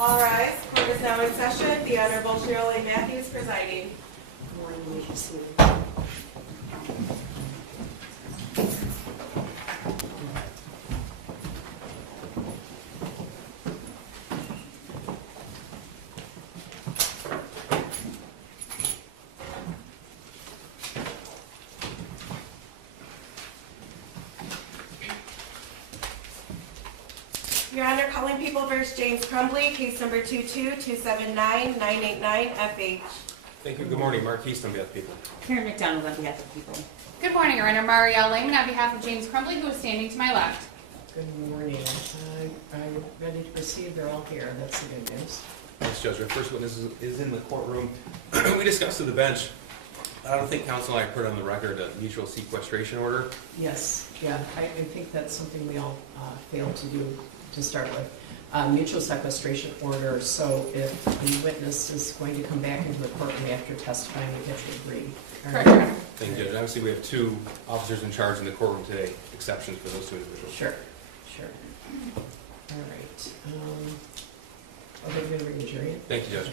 All rise. Court is now in session. The Honorable Cheryl A. Matthews presiding. Good morning, you should see. Your Honor, calling People v. James Crumbley, case number 22-279-989-FH. Thank you. Good morning. Mark East on behalf of people. Karen McDonald on behalf of the people. Good morning, Your Honor. Marielle Lehman on behalf of James Crumbley, who is standing to my left. Good morning. I'm ready to proceed. They're all here. That's the good news. Thanks, Judge. Our first witness is in the courtroom. We discussed to the bench. I don't think counsel and I put on the record a mutual sequestration order. Yes, yeah, I think that's something we all failed to do to start with. Mutual sequestration order, so if the witness is going to come back into the courtroom after testifying, we have to agree. Correct, Your Honor. Thank you, Judge. Obviously, we have two officers in charge in the courtroom today. Exceptions for those two individuals. Sure. All right. Are they going to bring the jury in? Thank you, Judge.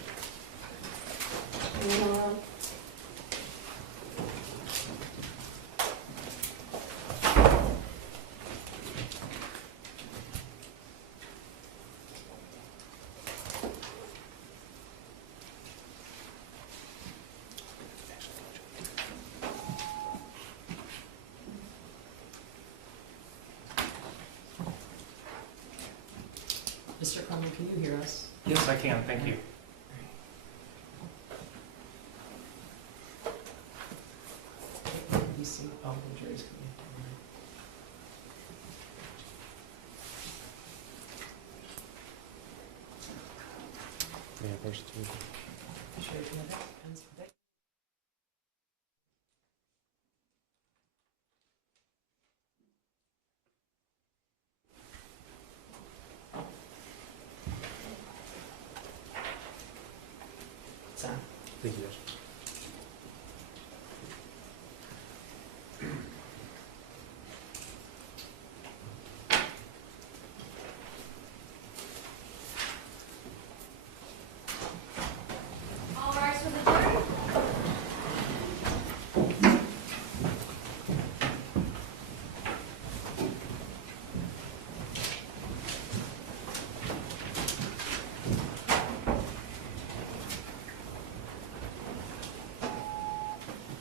Mr. Crumbley, can you hear us? Yes, I can. Thank you. You see, oh, the jury's coming Yeah, first two. in. Sure, yeah, that depends. It's on. Thank you, Judge. All rise for the jury.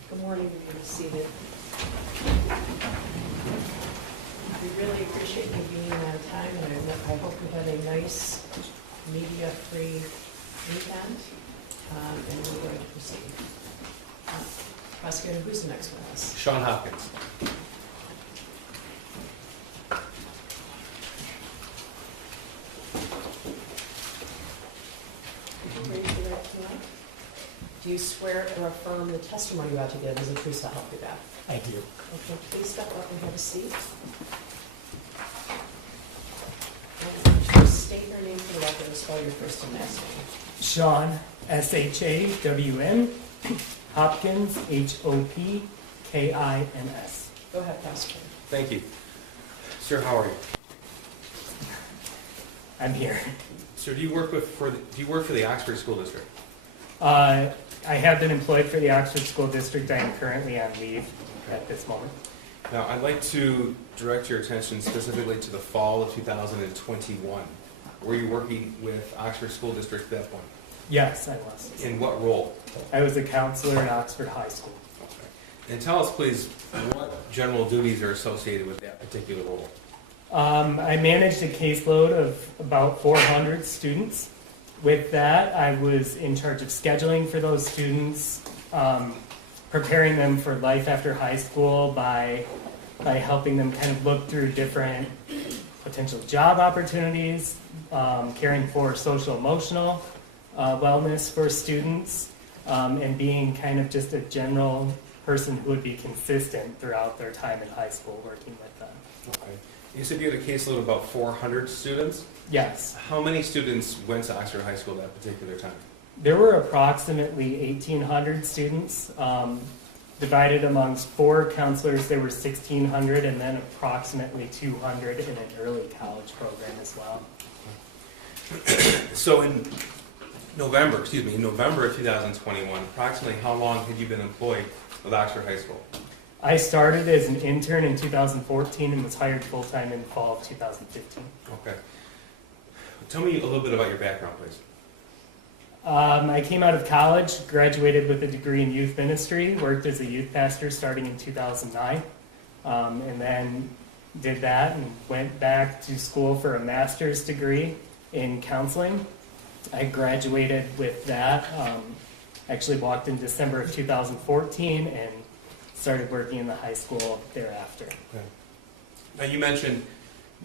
Good morning, you can be seated. We really appreciate you being on time, and I hope you had a nice, media-free weekend, and we're going to proceed. Prosecutor, who's the next witness? Sean Hopkins. Ready for that tonight? Do you swear or affirm the testimony you're about to give is the truth to help you God? I do. Okay, please step up and have a seat. And just state your name for the record and spell your first and last name. Sean, S-H-A-W-N, Hopkins, H-O-P-K-I-N-S. Go ahead, prosecutor. Thank you. Sir, how are you? I'm here. Sir, do you work for the Oxford School District? I have been employed for the Oxford School District. I am currently on leave at this moment. Now, I'd like to direct your attention specifically to the fall of 2021. Were you working with Oxford School District at that point? Yes, I was. In what role? I was a counselor in Oxford High School. And tell us, please, what general duties are associated with that particular role? I managed a caseload of about 400 students. With that, I was in charge of scheduling for those students, preparing them for life after high school by helping them kind of look through different potential job opportunities, caring for social emotional wellness for students, and being kind of just a general person who would be consistent throughout their time in high school working with them. Okay. You said you had a caseload of about 400 students? Yes. How many students went to Oxford High School at that particular time? There were approximately 1,800 students. Divided amongst 4 counselors, there were 1,600, and then approximately 200 in an early college program as well. So in November of 2021, approximately how long had you been employed with Oxford High School? I started as an intern in 2014 and was hired full-time in fall of 2015. Okay. Tell me a little bit about your background, please. I came out of college, graduated with a degree in youth ministry, worked as a youth pastor starting in 2009, and then did that and went back to school for a master's degree in counseling. I graduated with that, actually walked in December of 2014 and started working in the high school thereafter. Okay. Now you mentioned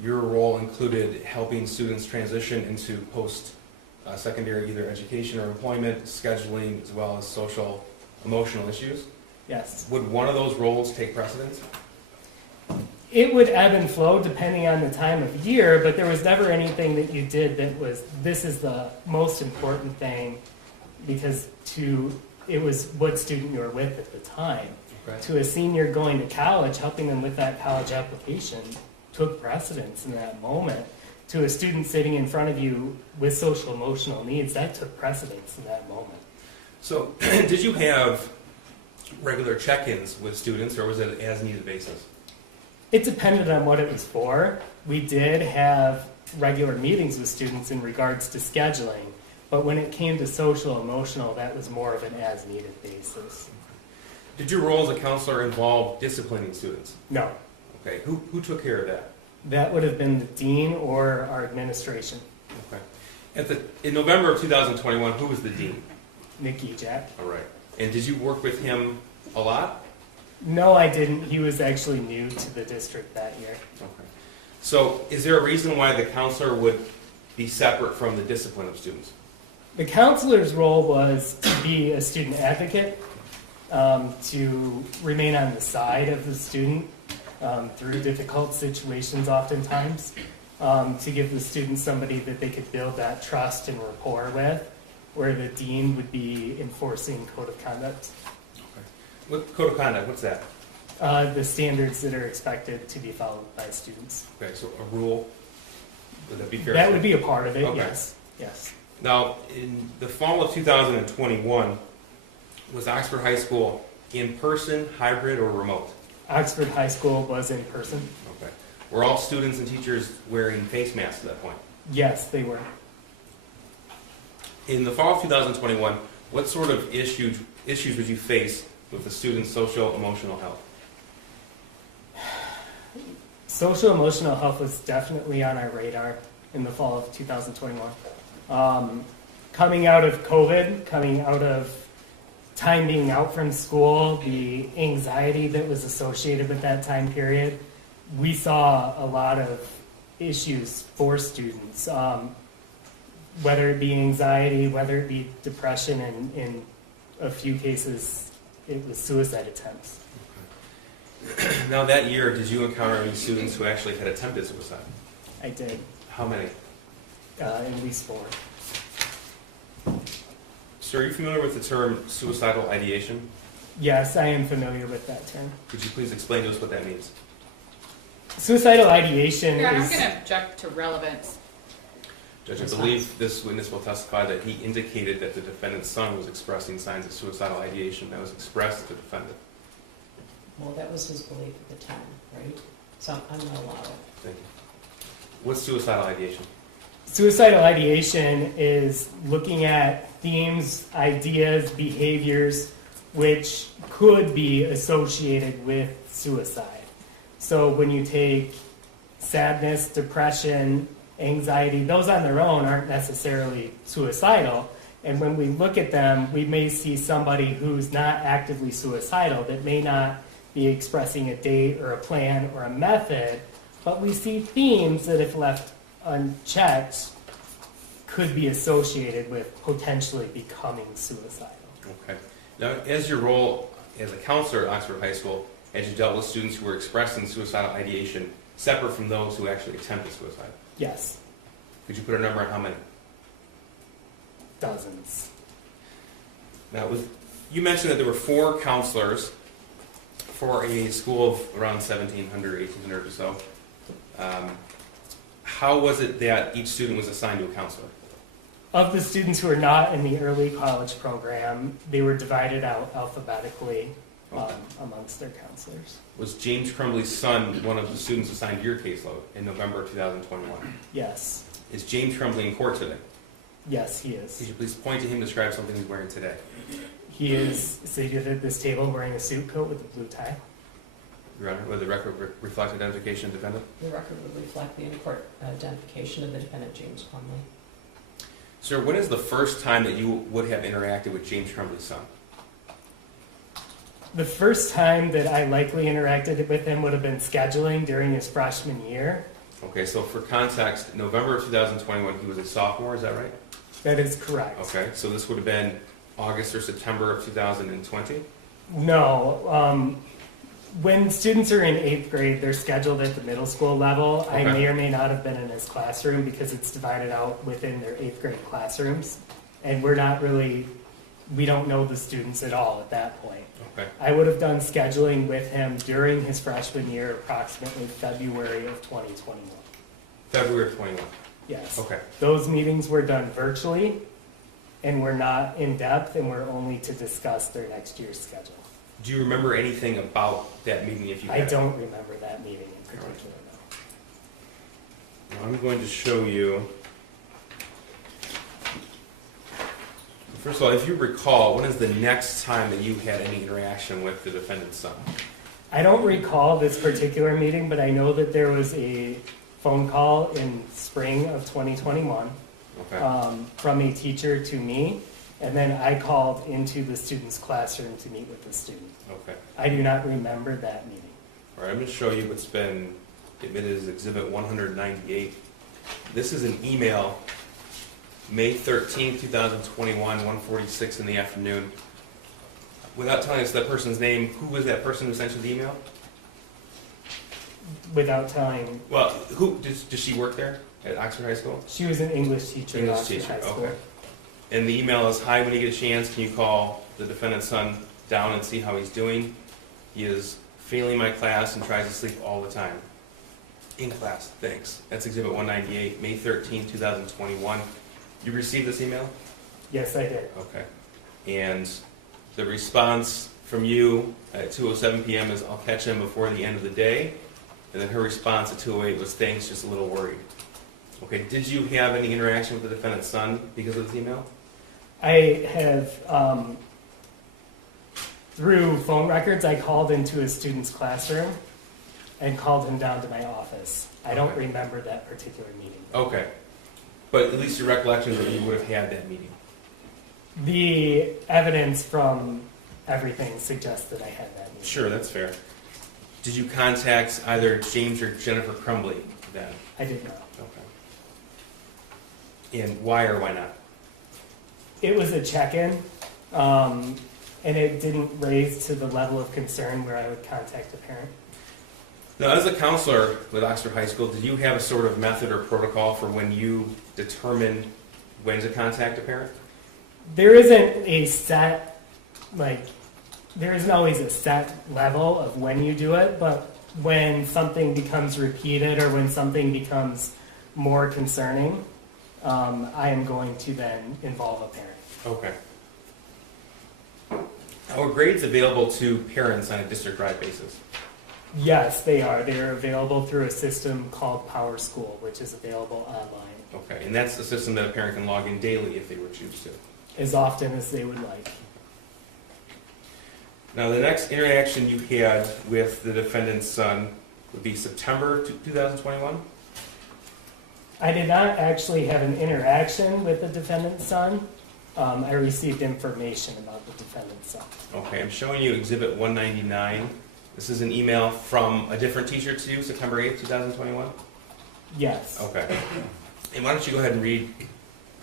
your role included helping students transition into post-secondary either education or employment, scheduling, as well as social, emotional issues. Yes. Would one of those roles take precedence? It would ebb and flow depending on the time of year, but there was never anything that you did that was, this is the most important thing, because it was what student you were with at the time. Okay. To a senior going to college, helping them with that college application took precedence in that moment. To a student sitting in front of you with social emotional needs, that took precedence in that moment. So did you have regular check-ins with students, or was it an as-needed basis? It depended on what it was for. We did have regular meetings with students in regards to scheduling, but when it came to social emotional, that was more of an as-needed basis. Did your role as a counselor involve disciplining students? No, Okay, who took care of that? that would have been the dean or our administration, Okay. In November of 2021, who was the dean? Nick Ejak. All right. And did you work with him a lot? No, I didn't. He was actually new to the district that year. Okay. So is there a reason why the counselor would be separate from the discipline of students? The counselor's role was to be a student advocate, to remain on the side of the student through difficult situations oftentimes, to give the student somebody that they could build that trust and rapport with, where the dean would be enforcing code of conduct. Okay. What code of conduct, what's that? The standards that are expected to be followed by students. Okay, so a rule, would that be fair? That would be a part of it, Okay. yes. Yes. Now, in the fall of 2021, was Oxford High School in person, hybrid, or remote? Oxford High School was in person. Okay. Were all students and teachers wearing face masks at that point? Yes, they were. In the fall of 2021, what sort of issues would you face with the students' social emotional health? Social emotional health was definitely on our radar in the fall of 2021. Coming out of COVID, coming out of time being out from school, the anxiety that was associated with that time period, we saw a lot of issues for students, whether it be anxiety, whether it be depression, and in a few cases, it was suicide attempts. Now that year, did you encounter any students who actually had attempted suicide? I did, How many? at least 4. Sir, are you familiar with the term suicidal ideation? Yes, I am familiar with that term. Could you please explain to us what that means? Suicidal ideation Here, I'm is... going to object to relevance. Judge, I That's believe this witness will testify that he indicated that the defendant's son was expressing signs of suicidal ideation that was expressed to the defendant. Well, that was his belief at the time, right? So I'm going to allow it. Thank you. What's suicidal ideation? Suicidal ideation is looking at themes, ideas, behaviors which could be associated with suicide. So when you take sadness, depression, anxiety, those on their own aren't necessarily suicidal. And when we look at them, we may see somebody who's not actively suicidal, that may not be expressing a date or a plan or a method, but we see themes that, if left unchecked, could be associated with potentially becoming suicidal. Okay. Now, as your role as a counselor at Oxford High School, as you dealt with students who were expressing suicidal ideation separate from those who actually attempted suicide, Yes, could you put a number on how many? dozens. Now, you mentioned that there were 4 counselors for a school of around 1,700, 1,800 or so. how was it that each student was assigned to a counselor? Of the students who are not in the early college program, they were divided out alphabetically amongst their counselors. Was James Crumbley's son one of the students assigned to your caseload in November 2021? Yes. Is James Crumbley in court today? Yes, he is. Could you please point to him and describe something he's wearing today? He is seated at this table wearing a suit coat with a blue tie. Your Honor, would the record reflect identification of defendant? The record would reflect the in-court identification of the defendant, James Crumbley. Sir, when is the first time that you would have interacted with James Crumbley's son? The first time that I likely interacted with him would have been scheduling during his freshman year. Okay, so for context, November of 2021, he was a sophomore, is that right? That is correct. Okay, so this would have been August or September of 2020? No. When students are in 8th grade, they're scheduled at the middle school level. I Okay. may or may not have been in his classroom because it's divided out within their 8th grade classrooms. And we don't know the students at all at that point. Okay, I would have done scheduling with him during his freshman year, approximately February of 2021. February of 21. Yes. Okay, Those meetings were done virtually and were not in depth and were only to discuss their next year's schedule. do you remember anything about that meeting if you I had it? don't remember that meeting in particular, no. Now I'm going to show you. First of all, if you recall, when is the next time that you had any interaction with the defendant's son? I don't recall this particular meeting, but I know that there was a phone call in spring of 2021 Okay. from a teacher to me, and then I called into the student's classroom to meet with the student. Okay. I do not remember that meeting. All right, I'm going to show you what's been admitted as Exhibit 198. This is an email, May 13, 2021, 1:46 in the afternoon. Without telling us that person's name, who was that person who sent you the email? Without telling, Well, who does she work there at Oxford High School? she was an English teacher at English Oxford teacher, High School. okay. And the email is, "Hi, when you get a chance, can you call the defendant's son down and see how he's doing? He is failing my class and tries to sleep all the time." In class, thanks. That's Exhibit 198, May 13, 2021. You received this email? Yes, I did. Okay. And the response from you at 2:07 p.m. is, "I'll catch him before the end of the day." And then her response at 2:08 was, "Thanks, just a little worried." Okay, did you have any interaction with the defendant's son because of this email? I have, through phone records, I called into a student's classroom and called him down to my office. I don't Okay. remember that particular meeting. Okay. But at least your recollection is that you would have had that meeting. The evidence from everything suggests that I had that meeting. Sure, that's fair. Did you contact either James or Jennifer Crumbley then? I did not. Okay. And why or why not? It was a check-in, and it didn't raise to the level of concern where I would contact a parent. Now, as a counselor with Oxford High School, did you have a sort of method or protocol for when you determine when to contact a parent? There isn't a set, there isn't always a set level of when you do it, but when something becomes repeated or when something becomes more concerning, I am going to then involve a parent. Okay. Are grades available to parents on a district-wide basis? Yes, they are. They are available through a system called Power School, which is available online Okay, and that's the system that a parent can log in daily if they would choose to. as often as they would like. Now, the next interaction you had with the defendant's son would be September 2021? I did not actually have an interaction with the defendant's son. I received information about the defendant's son. Okay, I'm showing you Exhibit 199. This is an email from a different teacher to you, September 8th, 2021? Yes. Okay. And why don't you go ahead and read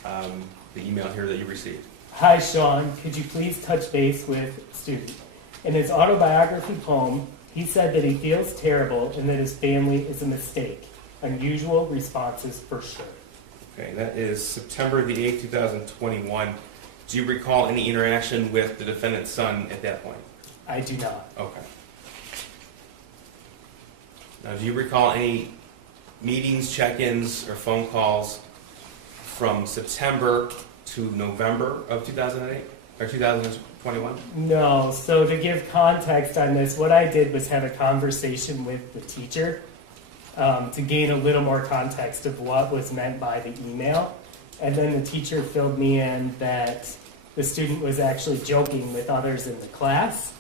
the email here that you received? Hi, Sean. Could you please touch base with student? In his autobiography poem, he said that he feels terrible and that his family is a mistake. Unusual responses for sure. Okay, that is September the 8th, 2021. Do you recall any interaction with the defendant's son at that point? I do not. Okay. Now, do you recall any meetings, check-ins, or phone calls from September to November of 2008, or 2021? No, so to give context on this, what I did was have a conversation with the teacher to gain a little more context of what was meant by the email. And then the teacher filled me in that the student was actually joking with others in the class,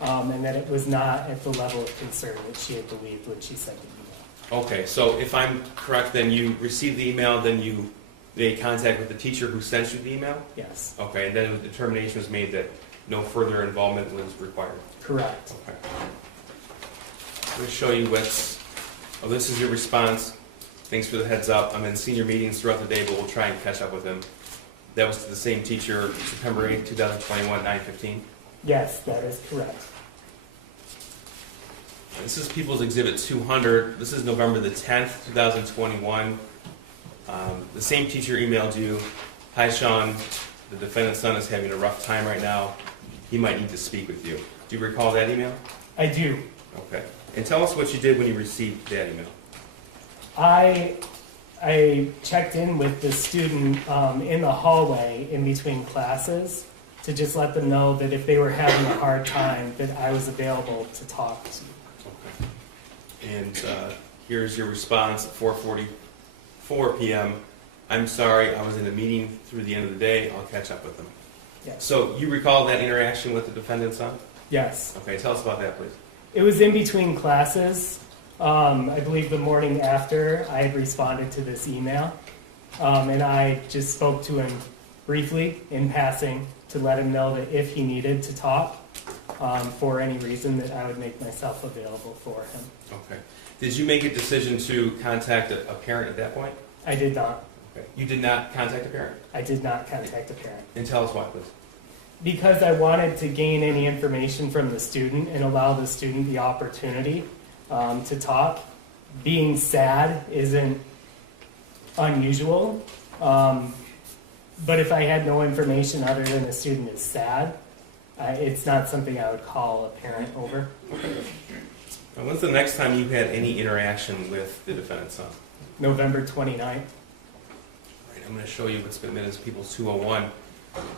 and that it was not at the level of concern that she had believed when she sent the email. Okay, so if I'm correct, then you received the email, then you made contact with the teacher who sent you the email? Yes, Okay, and then a determination was made that no further involvement was required? correct. Okay. I'm going to show you what's, oh, this is your response. Thanks for the heads up. I'm in senior meetings throughout the day, but we'll try and catch up with him. That was to the same teacher, September 8th, 2021, 9:15. Yes, that is correct. This is People's Exhibit 200. This is November the 10th, 2021. The same teacher emailed you, "Hi Sean, the defendant's son is having a rough time right now. He might need to speak with you." Do you recall that email? I do. Okay. And tell us what you did when you received that email. I checked in with the student in the hallway in between classes to just let them know that if they were having a hard time, that I was available to talk to. Okay. And here's your response at 4:44 p.m. "I'm sorry, I was in a meeting through the end of the day. I'll catch up with them." Yes. So you recall that interaction with the defendant's son? Yes. Okay, tell us about that, please. It was in between classes. I believe the morning after I had responded to this email. And I just spoke to him briefly in passing to let him know that if he needed to talk for any reason, that I would make myself available for him. Okay. Did you make a decision to contact a parent at that point? I did not. Okay. You did not contact a parent? I did not contact a parent. And tell us why, please. Because I wanted to gain any information from the student and allow the student the opportunity to talk. Being sad isn't unusual, but if I had no information other than the student is sad, it's not something I would call a parent over. Now, when's the next time you had any interaction with the defendant's son? November 29th. Right, I'm going to show you what's been admitted as People's 201.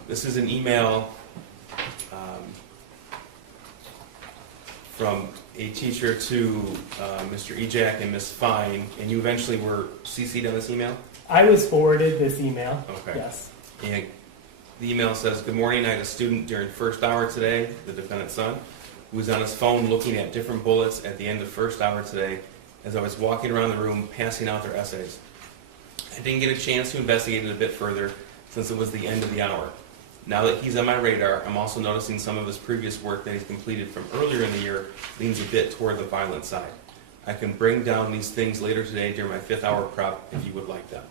This is an email from a teacher to Mr. Ejak and Ms. Fine, and you eventually were CC'd on this email? I was forwarded this email. Okay. Yes. And the email says, "Good morning, I had a student during first hour today," the defendant's son, "who was on his phone looking at different bullets at the end of first hour today as I was walking around the room passing out their essays. I didn't get a chance to investigate it a bit further since it was the end of the hour. Now that he's on my radar, I'm also noticing some of his previous work that he's completed from earlier in the year leans a bit toward the violent side. I can bring down these things later today during my 5th hour prep if you would like them."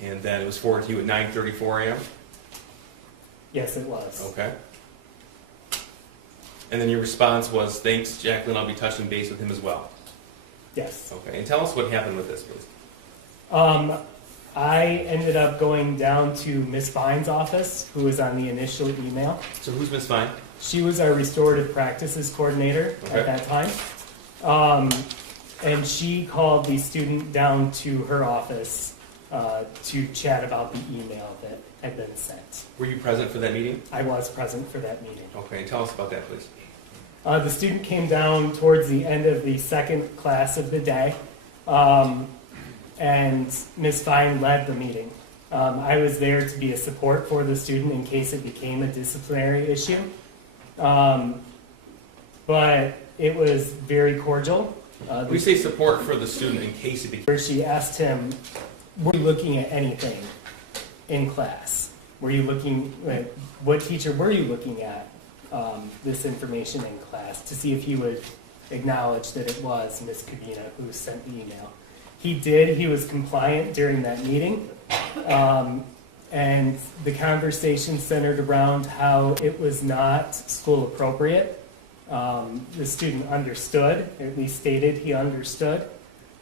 And then it was forwarded to you at 9:34 a.m.? Yes, it was. Okay. And then your response was, "Thanks, Jacqueline, I'll be touching base with him as well." Yes. Okay, and tell us what happened with this, please. I ended up going down to Miss Fine's office, who was on the initial email. So who's Ms. Fine? She was our restorative practices coordinator Okay. at that time. And she called the student down to her office to chat about the email that had been sent. Were you present for that meeting? I was present for that meeting. Okay, tell us about that, please. The student came down towards the end of the second class of the day, and Ms. Fine led the meeting. I was there to be a support for the student in case it became a disciplinary issue. But it was very cordial. We say support for the student in case it became... Where she asked him, were you looking at anything in class? Were you looking at, what teacher were you looking at this information in class, to see if he would acknowledge that it was Ms. Kavina who sent the email. He did. He was compliant during that meeting. And the conversation centered around how it was not school appropriate. The student understood, or at least stated he understood,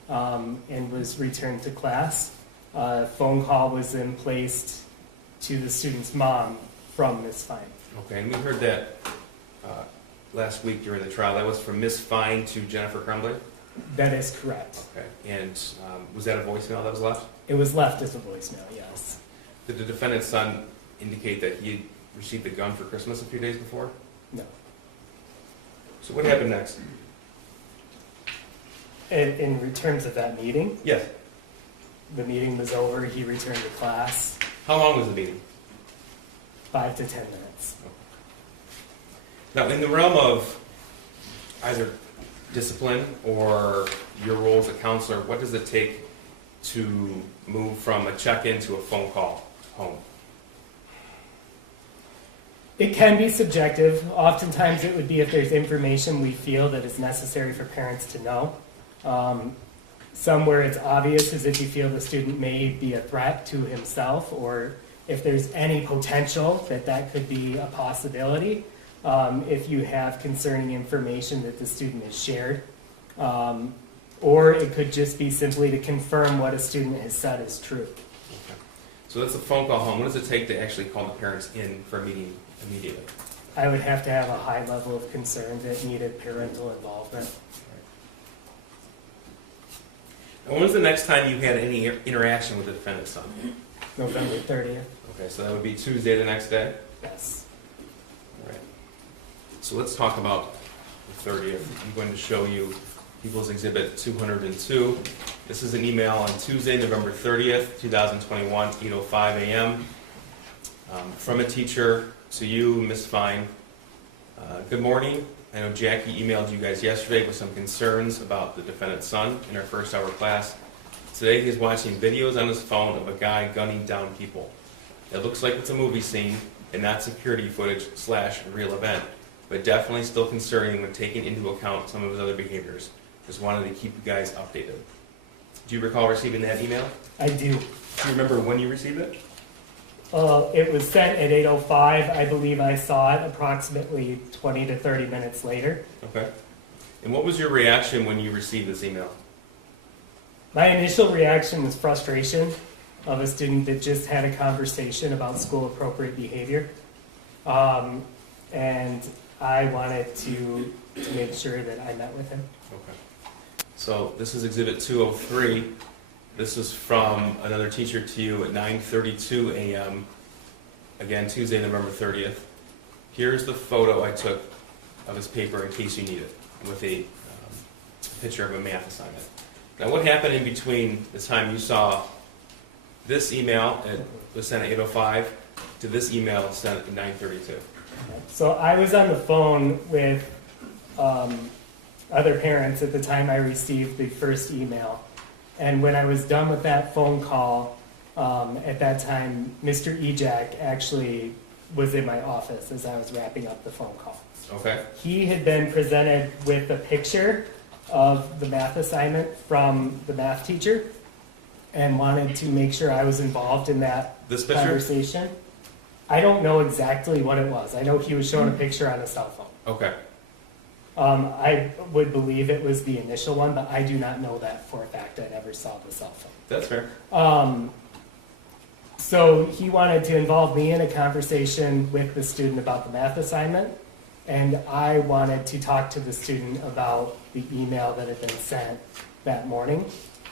and was returned to class. A phone call was then placed to the student's mom from Ms. Fine. Okay, and we heard that last week during the trial. That was from Ms. Fine to Jennifer Crumbley? That is correct. Okay. And was that a voicemail that was left? It was left as a voicemail, yes. Did the defendant's son indicate that he had received a gun for Christmas a few days before? No. So what happened next? In terms of that meeting, Yes. the meeting was over, he returned to class, How long was the meeting? 5 to 10 minutes. Now, in the realm of either discipline or your role as a counselor, what does it take to move from a check-in to a phone call home? It can be subjective. Oftentimes it would be if there's information we feel that is necessary for parents to know. Somewhere it's obvious is if you feel the student may be a threat to himself, or if there's any potential that that could be a possibility. If you have concerning information that the student has shared. Or it could just be simply to confirm what a student has said is true. Okay. So that's a phone call home. What does it take to actually call the parents in for a meeting immediately? I would have to have a high level of concern that needed parental involvement. And when was the next time you had any interaction with the defendant's son? November 30th, Okay, so that would be Tuesday the next day? yes. All right. So let's talk about the 30th. I'm going to show you People's Exhibit 202. This is an email on Tuesday, November 30th, 2021, 8:05 a.m. From a teacher to you, Ms. Fine. Good morning. I know Jackie emailed you guys yesterday with some concerns about the defendant's son in our first hour class. Today he's watching videos on his phone of a guy gunning down people. It looks like it's a movie scene and not security footage / real event, but definitely still concerning when taking into account some of his other behaviors. Just wanted to keep you guys updated. Do you recall receiving that email? I do. Do you remember when you received it? It was sent at 8:05. I believe I saw it approximately 20 to 30 minutes later. Okay. And what was your reaction when you received this email? My initial reaction was frustration of a student that just had a conversation about school appropriate behavior. And I wanted to make sure that I met with him. Okay. So this is Exhibit 203. This is from another teacher to you at 9:32 a.m. Again, Tuesday, November 30th. Here's the photo I took of his paper in case you need it, with a picture of a math assignment. Now, what happened in between the time you saw this email, it was sent at 8:05, to this email sent at 9:32? So I was on the phone with other parents at the time I received the first email. And when I was done with that phone call, at that time, Mr. Ejak actually was in my office as I was wrapping up the phone call. Okay. He had been presented with a picture of the math assignment from the math teacher and wanted to make sure I was involved in that This picture? conversation. I don't know exactly what it was. I know he was showing a picture on a cell phone. Okay. I would believe it was the initial one, but I do not know that for a fact. I never saw the cell phone. That's fair. So he wanted to involve me in a conversation with the student about the math assignment, and I wanted to talk to the student about the email that had been sent that morning.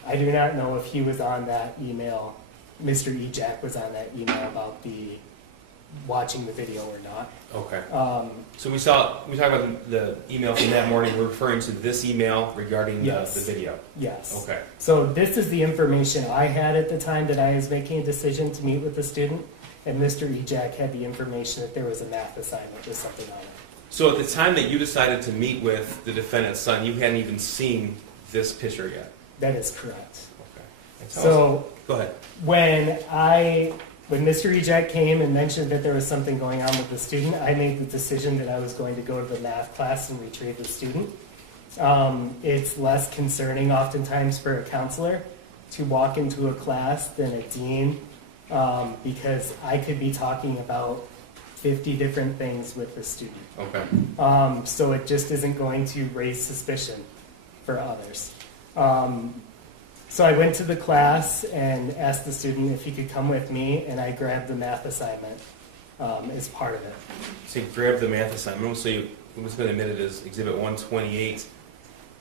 I do not know if he was on that email, Mr. Ejak was on that email about the watching the video or not. Okay. So we talked about the email from that morning. We're referring to this email regarding Yes. the video. Yes. Okay. So this is the information I had at the time that I was making a decision to meet with the student, and Mr. Ejak had the information that there was a math assignment with something on it. So at the time that you decided to meet with the defendant's son, you hadn't even seen this picture yet? That is correct. Okay. So Go ahead. when Mr. Ejak came and mentioned that there was something going on with the student, I made the decision that I was going to go to the math class and retrieve the student. It's less concerning oftentimes for a counselor to walk into a class than a dean, because I could be talking about 50 different things with the student. Okay. So it just isn't going to raise suspicion for others. So I went to the class and asked the student if he could come with me, and I grabbed the math assignment as part of it. So you grabbed the math assignment. So what's been admitted as Exhibit 128.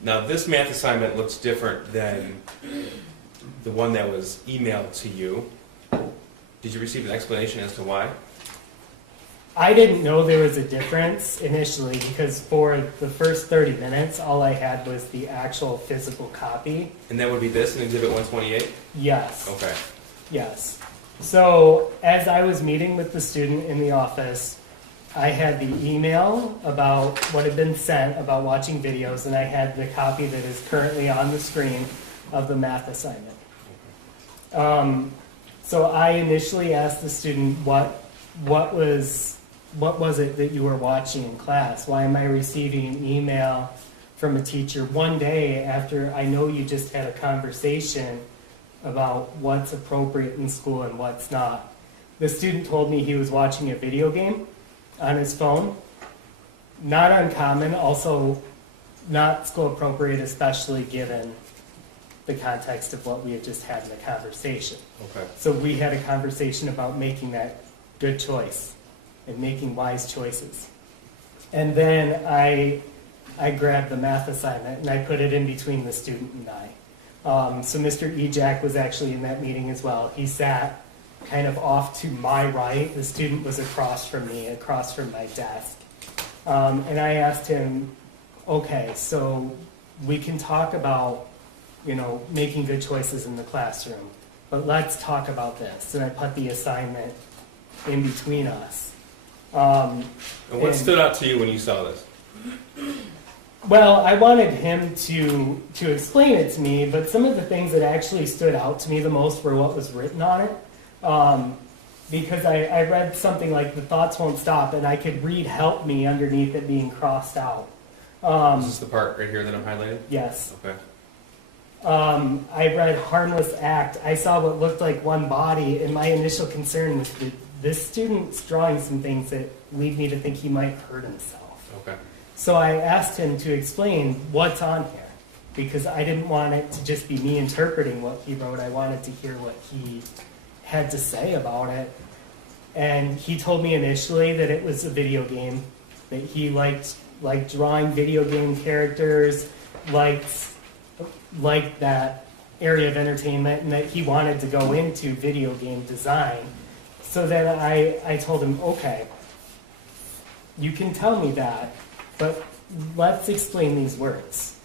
Now, this math assignment looks different than the one that was emailed to you. Did you receive an explanation as to why? I didn't know there was a difference initially because for the first 30 minutes, all I had was the actual physical copy. And that would be this in Exhibit 128? Yes. Okay. Yes. So as I was meeting with the student in the office, I had the email about what had been sent about watching videos, and I had the copy that is currently on the screen of the math assignment. So I initially asked the student, what was it that you were watching in class? Why am I receiving an email from a teacher one day after I know you just had a conversation about what's appropriate in school and what's not? The student told me he was watching a video game on his phone. Not uncommon, also not school appropriate, especially given the context of what we had just had in the conversation. Okay. So we had a conversation about making that good choice and making wise choices. And then I grabbed the math assignment and I put it in between the student and I. So Mr. Ejak was actually in that meeting as well. He sat kind of off to my right. The student was across from me, across from my desk. And I asked him, okay, so we can talk about, making good choices in the classroom, but let's talk about this. And I put the assignment in between us. And what stood out to you when you saw this? Well, I wanted him to explain it to me, but some of the things that actually stood out to me the most were what was written on it. Because I read something like, the thoughts won't stop, and I could read help me underneath it being crossed out. Is this the part right here that I'm highlighting? Yes. Okay. I read harmless act. I saw what looked like one body, and my initial concern was that this student's drawing some things that lead me to think he might hurt himself. Okay. So I asked him to explain what's on here, because I didn't want it to just be me interpreting what he wrote. I wanted to hear what he had to say about it. And he told me initially that it was a video game, that he liked drawing video game characters, liked that area of entertainment, and that he wanted to go into video game design. So then I told him, okay, you can tell me that, but let's explain these words.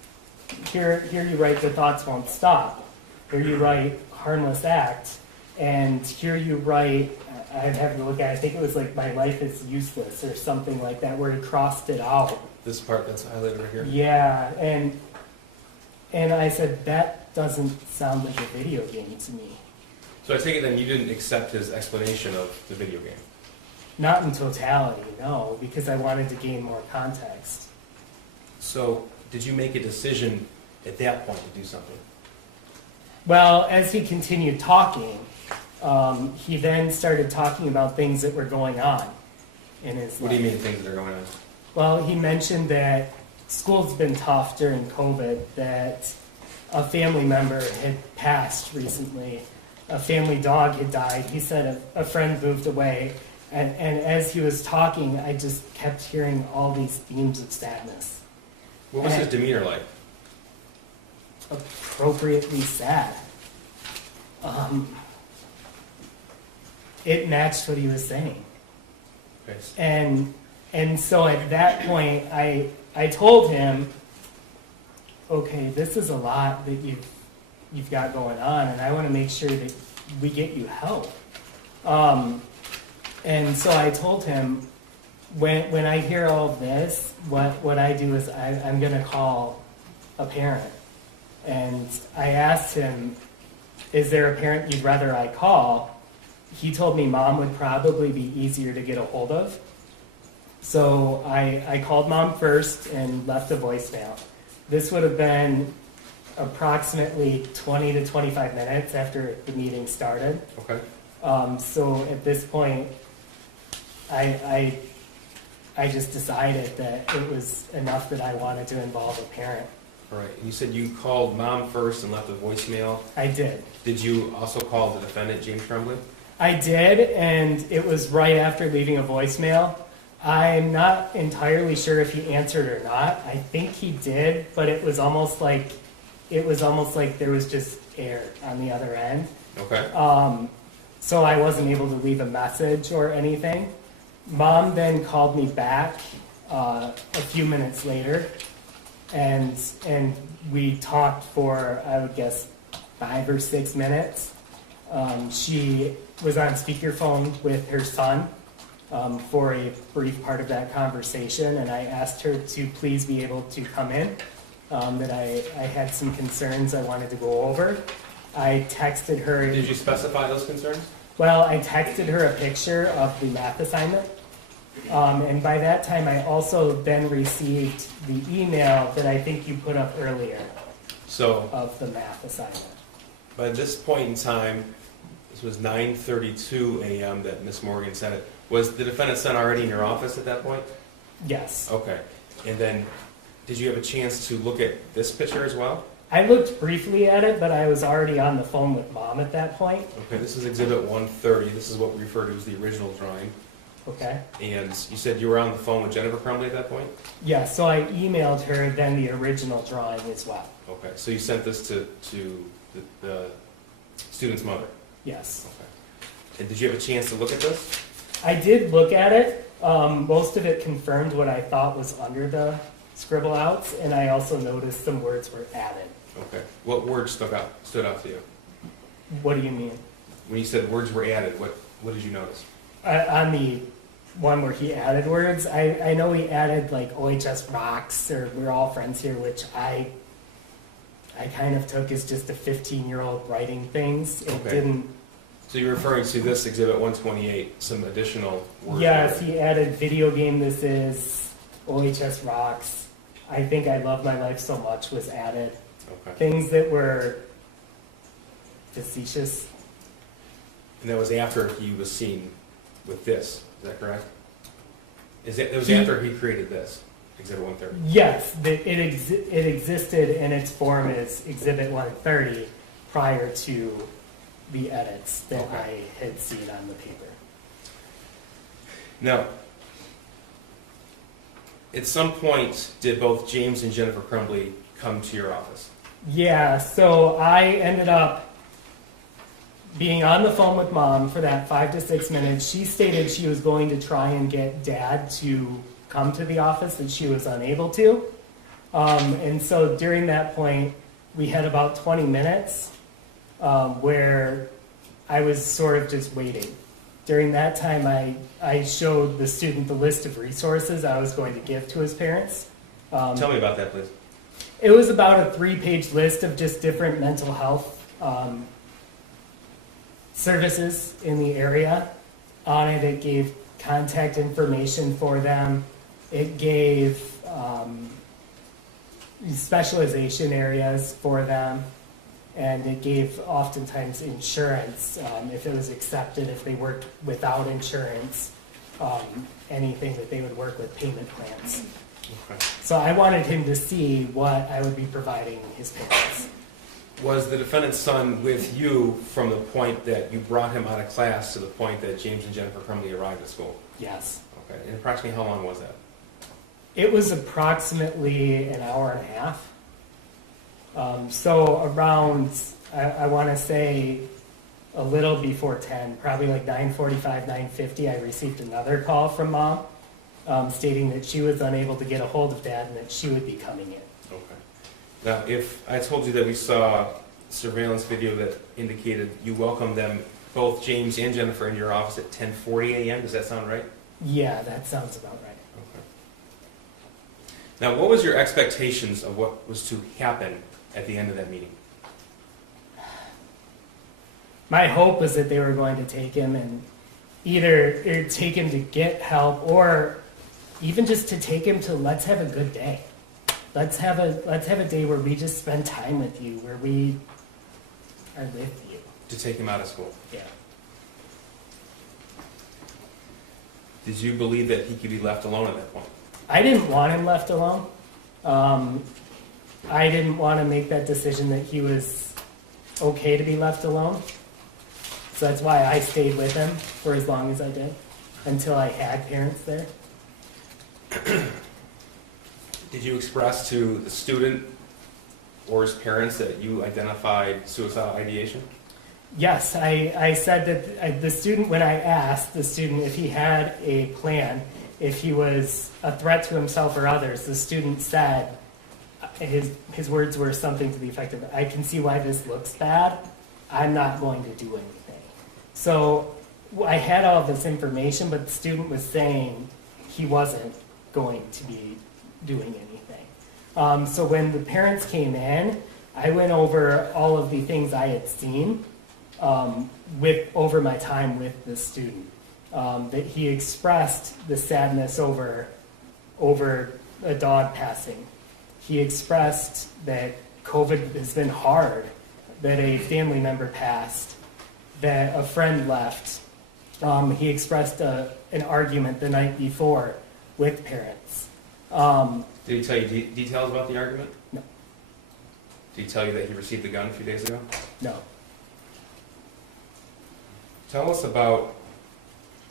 Here you write, the thoughts won't stop. Here you write, harmless act. And here you write, I'd have to look at it, I think it was like, my life is useless, or something like that, where he crossed it out. This part that's highlighted right here? Yeah, and I said, that doesn't sound like a video game to me. So I take it then you didn't accept his explanation of the video game? Not in totality, no, because I wanted to gain more context. So did you make a decision at that point to do something? Well, as he continued talking, he then started talking about things that were going on in his life. What do you mean things that are going on? Well, he mentioned that school's been tough during COVID, that a family member had passed recently. A family dog had died. He said a friend moved away. And as he was talking, I just kept hearing all these themes of sadness. What was his demeanor like? Appropriately sad. It matched what he was saying. Okay. And so at that point, I told him, okay, this is a lot that you've got going on, and I want to make sure that we get you help. And so I told him, when I hear all of this, what I do is I'm going to call a parent. And I asked him, is there a parent you'd rather I call? He told me mom would probably be easier to get a hold of. So I called mom first and left a voicemail. This would have been approximately 20 to 25 minutes after the meeting started. Okay. So at this point, I just decided that it was enough that I wanted to involve a parent. All right. You said you called mom first and left a voicemail. I did. Did you also call the defendant, James Crumbley? I did, and it was right after leaving a voicemail. I'm not entirely sure if he answered or not. I think he did, but it was almost like there was just air on the other end. Okay. So I wasn't able to leave a message or anything. Mom then called me back a few minutes later, and we talked for, I would guess, 5 or 6 minutes. She was on speakerphone with her son for a brief part of that conversation, and I asked her to please be able to come in, that I had some concerns I wanted to go over. I texted her. Did you specify those concerns? Well, I texted her a picture of the math assignment. And by that time, I also then received the email that I think you put up earlier So of the math assignment. by this point in time, this was 9:32 a.m. that Miss Morgan sent it. Was the defendant's son already in your office at that point? Yes. Okay. And then, did you have a chance to look at this picture as well? I looked briefly at it, but I was already on the phone with Mom at that point. Okay, this is Exhibit 130. This is what we refer to as the original drawing. Okay. And you said you were on the phone with Jennifer Crumbley at that point? Yeah, so I emailed her then the original drawing as well. Okay, so you sent this to the student's mother? Yes. Okay. And did you have a chance to look at this? I did look at it. Most of it confirmed what I thought was under the scribble outs, and I also noticed some words were added. Okay. What words stood out to you? What do you mean? When you said words were added, what did you notice? On the one where he added words, I know he added like OHS rocks, or we're all friends here, which I kind of took as just a 15-year-old writing things. It Okay. didn't. So you're referring to this Exhibit 128, some additional words? Yes, there. he added video game this is, OHS rocks. I think I Love My Life So Much was added. Okay. Things that were facetious. And that was after he was seen with this, is that correct? It was He- after he created this, Exhibit 130? Yes, it existed in its form as Exhibit 130 prior to the edits that Okay. I had seen on the paper. Now, at some point, did both James and Jennifer Crumbley come to your office? Yeah, so I ended up being on the phone with Mom for that 5 to 6 minutes. She stated she was going to try and get Dad to come to the office, and she was unable to. And so during that point, we had about 20 minutes where I was sort of just waiting. During that time, I showed the student the list of resources I was going to give to his parents. Tell me about that, please. It was about a 3-page list of just different mental health services in the area. On it, it gave contact information for them. It gave specialization areas for them. And it gave oftentimes insurance, if it was accepted, if they worked without insurance, anything that they would work with payment plans. Okay. So I wanted him to see what I would be providing his parents. Was the defendant's son with you from the point that you brought him out of class to the point that James and Jennifer Crumbley arrived at school? Yes. Okay. And approximately how long was that? It was approximately an hour and a half. So around, I want to say a little before 10, probably like 9:45, 9:50, I received another call from Mom stating that she was unable to get a hold of Dad and that she would be coming in. Okay. Now, if I told you that we saw surveillance video that indicated you welcomed them, both James and Jennifer, in your office at 10:40 a.m., does that sound right? Yeah, that sounds about right. Okay. Now, what was your expectations of what was to happen at the end of that meeting? My hope was that they were going to take him and either take him to get help or even just to take him to let's have a good day. Let's have a day where we just spend time with you, where we are with you. To take him out of school? Yeah. Did you believe that he could be left alone at that point? I didn't want him left alone. I didn't want to make that decision that he was okay to be left alone. So that's why I stayed with him for as long as I did, until I had parents there. Did you express to the student or his parents that you identified suicidal ideation? Yes, I said that the student, when I asked the student if he had a plan, if he was a threat to himself or others, the student said, his words were something to the effect of, I can see why this looks bad, I'm not going to do anything. So I had all this information, but the student was saying he wasn't going to be doing anything. So when the parents came in, I went over all of the things I had seen over my time with the student. That he expressed the sadness over a dog passing. He expressed that COVID has been hard, that a family member passed, that a friend left. He expressed an argument the night before with parents. Did he tell you details about the argument? No. Did he tell you that he received the gun a few days ago? No. Tell us about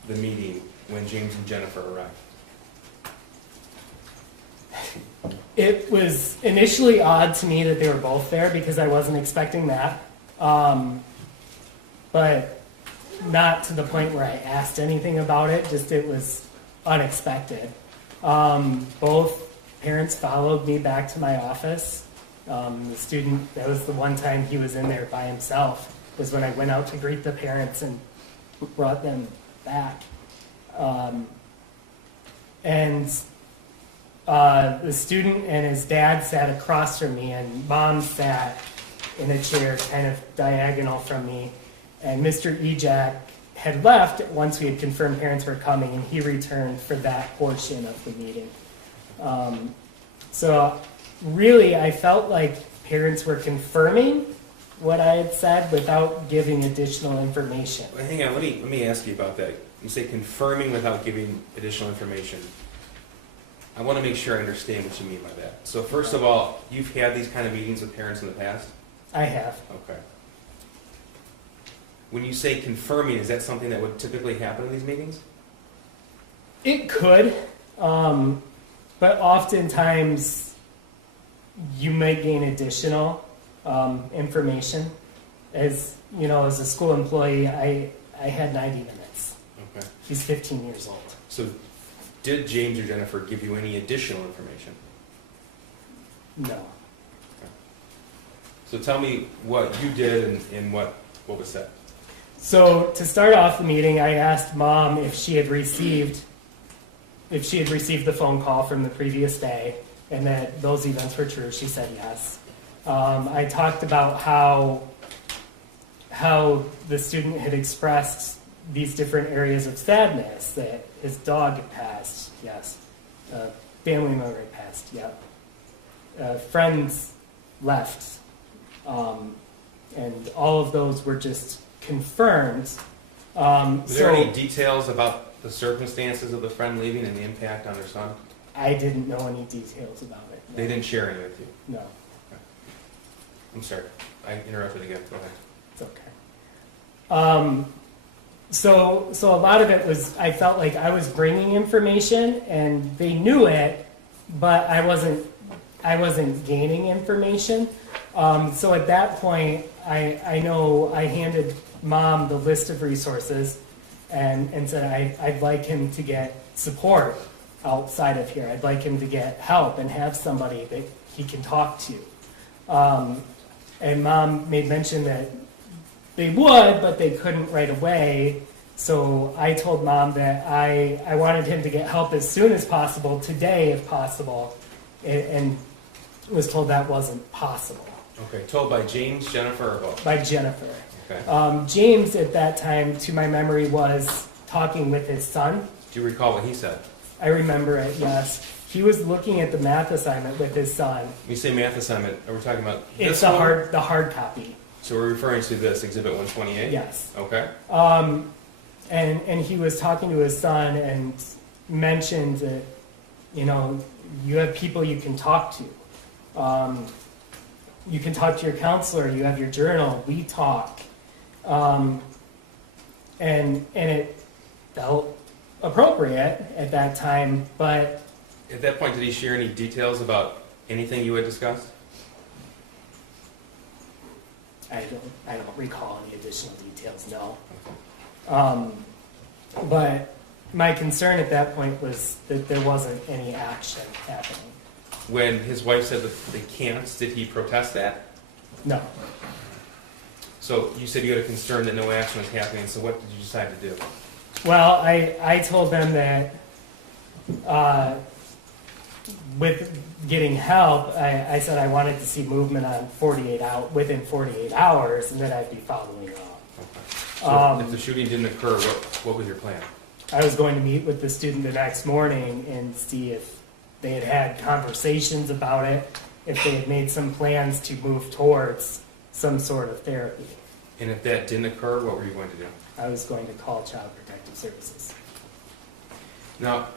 the meeting when James and Jennifer arrived. It was initially odd to me that they were both there because I wasn't expecting that. But not to the point where I asked anything about it, just it was unexpected. Both parents followed me back to my office. The student, that was the one time he was in there by himself, was when I went out to greet the parents and brought them back. The student and his dad sat across from me, and mom sat in a chair kind of diagonal from me. And Mr. Ejak had left once we had confirmed parents were coming, and he returned for that portion of the meeting. So really, I felt like parents were confirming what I had said without giving additional information. Hang on, let me ask you about that. You say confirming without giving additional information. I want to make sure I understand what you mean by that. So first of all, you've had these kind of meetings with parents in the past? I have. Okay. When you say confirming, is that something that would typically happen in these meetings? It could, but oftentimes you may gain additional information. As you know, as a school employee, I had 90 minutes. Okay. He's 15 years old. So did James or Jennifer give you any additional information? No. So tell me what you did and what was said. So to start off the meeting, I asked mom if she had received the phone call from the previous day and that those events were true. She said yes. I talked about how the student had expressed these different areas of sadness, that his dog had passed, yes. Family member had passed, yep. Friends left. And all of those were just confirmed. Were there any details about the circumstances of the friend leaving and the impact on their son? I didn't know any details about it. No. They didn't share any with you? No, I'm sorry. I interrupted again. Go ahead. it's okay. So a lot of it was, I felt like I was bringing information and they knew it, but I wasn't gaining information. So at that point, I know I handed mom the list of resources and said I'd like him to get support outside of here. I'd like him to get help and have somebody that he can talk to. And mom made mention that they would, but they couldn't right away. So I told mom that I wanted him to get help as soon as possible, today if possible, and was told that wasn't possible. Okay. Told by James, Jennifer, or both? By Jennifer. Okay. James at that time, to my memory, was talking with his son. Do you recall what he said? I remember it, yes. He was looking at the math assignment with his son. When you say math assignment, are we talking about It's this one? the hard copy. So we're referring to this, Exhibit 128? Yes. Okay. And he was talking to his son and mentioned that, you have people you can talk to. You can talk to your counselor, you have your journal, we talk. And it felt appropriate at that time, but At that point, did he share any details about anything you had discussed? I don't recall any additional details, no. But my concern at that point was that there wasn't any action happening. When his wife said that they can't, did he protest that? No. So you said you had a concern that no action was happening, so what did you decide to do? Well, I told them that with getting help, I said I wanted to see movement on within 48 hours, and that I'd be following up. So if the shooting didn't occur, what was your plan? I was going to meet with the student the next morning and see if they had had conversations about it, if they had made some plans to move towards some sort of therapy. And if that didn't occur, what were you going to do? I was going to call Child Protective Services. Now,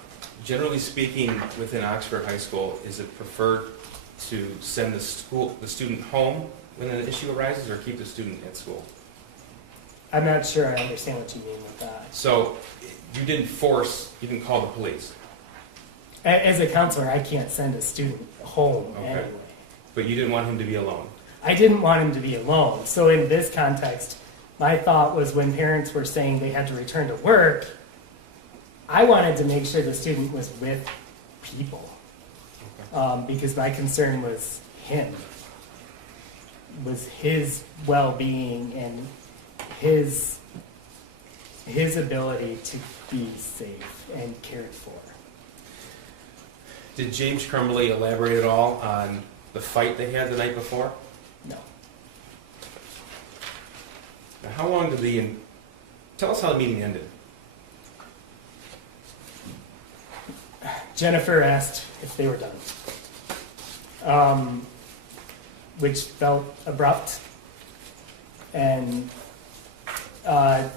generally speaking, within Oxford High School, is it preferred to send the student home when an issue arises, or keep the student at school? I'm not sure I understand what you mean with that. So you didn't call the police, As a counselor, I can't send a student home Okay. anyway. but you didn't want him to be alone. I didn't want him to be alone. So in this context, my thought was when parents were saying they had to return to work, I wanted to make sure the student was with people, because my concern was him, was his well-being and his ability to be safe and cared for. Did James Crumbley elaborate at all on the fight they had the night before? No. Now, how long did tell us how the meeting ended. Jennifer asked if they were done, which felt abrupt. And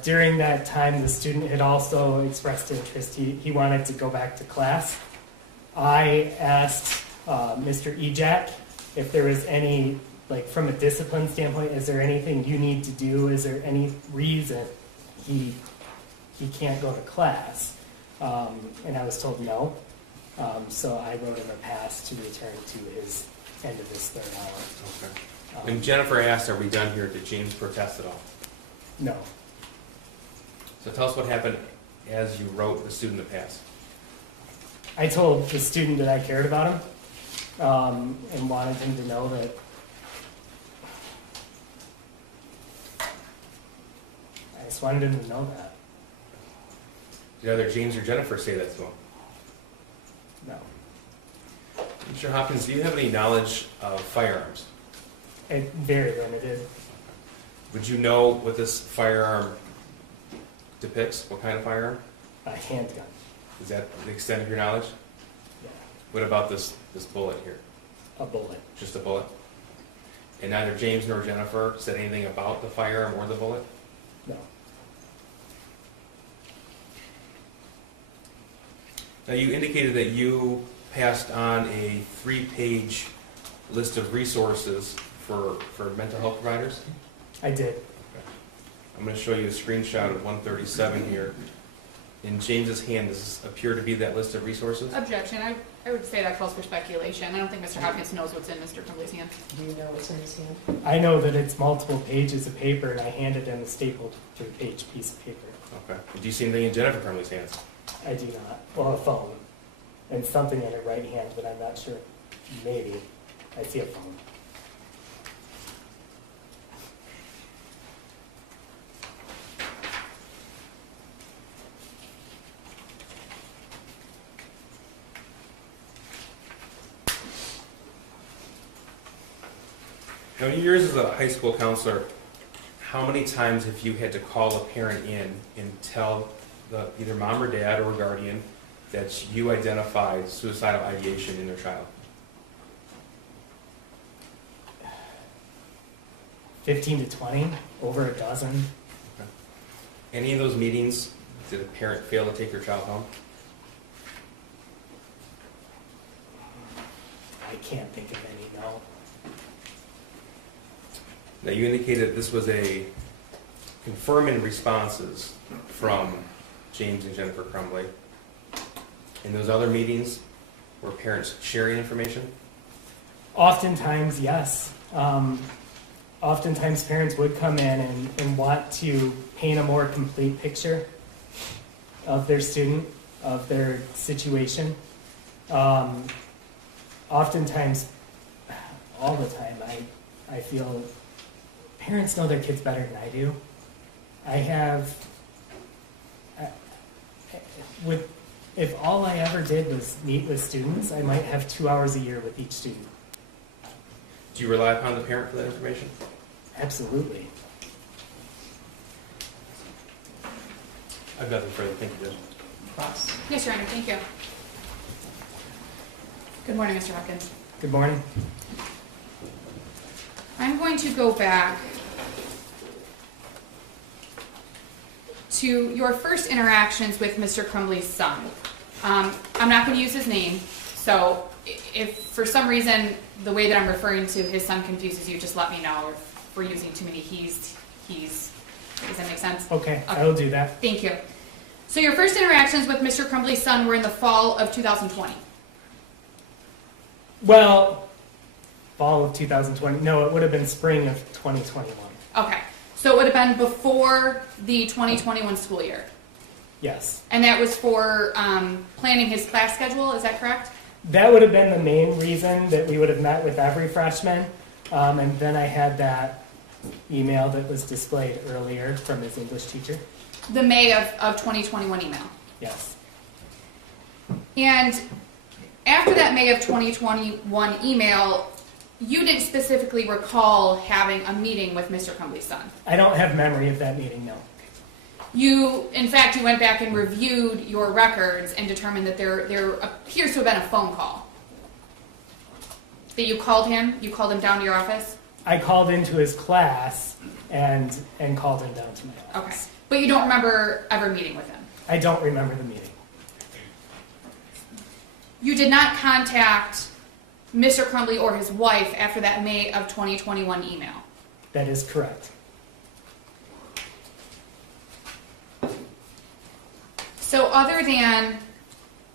during that time, the student had also expressed interest. He wanted to go back to class. I asked Mr. Ejak if there was any, like from a discipline standpoint, is there anything you need to do? Is there any reason he can't go to class? And I was told no. So I wrote him a pass to return to his end of his third hour. Okay. When Jennifer asked, "Are we done here?" did James protest at all? No. So tell us what happened as you wrote the student a pass. I told the student that I cared about him and wanted him to know that I just wanted him to know that. Did either James or Jennifer say that to him? No. Mr. Hopkins, do you have any knowledge of firearms? Very limited. Would you know what this firearm depicts? What kind of firearm? A handgun. Is that the extent of your knowledge? Yeah. What about this bullet here? A bullet. Just a bullet? And neither James nor Jennifer said anything about the firearm or the bullet? No. Now, you indicated that you passed on a 3-page list of resources for mental health providers. I did. I'm going to show you a screenshot of 137 here. In James's hand, does this appear to be that list of resources? Objection. I would say that calls for speculation. I don't think Mr. Hopkins knows what's in Mr. Crumbley's hand. Do you know what's in his hand? I know that it's multiple pages of paper, and I handed him a stapled 3-page piece of paper. Okay. Do you see anything in Jennifer Crumbley's hands? I do not. Well, a phone. And something in her right hand, but I'm not sure. Maybe. I see a phone. Now, in your years as a high school counselor, how many times have you had to call a parent in and tell either mom or dad or guardian that you identified suicidal ideation in their child? 15 to 20, over a dozen. Any of those meetings, did a parent fail to take their child home? I can't think of any, no. Now, you indicated this was a confirming responses from James and Jennifer Crumbley. In those other meetings, Were parents sharing information? Oftentimes, yes. Oftentimes parents would come in and want to paint a more complete picture of their student, of their situation. Oftentimes, all the time, I feel parents know their kids better than I do. If all I ever did was meet with students, I might have 2 hours a year with each student. Do you rely upon the parent for that information? Absolutely. I've nothing further. Thank you, Judge. Ross? Yes, Your Honor, thank you. Good morning, Mr. Hopkins. Good morning. I'm going to go back to your first interactions with Mr. Crumbley's son. I'm not going to use his name, so if for some reason the way that I'm referring to his son confuses you, just let me know. If we're using too many he's. Does that make sense? Okay, I will do that. Thank you. So your first interactions with Mr. Crumbley's son were in the fall of 2020. Well, fall of 2020. No, it would have been spring of 2021. Okay. So it would have been before the 2021 school year. Yes. And that was for planning his class schedule, is that correct? That would have been the main reason that we would have met with every freshman. And then I had that email that was displayed earlier from his English teacher. The May of 2021 email. Yes. And after that May of 2021 email, you didn't specifically recall having a meeting with Mr. Crumbley's son. I don't have memory of that meeting, no. In fact, you went back and reviewed your records and determined that there appears to have been a phone call. That you called him down to your office? I called into his class and called him down to my office. Okay. But you don't remember ever meeting with him? I don't remember the meeting. You did not contact Mr. Crumbley or his wife after that May of 2021 email? That is correct. So other than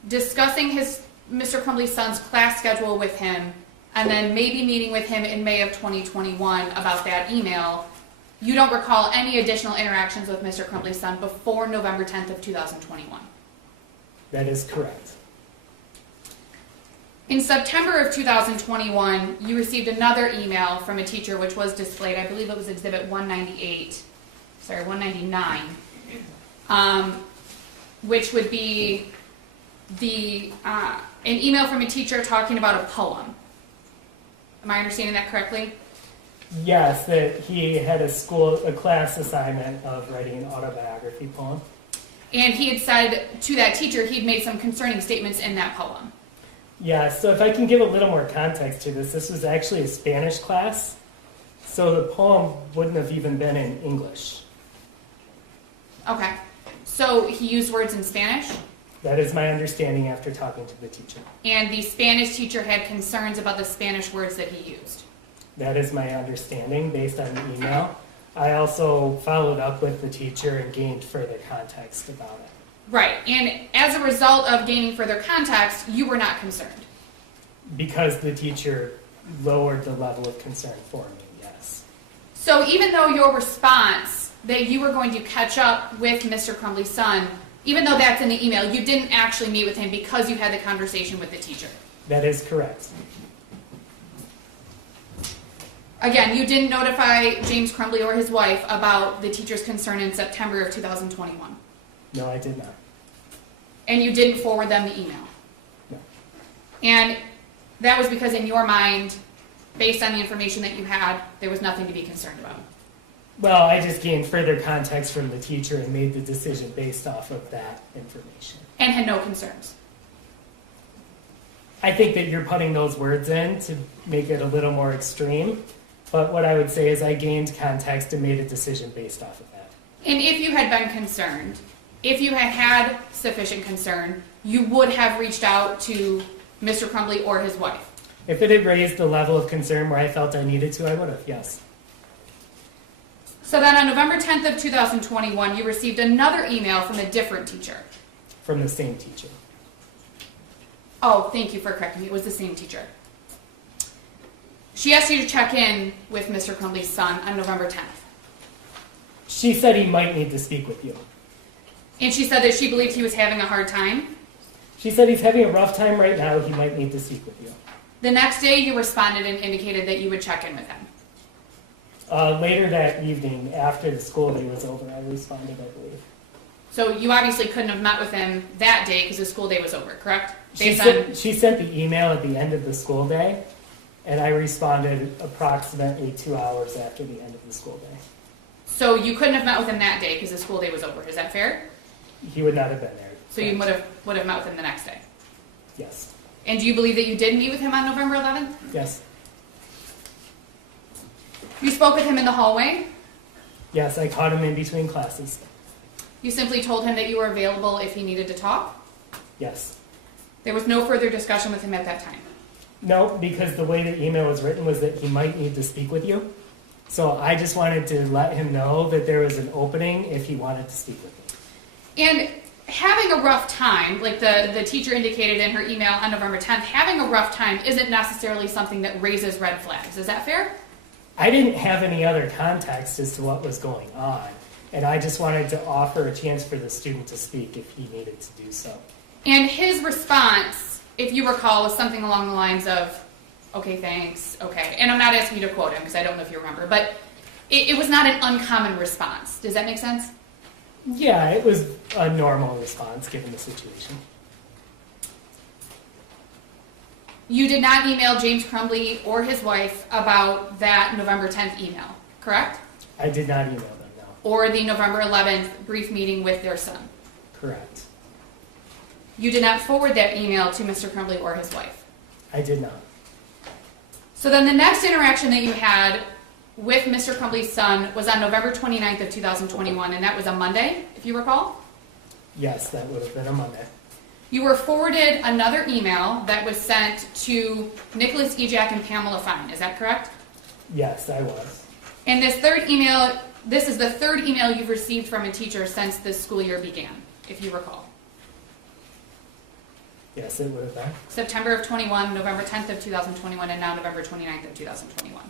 discussing Mr. Crumbley's son's class schedule with him, and then maybe meeting with him in May of 2021 about that email, you don't recall any additional interactions with Mr. Crumbley's son before November 10th of 2021? That is correct. In September of 2021, you received another email from a teacher which was displayed, I believe it was Exhibit 199, which would be an email from a teacher talking about a poem. Am I understanding that correctly? Yes, that he had a class assignment of writing an autobiography poem. And he had said to that teacher he'd made some concerning statements in that poem. Yeah, so if I can give a little more context to this was actually a Spanish class, so the poem wouldn't have even been in English. Okay. So he used words in Spanish? That is my understanding after talking to the teacher. And the Spanish teacher had concerns about the Spanish words that he used? That is my understanding based on the email. I also followed up with the teacher and gained further context about it. Right. And as a result of gaining further context, you were not concerned? Because the teacher lowered the level of concern for me, yes. So even though your response that you were going to catch up with Mr. Crumbley's son, even though that's in the email, you didn't actually meet with him because you had the conversation with the teacher? That is correct. Again, you didn't notify James Crumbley or his wife about the teacher's concern in September of 2021? No, I did not. And you didn't forward them the email? No. And that was because in your mind, based on the information that you had, there was nothing to be concerned about? Well, I just gained further context from the teacher and made the decision based off of that information. And had no concerns? I think that you're putting those words in to make it a little more extreme, but what I would say is I gained context and made a decision based off of that. And if you had been concerned, if you had had sufficient concern, you would have reached out to Mr. Crumbley or his wife? If it had raised the level of concern where I felt I needed to, I would have, yes. So then on November 10th of 2021, you received another email from a different teacher? From the same teacher. Oh, thank you for correcting me. It was the same teacher. She asked you to check in with Mr. Crumbley's son on November 10th. She said he might need to speak with you. And she said that she believed he was having a hard time. She said he's having a rough time right now. He might need to speak with you. The next day, you responded and indicated that you would check in with him. Later that evening, after the school day was over, I responded, I believe. So you obviously couldn't have met with him that day because the school day was over, correct? She sent the email at the end of the school day, and I responded approximately 2 hours after the end of the school day. So you couldn't have met with him that day because the school day was over. Is that fair? He would not have been there. So you would have met with him the next day. Yes. And do you believe that you did meet with him on November 11th? Yes. You spoke with him in the hallway. Yes, I caught him in between classes. You simply told him that you were available if he needed to talk. Yes. There was no further discussion with him at that time. No, because the way the email was written was that he might need to speak with you. So I just wanted to let him know that there was an opening if he wanted to speak with me. And having a rough time, like the teacher indicated in her email on November 10th, having a rough time isn't necessarily something that raises red flags. Is that fair? I didn't have any other context as to what was going on, and I just wanted to offer a chance for the student to speak if he needed to do so. And his response, if you recall, was something along the lines of, okay, thanks, okay. And I'm not asking you to quote him because I don't know if you remember, but it was not an uncommon response. Does that make sense? Yeah, it was a normal response given the situation. You did not email James Crumbley or his wife about that November 10th email, correct? I did not email them, no. Or the November 11th brief meeting with their son. Correct. You did not forward that email to Mr. Crumbley or his wife. I did not. So then the next interaction that you had with Mr. Crumbley's son was on November 29th of 2021, and that was a Monday, if you recall? Yes, that would have been a Monday. You were forwarded another email that was sent to Nicholas Ejak and Pamela Fine. Is that correct? Yes, I was. And this is the third email you've received from a teacher since this school year began, if you recall. Yes, it would have been. September of 21, November 10th of 2021, and now November 29th of 2021.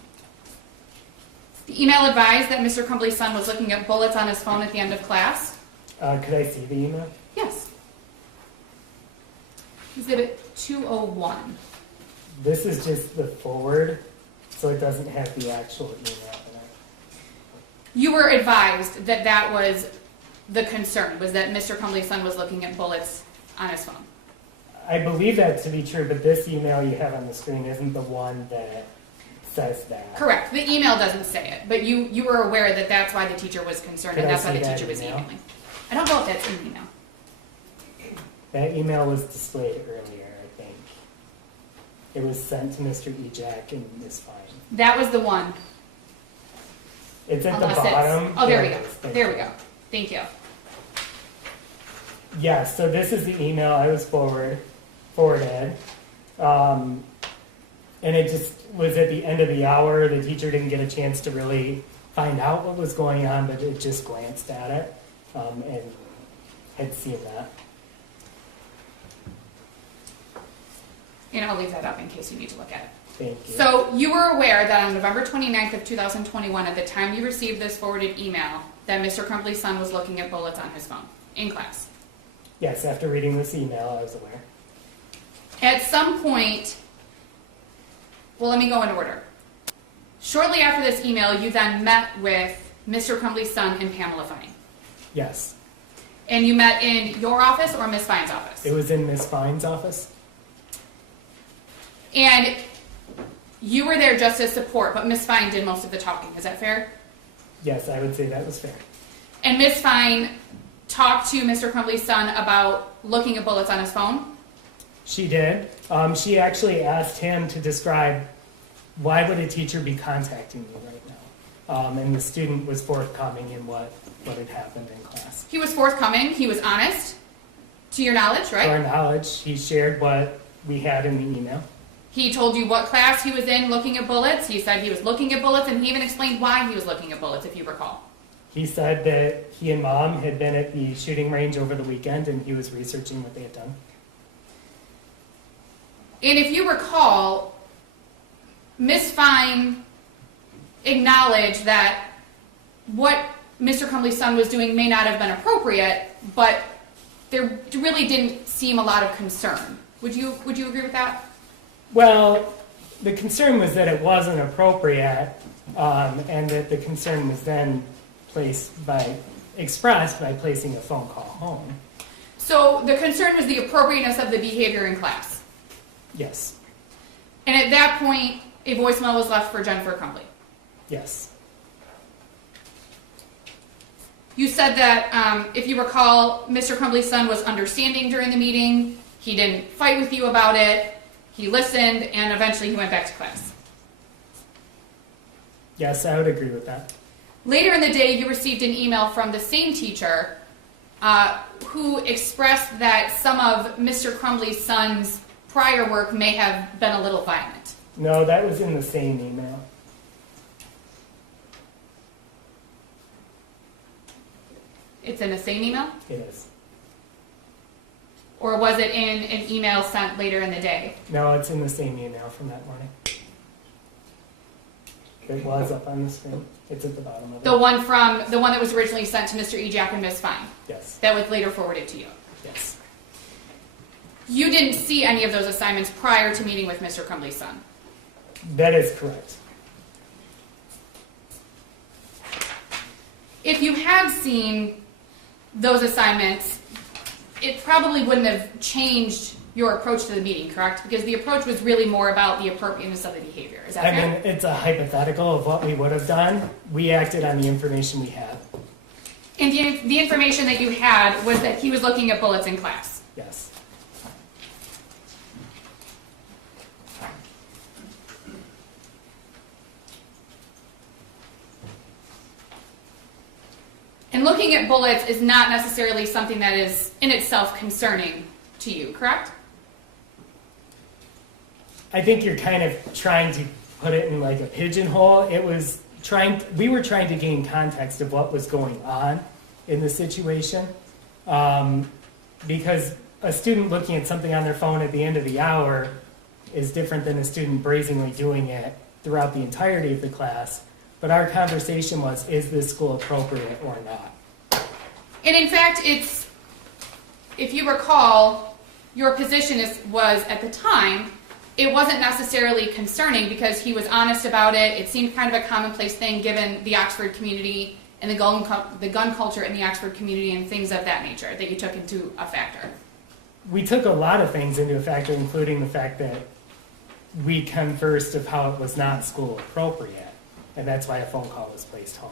The email advised that Mr. Crumbley's son was looking at bullets on his phone at the end of class. Could I see the email? Yes. Exhibit 201. This is just the forward, so it doesn't have the actual email in it. You were advised that that was the concern, was that Mr. Crumbley's son was looking at bullets on his phone. I believe that to be true, but this email you have on the screen isn't the one that says that. Correct. The email doesn't say it, but you were aware that that's why the teacher was concerned, Could and I that's why see the that teacher was email? emailing. I don't know if that's in the email. That email was displayed earlier, I think. It was sent to Mr. Ejak and Ms. Fine. That was the one. It's at Unless the bottom. oh, there we There go. it is. Thank There you. we go. Thank you. Yes, so this is the email I was forwarded. And it just was at the end of the hour. The teacher didn't get a chance to really find out what was going on, but it just glanced at it and had seen that. And I'll leave that up in case you need to look at it. Thank you. So you were aware that on November 29th of 2021, at the time you received this forwarded email, that Mr. Crumbley's son was looking at bullets on his phone in class. Yes, after reading this email, I was aware. At some point, well, let me go in order. Shortly after this email, you then met with Mr. Crumbley's son and Pamela Fine. Yes. And you met in your office or Ms. Fine's office? It was in Ms. Fine's office. And you were there just as support, but Ms. Fine did most of the talking. Is that fair? Yes, I would say that was fair. And Ms. Fine talked to Mr. Crumbley's son about looking at bullets on his phone? She did. She actually asked him to describe why would a teacher be contacting me right now. And the student was forthcoming in what had happened in class. He was forthcoming. He was honest, to your knowledge, To our right? knowledge, he shared what we had in the email. He told you what class he was in looking at bullets. He said he was looking at bullets, and he even explained why he was looking at bullets, if you recall. He said that he and mom had been at the shooting range over the weekend and he was researching what they had done. And if you recall, Ms. Fine acknowledged that what Mr. Crumbley's son was doing may not have been appropriate, but there really didn't seem a lot of concern. Would you agree with that? Well, the concern was that it wasn't appropriate, and that the concern was then expressed by placing a phone call home. So the concern was the appropriateness of the behavior in class. Yes. And at that point, a voicemail was left for Jennifer Crumbley. Yes. You said that, if you recall, Mr. Crumbley's son was understanding during the meeting. He didn't fight with you about it. He listened, and eventually he went back to class. Yes, I would agree with that. Later in the day, you received an email from the same teacher who expressed that some of Mr. Crumbley's son's prior work may have been a little violent. No, that was in the same email. It's in the same email? It is. Or was it in an email sent later in the day? No, it's in the same email from that morning. It was up on the screen. It's at the bottom of it. The one that was originally sent to Mr. Ejak and Ms. Fine, Yes. that was later forwarded to you. Yes. You didn't see any of those assignments prior to meeting with Mr. Crumbley's son. That is correct. If you had seen those assignments, it probably wouldn't have changed your approach to the meeting, correct? Because the approach was really more about the appropriateness of the behavior. Is that fair? mean, it's a hypothetical of what we would have done. We acted on the information we had. And the information that you had was that he was looking at bullets in class. Yes. And looking at bullets is not necessarily something that is in itself concerning to you, correct? I think you're kind of trying to put it in like a pigeonhole. We were trying to gain context of what was going on in the situation. Because a student looking at something on their phone at the end of the hour is different than a student brazenly doing it throughout the entirety of the class. But our conversation was, is this school appropriate or not? And in fact, if you recall, your position was at the time, it wasn't necessarily concerning because he was honest about it. It seemed kind of a commonplace thing given the Oxford community and the gun culture in the Oxford community and things of that nature that you took into a factor. We took a lot of things into a factor, including the fact that we conversed of how it was not school appropriate. And that's why a phone call was placed home.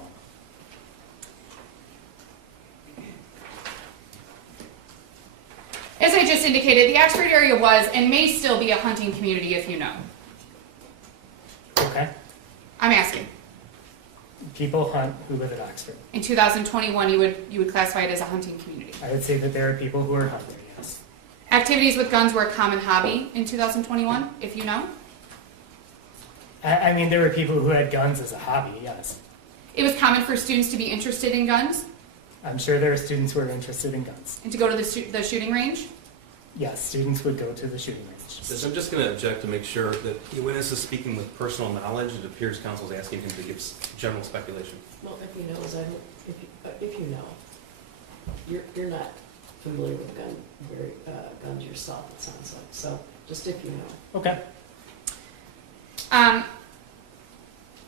As I just indicated, the Oxford area was and may still be a hunting community if you know. Okay? I'm asking. People hunt who live at Oxford. In 2021, you would classify it as a hunting community. I would say that there are people who are hunting, yes. Activities with guns were a common hobby in 2021, if you know. I mean, there were people who had guns as a hobby, yes. It was common for students to be interested in guns I'm sure there are students who are interested in guns. and to go to the shooting range. Yes, students would go to the shooting range. Yes, I'm just going to object to make sure that the witness is speaking with personal knowledge. It appears counsel's asking him to give general speculation. Well, if he knows, if you know, you're not familiar with guns yourself, it sounds like, so just if you know. Okay.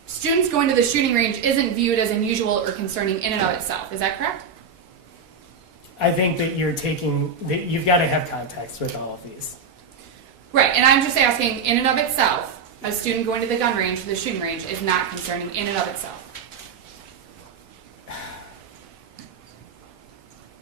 Students going to the shooting range isn't viewed as unusual or concerning in and of itself. Is that correct? I think that you've got to have context with all of these. Right, and I'm just asking, in and of itself, a student going to the gun range, the shooting range, is not concerning in and of itself.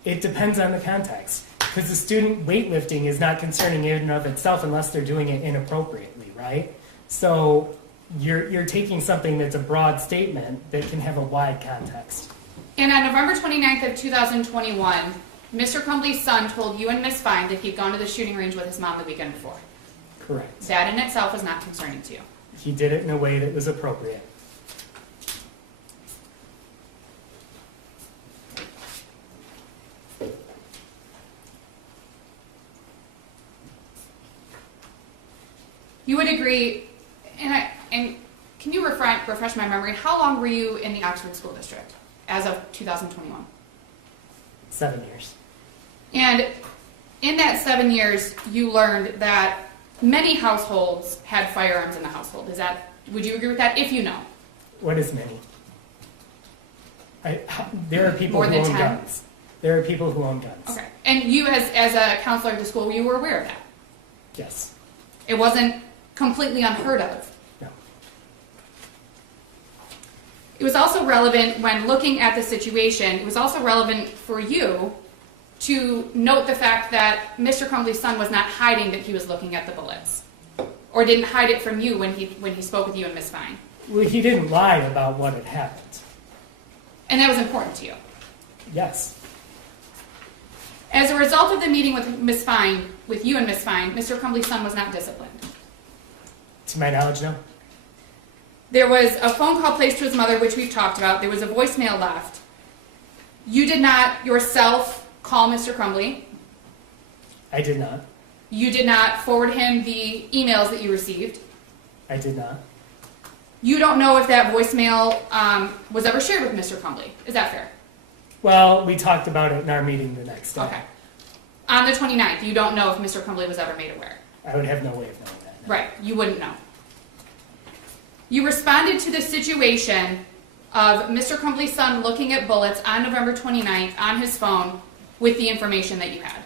It depends on the context. Because the student weightlifting is not concerning in and of itself unless they're doing it inappropriately, right? So you're taking something that's a broad statement that can have a wide context. And on November 29th of 2021, Mr. Crumbley's son told you and Ms. Fine that he'd gone to the shooting range with his mom the weekend before. Correct. That in itself is not concerning to you. He did it in a way that was appropriate. You would agree, and can you refresh my memory? How long were you in the Oxford School District as of 2021? 7 years. And in that 7 years, you learned that many households had firearms in the household. Would you agree with that? If you know. What is many? There are people More who than own 10? guns. There are people who own guns. Okay. And you, as a counselor at the school, you were aware of that. Yes. It wasn't completely unheard of. No. It was also relevant when looking at the situation. It was also relevant for you to note the fact that Mr. Crumbley's son was not hiding that he was looking at the bullets, or didn't hide it from you when he spoke with you and Miss Fine. Well, he didn't lie about what had happened. And that was important to you. Yes. As a result of the meeting with Miss Fine, with you and Miss Fine, Mr. Crumbley's son was not disciplined. To my knowledge, no. There was a phone call placed to his mother, which we've talked about. There was a voicemail left. You did not yourself call Mr. Crumbley. I did not. You did not forward him the emails that you received. I did not. You don't know if that voicemail was ever shared with Mr. Crumbley. Is that fair? Well, we talked about it in our meeting the next day. Okay. On the 29th, you don't know if Mr. Crumbley was ever made aware. I would have no way of knowing that. No. Right, you wouldn't know. You responded to the situation of Mr. Crumbley's son looking at bullets on November 29th on his phone with the information that you had.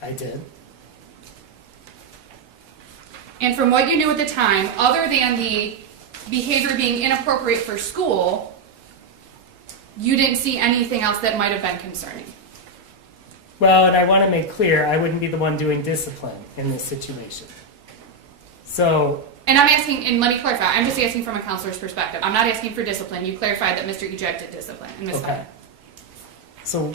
I did. And from what you knew at the time, other than the behavior being inappropriate for school, you didn't see anything else that might have been concerning. Well, and I want to make clear, I wouldn't be the one doing discipline in this situation. So, And I'm asking, and let me clarify, I'm just asking from a counselor's perspective. I'm not asking for discipline. You clarified that Mr. Eject did discipline and Ms. okay. Fine. So,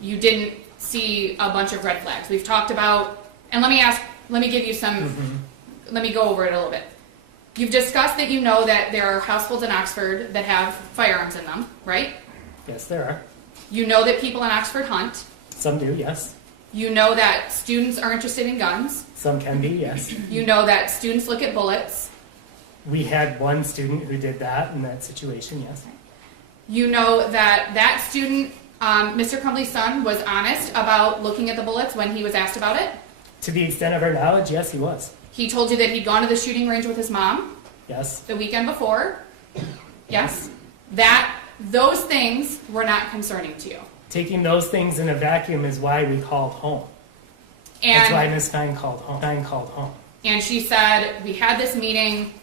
You didn't see a bunch of red flags. We've talked about, and let me give you some, let me go over it a little bit. You've discussed that you know that there are households in Oxford that have firearms in them, right? yes, there are. You know that people in Oxford hunt. Some do, yes. You know that students are interested in guns. Some can be, yes. You know that students look at bullets. We had one student who did that in that situation, yes. You know that student, Mr. Crumbley's son, was honest about looking at the bullets when he was asked about it. To the extent of our knowledge, yes, he was. He told you that he'd gone to the shooting range with his mom Yes. the weekend before. Yes. Those things were not concerning to you. Taking those things in a vacuum is why we called home. That's why And, Miss Fine called home. and she said, we had this meeting.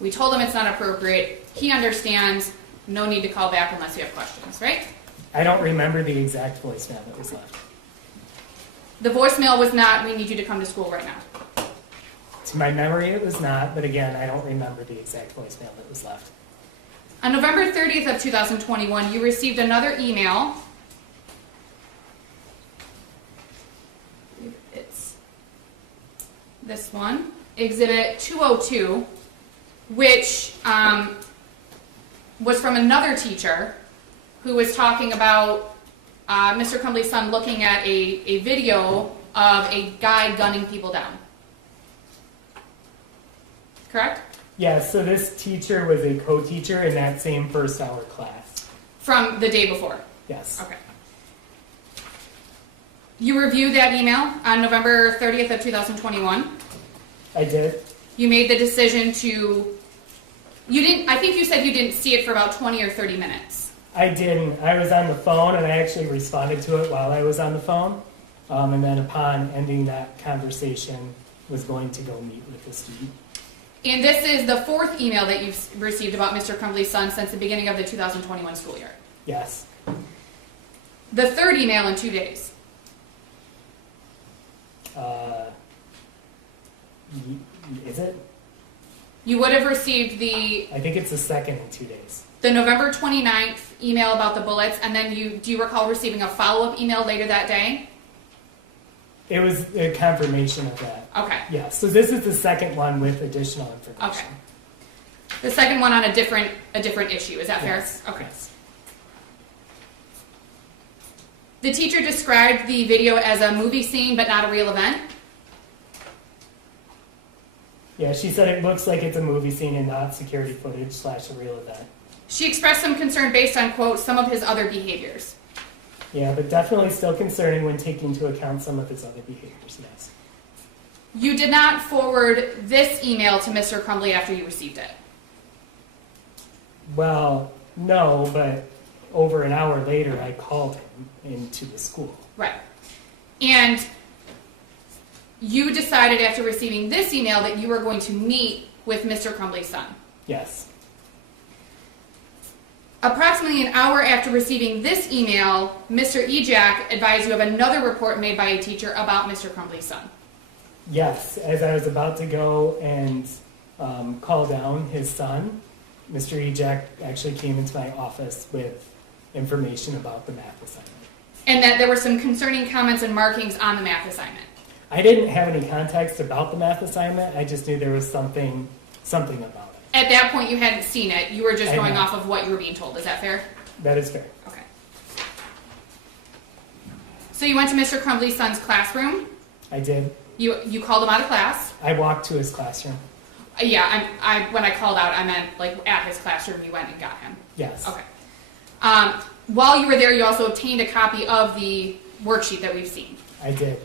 We told him it's not appropriate. He understands. No need to call back unless you have questions, right? I don't remember the exact voicemail that was left. The voicemail was not, we need you to come to school right now. To my memory, it was not, but again, I don't remember the exact voicemail that was left. On November 30th of 2021, you received another email. It's this one, Exhibit 202, which was from another teacher who was talking about Mr. Crumbley's son looking at a video of a guy gunning people down. Correct? Yeah, so this teacher was a co-teacher in that same first hour class. From the day before. Yes. Okay. You reviewed that email on November 30th of 2021. I did. You made the decision to, I think you said you didn't see it for about 20 or 30 minutes. I didn't. I was on the phone and I actually responded to it while I was on the phone. And then upon ending that conversation, was going to go meet with the student. And this is the fourth email that you've received about Mr. Crumbley's son since the beginning of the 2021 school year. Yes. The third email in 2 days. Is it? You would have received the I think it's the second in 2 days. November 29th email about the bullets, and then do you recall receiving a follow-up email later that day? It was a confirmation of that. Okay. Yeah, so this is the second one with additional information. Okay. The second one on a different issue. Is that Yes. fair? Okay. Yes. The teacher described the video as a movie scene, but not a real event. Yeah, she said it looks like it's a movie scene and not security footage / a real event. She expressed some concern based on, quote, some of his other behaviors. Yeah, but definitely still concerning when taking into account some of his other behaviors, yes. You did not forward this email to Mr. Crumbley after you received it. Well, no, but over an hour later, I called him into the school. Right. And you decided after receiving this email that you were going to meet with Mr. Crumbley's son. Yes. Approximately an hour after receiving this email, Mr. Ejak advised you of another report made by a teacher about Mr. Crumbley's son. Yes, as I was about to go and call down his son, Mr. Ejak actually came into my office with information about the math assignment. And that there were some concerning comments and markings on the math assignment. I didn't have any context about the math assignment. I just knew there was something about it. At that point, you hadn't seen it. You were just I going had. off of what you were being told. Is that fair? That is fair. Okay. So you went to Mr. Crumbley's son's classroom. I did. You called him out of class. I walked to his classroom. Yeah, when I called out, I meant like at his classroom. You went and got him. Yes. Okay. While you were there, you also obtained a copy of the worksheet that we've seen. I did.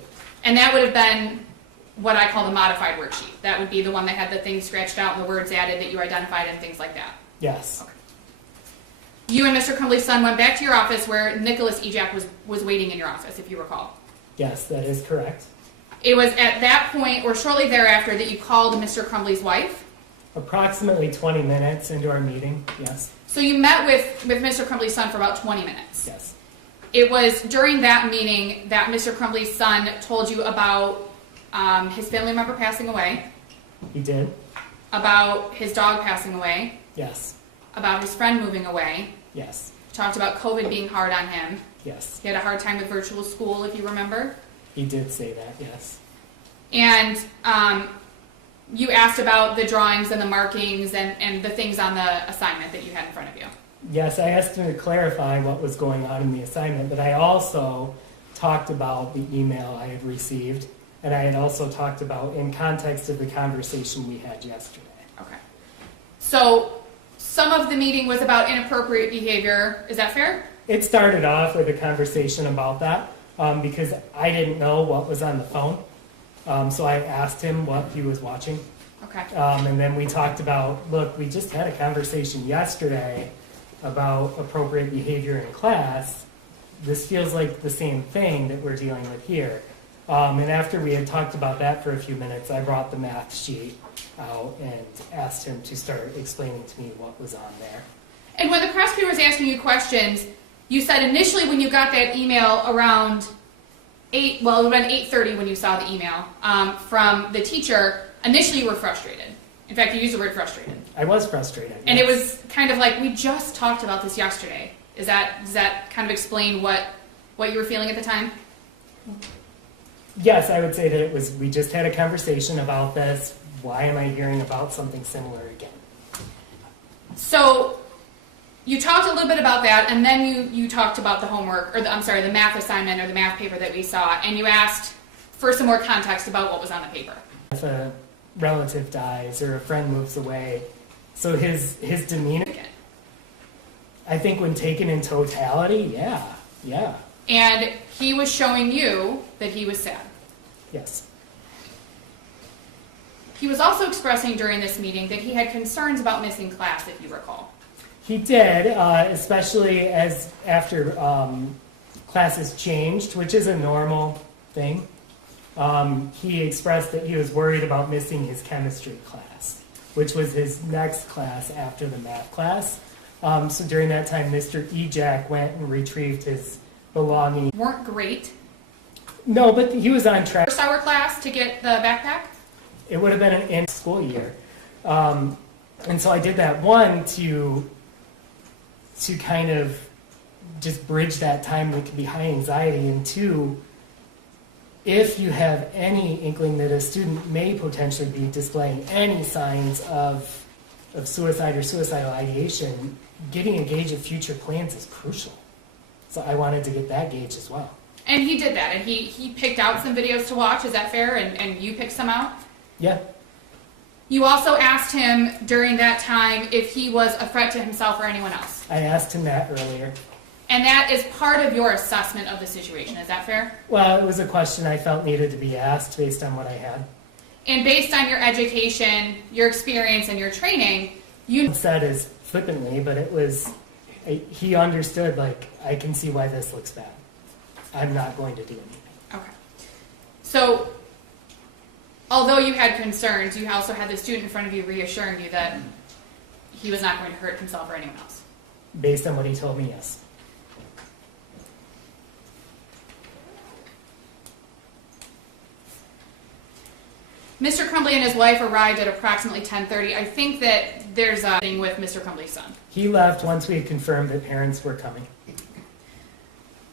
And that would have been what I call the modified worksheet. That would be the one that had the things scratched out and the words added that you identified and things like that. Yes. Okay. You and Mr. Crumbley's son went back to your office where Nicholas Ejak was waiting in your office, if you recall. Yes, that is correct. It was at that point or shortly thereafter that you called Mr. Crumbley's wife. Approximately 20 minutes into our meeting, yes. So you met with Mr. Crumbley's son for about 20 minutes. Yes. It was during that meeting that Mr. Crumbley's son told you about his family member passing away, He did? about his dog passing away, Yes. about his friend moving away, Yes. talked about COVID being hard on him. Yes. He had a hard time with virtual school, if you remember. He did say that, yes. And you asked about the drawings and the markings and the things on the assignment that you had in front of you. Yes, I asked him to clarify what was going on in the assignment, but I also talked about the email I had received, and I had also talked about in context of the conversation we had yesterday. Okay. So some of the meeting was about inappropriate behavior. Is that fair? It started off with a conversation about that because I didn't know what was on the phone. So I asked him what he was watching. Okay. And then we talked about, look, we just had a conversation yesterday about appropriate behavior in class. This feels like the same thing that we're dealing with here. And after we had talked about that for a few minutes, I brought the math sheet out and asked him to start explaining to me what was on there. And when the prosecutor was asking you questions, you said initially when you got that email around it would have been 8:30 when you saw the email from the teacher, initially you were frustrated. In fact, you used the word frustrated. I was frustrated. And yes. it was kind of like, we just talked about this yesterday. Does that kind of explain what you were feeling at the time? Yes, I would say that it was, we just had a conversation about this. Why am I hearing about something similar again? So you talked a little bit about that, and then you talked about the homework, or the math assignment or the math paper that we saw, and you asked for some more context about what was on the paper. If a relative dies or a friend moves away, so his demeanor, I think when taken in totality, yeah. And he was showing you that he was sad. Yes. He was also expressing during this meeting that he had concerns about missing class, if you recall. He did, especially as after classes changed, which is a normal thing. He expressed that he was worried about missing his chemistry class, which was his next class after the math class. So during that time, Mr. Ejak went and retrieved his belongings. Weren't great. No, but he was on track. First hour class to get the backpack? It would have been an end school year. And so I did that, one, to kind of just bridge that time that could be high anxiety, and two, if you have any inkling that a student may potentially be displaying any signs of suicide or suicidal ideation, getting a gauge of future plans is crucial. So I wanted to get that gauge as well. And he did that, and he picked out some videos to watch, is that fair? And you picked some out? Yeah. You also asked him during that time if he was a threat to himself or anyone else. I asked him that earlier. And that is part of your assessment of the situation. Is that fair? Well, it was a question I felt needed to be asked based on what I had. And based on your education, your experience, and your training, you Said as flippantly, but it was, he understood, like, I can see why this looks bad. I'm not going to do anything. okay. So, although you had concerns, you also had the student in front of you reassuring you that he was not going to hurt himself or anyone else. Based on what he told me, yes. Mr. Crumbley and his wife arrived at approximately 10:30. I think that there's a thing with Mr. Crumbley's son. He left once we had confirmed that parents were coming.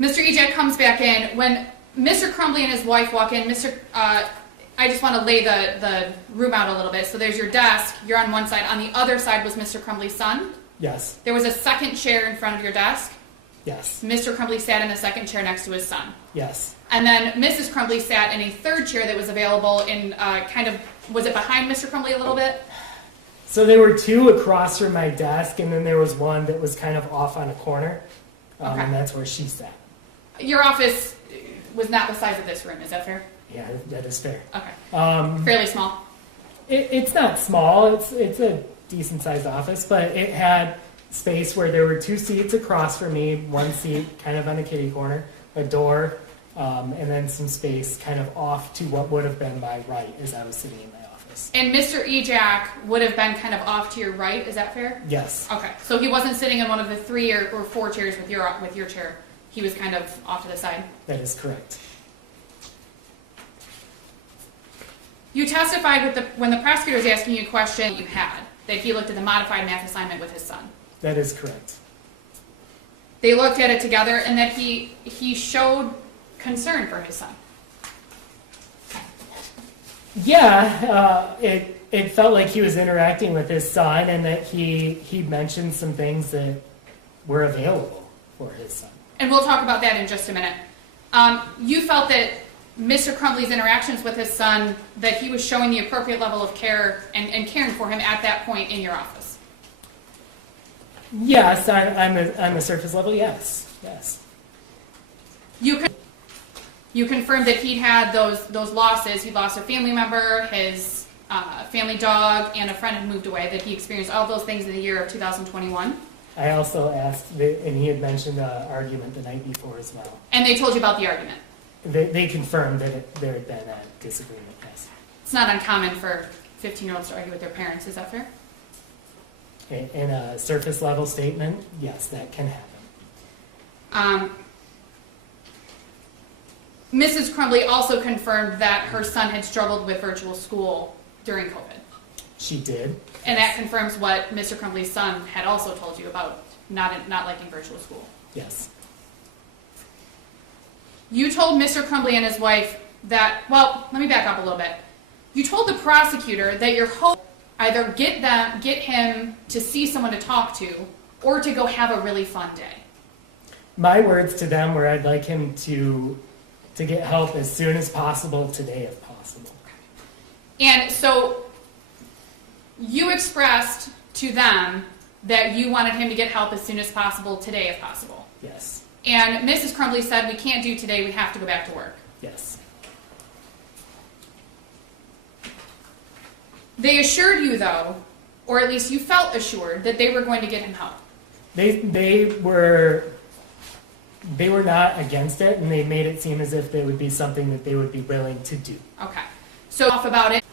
Mr. Ejak comes back in. When Mr. Crumbley and his wife walk in, I just want to lay the room out a little bit. So there's your desk. You're on one side. On the other side was Mr. Crumbley's son. Yes, There was a second chair in front of your desk. yes, Mr. Crumbley sat in the second chair next to his son. yes. And then Mrs. Crumbley sat in a third chair that was available in was it behind Mr. Crumbley a little bit? So there were two across from my desk, and then there was one that was kind of off on a corner, Okay. and that's where she sat. Your office was not the size of this room, is that fair? Yeah, that is fair. Okay. Fairly small. It's not small. It's a decent sized office, but it had space where there were two seats across from me, one seat kind of on the kitty corner, a door, and then some space kind of off to what would have been my right as I was sitting in my office. And Mr. Ejak would have been kind of off to your right, is that fair? Yes, Okay. So he wasn't sitting in one of the 3 or 4 chairs with your chair. He was kind of off to the side. that is correct. You testified when the prosecutor was asking you a question you had, that he looked at the modified math assignment with his son. That is correct. They looked at it together and that he showed concern for his son. Yeah, it felt like he was interacting with his son, and that he mentioned some things that were available for his son. And we'll talk about that in just a minute. You felt that Mr. Crumbley's interactions with his son, that he was showing the appropriate level of care and caring for him at that point in your office. Yes, on the surface level, yes, yes. You confirmed that he'd had those losses. He lost a family member, his family dog, and a friend had moved away, that he experienced all those things in the year of 2021. I also asked, and he had mentioned an argument the night before as well. And they told you about the argument. They confirmed that there had been a disagreement, yes. It's not uncommon for 15-year-olds to argue with their parents, is that fair? In a surface level statement, yes, that can happen. Mrs. Crumbley also confirmed that her son had struggled with virtual school during COVID. She did. And that confirms what Mr. Crumbley's son had also told you about not liking virtual school. Yes. You told Mr. Crumbley and his wife that, well, let me back up a little bit. You told the prosecutor that your hope either get him to see someone to talk to, or to go have a really fun day. My words to them were, I'd like him to get help as soon as possible today, if possible. And so you expressed to them that you wanted him to get help as soon as possible today, if possible. Yes. And Mrs. Crumbley said, we can't do today, we have to go back to work. Yes. They assured you, though, or at least you felt assured, that they were going to get him help. They were not against it, and they made it seem as if it would be something that they would be willing to do. Okay. So off about it.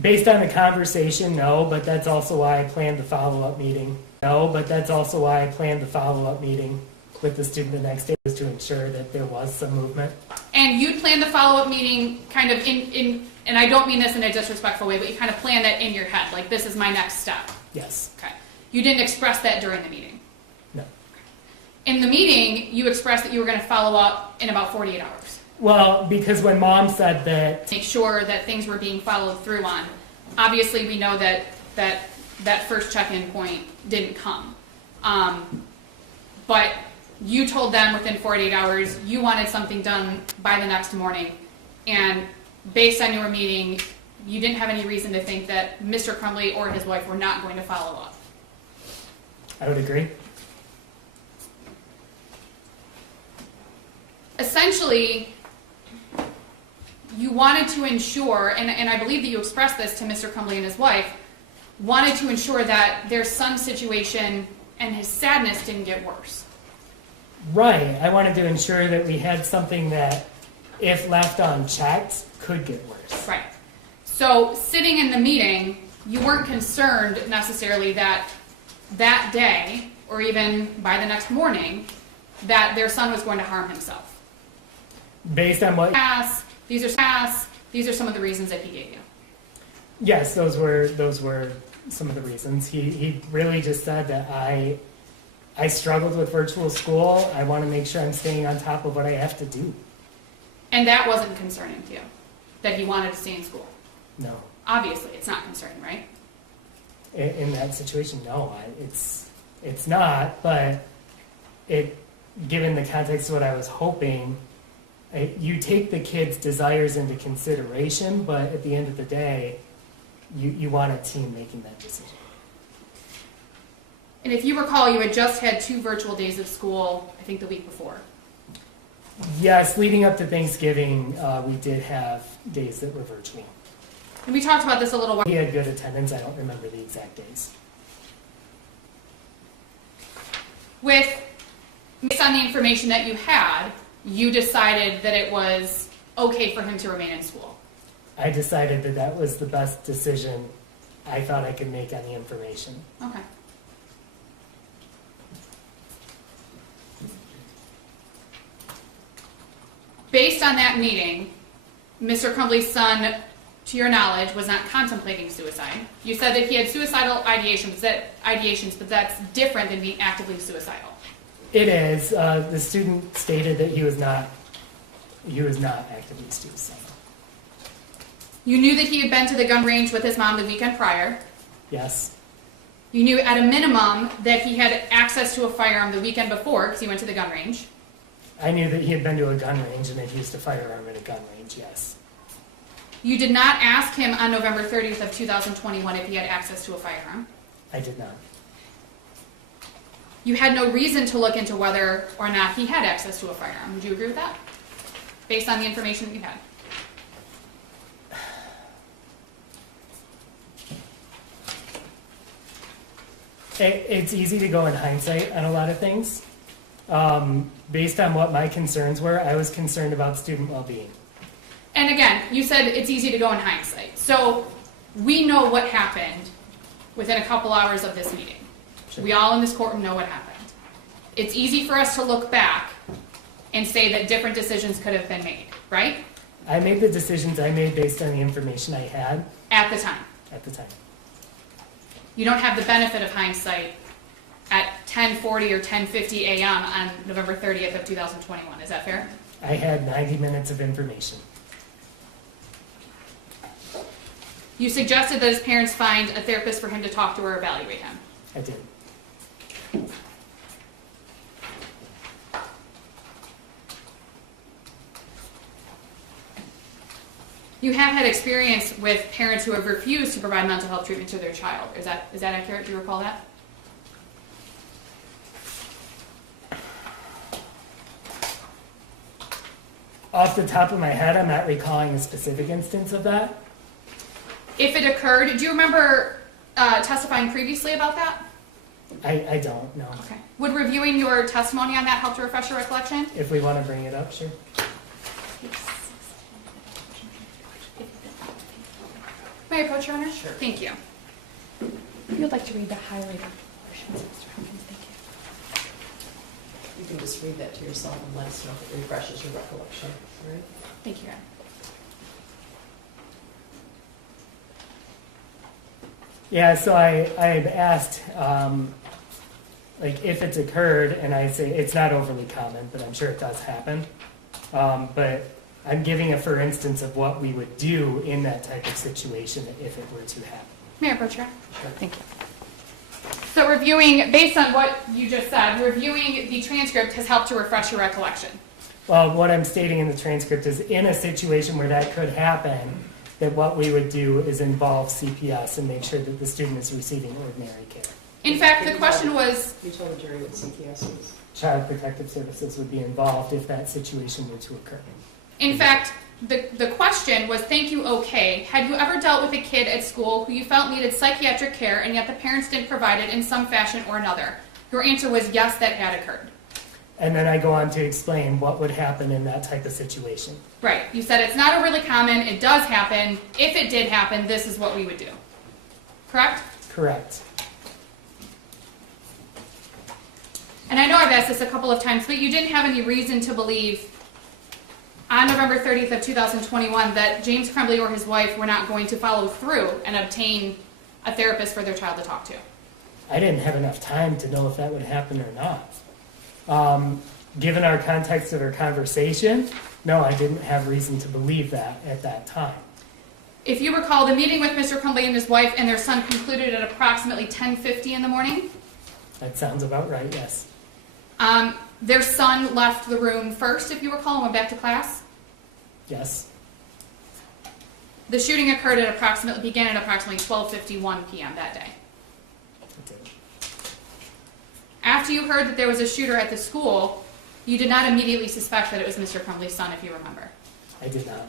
Based on the conversation, no, but that's also why I planned the follow-up meeting. No, but that's also why I planned the follow-up meeting with the student the next day, was to ensure that there was some movement. And you planned the follow-up meeting kind of in, and I don't mean this in a disrespectful way, but you kind of planned that in your head, like this is my next step. Yes. Okay. You didn't express that during the meeting. No. In the meeting, you expressed that you were going to follow up in about 48 hours. Well, because when Mom said that, Make sure that things were being followed through on. Obviously, we know that first check-in point didn't come. But you told them within 48 hours you wanted something done by the next morning. And based on your meeting, you didn't have any reason to think that Mr. Crumbley or his wife were not going to follow up. I would agree. Essentially, you wanted to ensure, and I believe that you expressed this to Mr. Crumbley and his wife, wanted to ensure that their son's situation and his sadness didn't get worse. Right. I wanted to ensure that we had something that, if left unchecked, could get worse. Right. So sitting in the meeting, you weren't concerned necessarily that that day, or even by the next morning, that their son was going to harm himself. Based on what? These are some of the reasons that he gave you. Yes, those were some of the reasons. He really just said that I struggled with virtual school. I want to make sure I'm staying on top of what I have to do. And that wasn't concerning to you, that he wanted to stay in school. No. Obviously, it's not concerning, right? In that situation, no, it's not. But given the context of what I was hoping, you take the kid's desires into consideration, but at the end of the day, you want a team making that decision. And if you recall, you had just had 2 virtual days of school, I think the week before. Yes, leading up to Thanksgiving, we did have days that were virtual. And we talked about this a little while. He had good attendance. I don't remember the exact days. Based on the information that you had, you decided that it was okay for him to remain in school. I decided that that was the best decision I thought I could make on the information. Okay. Based on that meeting, Mr. Crumbley's son, to your knowledge, was not contemplating suicide. You said that he had suicidal ideations, but that's different than being actively suicidal. It is. The student stated that he was not actively suicidal. You knew that he had been to the gun range with his mom the weekend prior. Yes. You knew at a minimum that he had access to a firearm the weekend before because he went to the gun range. I knew that he had been to a gun range and had used a firearm at a gun range, yes. You did not ask him on November 30th of 2021 if he had access to a firearm. I did not. You had no reason to look into whether or not he had access to a firearm. Would you agree with that? Based on the information that you had. It's easy to go in hindsight on a lot of things. Based on what my concerns were, I was concerned about student well-being. And again, you said it's easy to go in hindsight. So we know what happened within a couple hours of this meeting. Sure. We all in this courtroom know what happened. It's easy for us to look back and say that different decisions could have been made, right? I made the decisions I made based on the information I had At the time. at the time. You don't have the benefit of hindsight at 10:40 or 10:50 a.m. on November 30th of 2021. Is that fair? I had 90 minutes of information. You suggested that his parents find a therapist for him to talk to or evaluate him. I did. You have had experience with parents who have refused to provide mental health treatment to their child. Is that accurate? Do you recall that? Off the top of my head, I'm not recalling a specific instance of that. If it occurred, do you remember testifying previously about that? I don't know. Okay. Would reviewing your testimony on that help to refresh your recollection? If we want to bring it up, sure. May I approach, Your Honor? Sure. Thank you. If you'd like to read the highlighted portions, Mr. Hopkins, thank you. You can just read that to yourself and let us know if it refreshes your recollection, all right? Thank you, Your Honor. Yeah, so I had asked, like, if it's occurred, and I say it's not overly common, but I'm sure it does happen. But I'm giving a for instance of what we would do in that type of situation if it were to happen. May I approach, Your Honor? Sure. Thank you. So reviewing, based on what you just said, reviewing the transcript has helped to refresh your recollection. Well, what I'm stating in the transcript is in a situation where that could happen, that what we would do is involve CPS and make sure that the student is receiving ordinary care. In fact, the question was, You told the jury what CPS was. Child Protective Services would be involved if that situation were to occur. in fact, the question was, thank you, okay. Had you ever dealt with a kid at school who you felt needed psychiatric care and yet the parents didn't provide it in some fashion or another? Your answer was yes, that had occurred. And then I go on to explain what would happen in that type of situation. Right. You said it's not overly common. It does happen. If it did happen, this is what we would do. Correct? Correct. And I know I've asked this a couple of times, but you didn't have any reason to believe on November 30th of 2021 that James Crumbley or his wife were not going to follow through and obtain a therapist for their child to talk to. I didn't have enough time to know if that would happen or not. Given our context of our conversation, no, I didn't have reason to believe that at that time. If you recall, the meeting with Mr. Crumbley and his wife and their son concluded at approximately 10:50 in the morning. That sounds about right, yes. Their son left the room first, if you recall, and went back to class. Yes, The shooting occurred began at approximately 12:51 p.m. that day. it did. After you heard that there was a shooter at the school, you did not immediately suspect that it was Mr. Crumbley's son, if you remember. I did not.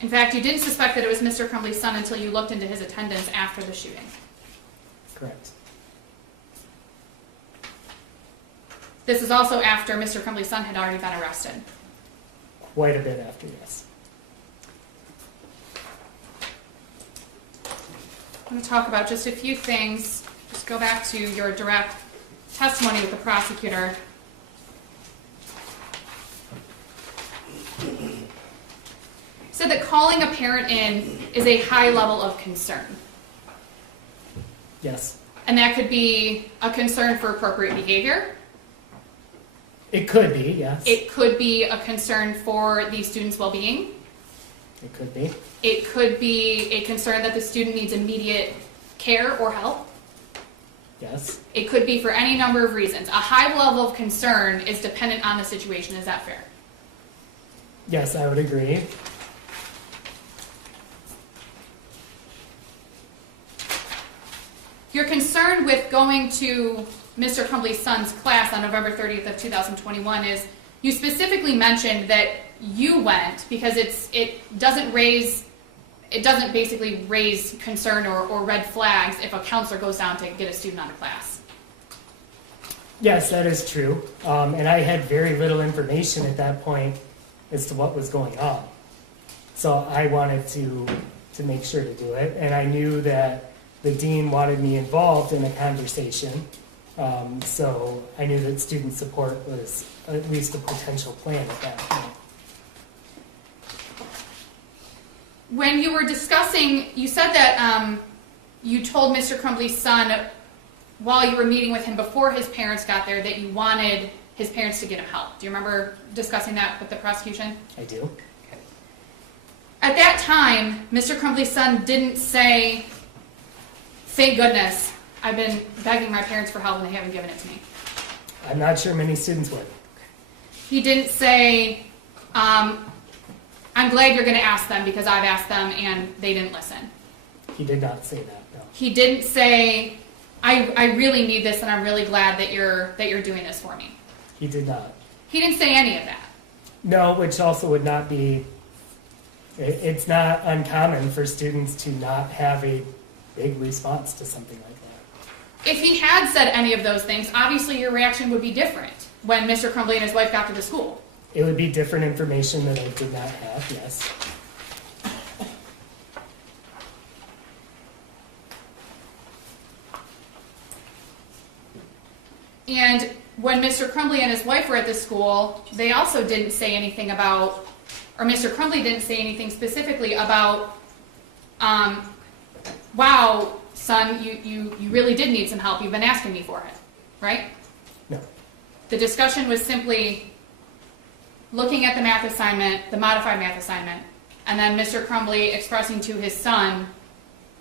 In fact, you didn't suspect that it was Mr. Crumbley's son until you looked into his attendance after the shooting. Correct. This is also after Mr. Crumbley's son had already been arrested. Quite a bit after, yes. I'm going to talk about just a few things. Just go back to your direct testimony with the prosecutor. You said that calling a parent in is a high level of concern. Yes. And that could be a concern for appropriate behavior. It could be, yes. It could be a concern for the student's well-being. It could be. It could be a concern that the student needs immediate care or help. Yes. It could be for any number of reasons. A high level of concern is dependent on the situation. Is that fair? Yes, I would agree. You're concerned with going to Mr. Crumbley's son's class on November 30th of 2021 is you specifically mentioned that you went because it doesn't basically raise concern or red flags if a counselor goes down to get a student out of class. Yes, that is true. And I had very little information at that point as to what was going on. So I wanted to make sure to do it. And I knew that the dean wanted me involved in a conversation. So I knew that student support was at least a potential plan at that point. When you were discussing, you said that you told Mr. Crumbley's son while you were meeting with him before his parents got there that you wanted his parents to get him help. Do you remember discussing that with the prosecution? I do. At that time, Mr. Crumbley's son didn't say, thank goodness, I've been begging my parents for help and they haven't given it to me. I'm not sure many students would. He didn't say, I'm glad you're going to ask them because I've asked them and they didn't listen. He did not say that, no. He didn't say, I really need this and I'm really glad that you're doing this for me. He did not. He didn't say any of that. No, which also would not be, it's not uncommon for students to not have a big response to something like that. If he had said any of those things, obviously your reaction would be different when Mr. Crumbley and his wife got to the school. It would be different information that I did not have, yes. And when Mr. Crumbley and his wife were at the school, they also didn't say anything about, or Mr. Crumbley didn't say anything specifically about, wow, son, you really did need some help. You've been asking me for it, right? No. The discussion was simply looking at the math assignment, the modified math assignment, and then Mr. Crumbley expressing to his son,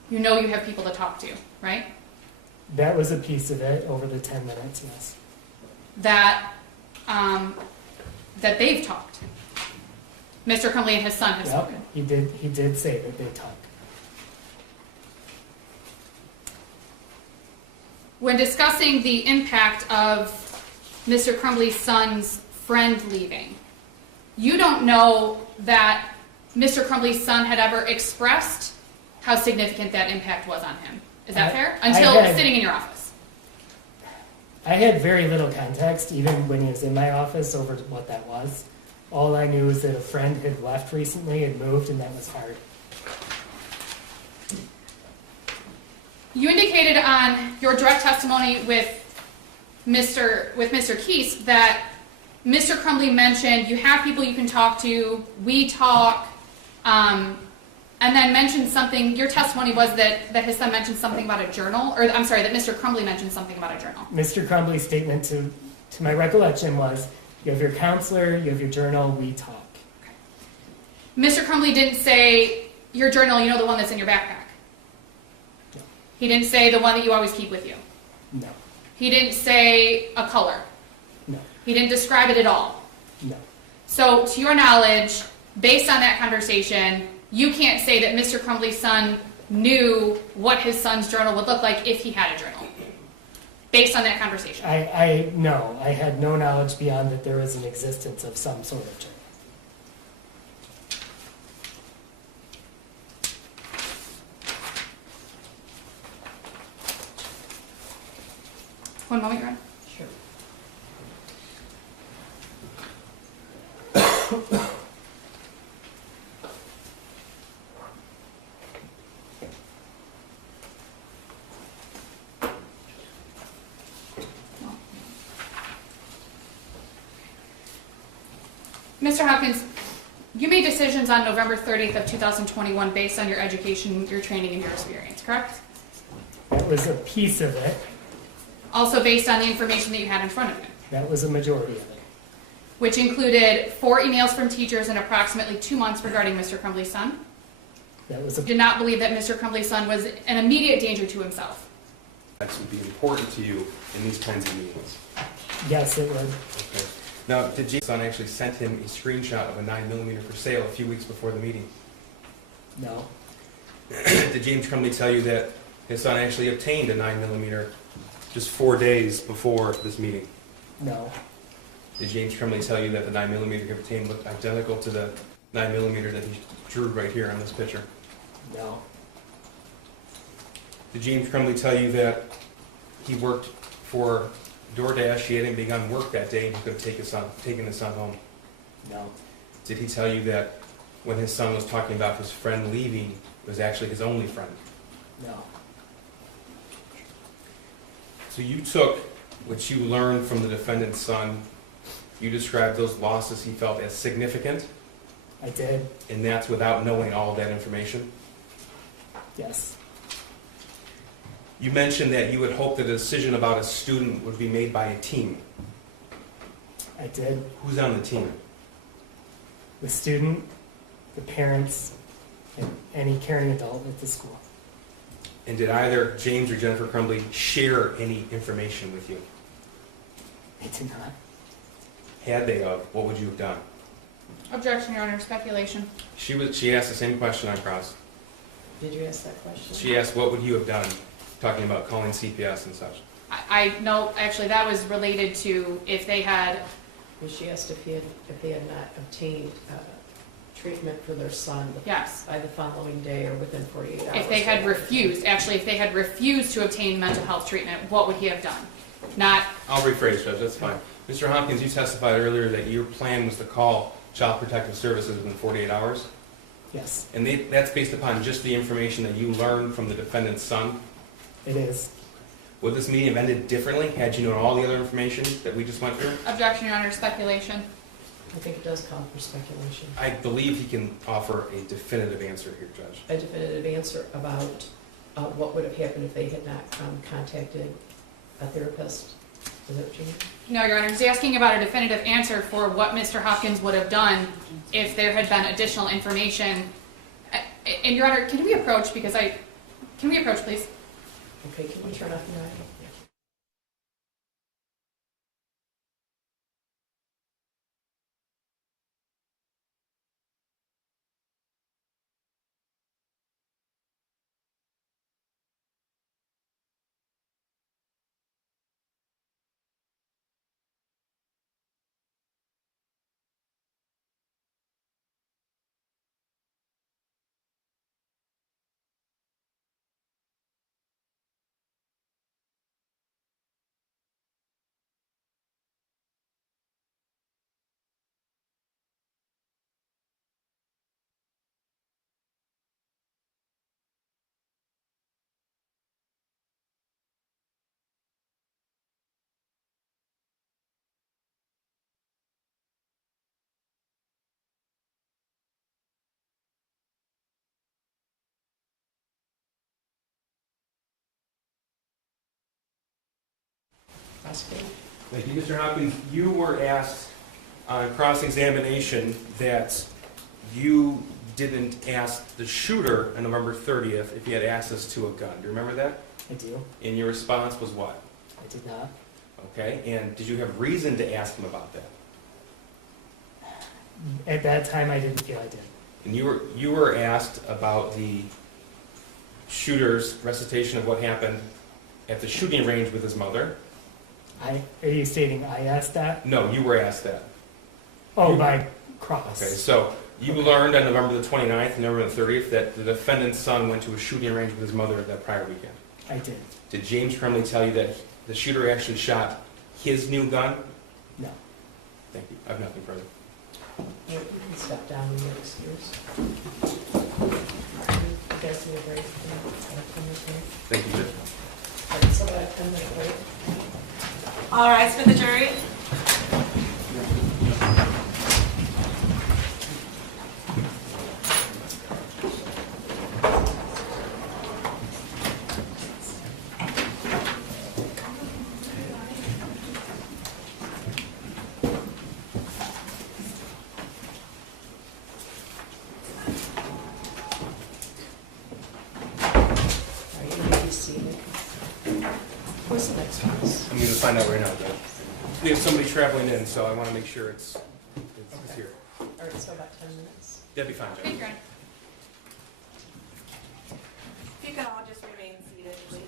you know you have people to talk to, right? That was a piece of it over the 10 minutes, yes. That they've talked. Mr. Crumbley and his son have Yep, spoken. he did say that they talk. When discussing the impact of Mr. Crumbley's son's friend leaving, you don't know that Mr. Crumbley's son had ever expressed how significant that impact was on him. Is that fair? Until sitting in your office. I had very little context, even when he was in my office, over what that was. All I knew was that a friend had left recently and moved, and that was hard. You indicated on your direct testimony with Mr. Keese that Mr. Crumbley mentioned you have people you can talk to, we talk, and then mentioned something. Your testimony was that his son mentioned something about a journal, or I'm sorry, that Mr. Crumbley mentioned something about a journal. Mr. Crumbley's statement to my recollection was, you have your counselor, you have your journal, we talk. Mr. Crumbley didn't say your journal, you know, the one that's in your backpack. No. He didn't say the one that you always keep with you. No. He didn't say a color. No. He didn't describe it at all. No. So, to your knowledge, based on that conversation, you can't say that Mr. Crumbley's son knew what his son's journal would look like if he had a journal. Based on that conversation. No, I had no knowledge beyond that there was an existence of some sort of journal. One moment, Your Honor. Sure. Mr. Hopkins, you made decisions on November 30th of 2021 based on your education, your training, and your experience, correct? That was a piece of it. Also based on the information that you had in front of you, That was a majority of it. which included 4 emails from teachers in approximately 2 months regarding Mr. Crumbley's son. That was You a did not believe that Mr. Crumbley's son was an immediate danger to himself. That would be important to you in these kinds of meetings. yes, it was. Okay. Now, did James' son actually send him a screenshot of a 9mm for sale a few weeks before the meeting? No, Did James Crumbley tell you that his son actually obtained a 9mm just 4 days before this meeting? no, Did James Crumbley tell you that the 9mm he obtained looked identical to the 9mm that he drew right here on this picture? no, Did James Crumbley tell you that he worked for DoorDash, he hadn't begun work that day, and he could have taken his son home? no, Did he tell you that when his son was talking about his friend leaving, it was actually his only friend? no, So you took what you learned from the defendant's son, you described those losses he felt as significant, I did. and that's without knowing all of that information? Yes, You mentioned that you would hope that a decision about a student would be made by a team. I did. Who's on the team? The student, the parents, and any caring adult at the school. And did either James or Jennifer Crumbley share any information with you? They did not. Had they of, what would you have done? Objection, Your Honor, speculation. She asked the same question on cross. Did you ask that question? She asked, what would you have done, talking about calling CPS and such. I no, actually, that was related to if they had, And she asked if they had not obtained treatment for their son yes, by the following day or within 48 hours. if they had refused, actually, if they had refused to obtain mental health treatment, what would he have done? Not, I'll rephrase, Judge, that's fine. Mr. Hopkins, you testified earlier that your plan was to call Child Protective Services within 48 hours, Yes, and that's based upon just the information that you learned from the defendant's son. it is. Would this meeting have ended differently had you known all the other information that we just went through? objection, Your Honor, speculation. I think it does call for speculation. I believe he can offer a definitive answer here, Judge. A definitive answer about what would have happened if they had not contacted a therapist. Is that what you mean? No, Your Honor, he's asking about a definitive answer for what Mr. Hopkins would have done if there had been additional information. And Your Honor, can we approach, can we approach, please? Okay, can you turn off your audio? asking? Thank you, Mr. Hopkins. You were asked on cross-examination that you didn't ask the shooter on November 30th if he had access to a gun. Do you remember that? I do. And your response was what? I did not. Okay, and did you have reason to ask him about that? At that time, I didn't feel I did. And you were asked about the shooter's recitation of what happened at the shooting range with his mother. Are you stating I asked that? No, you were asked that. Oh, by cross. Okay, so you learned on November the 29th and November the 30th that the defendant's son went to a shooting range with his mother that prior weekend. I did. Did James Crumbley tell you that the shooter actually shot his new gun? No. Thank you. I have nothing further. You can step down and get excused. You guys need a break? Thank you, Judge. All right, so about a 10-minute break. All rise for the jury. Are you going to be seated? Who's the next one? I'm going to find out right now, Judge. We have somebody traveling in, so I want to make sure it's here. All right, so about 10 minutes. That'd be fine, Judge. Thank you. If you could all just remain seated, please.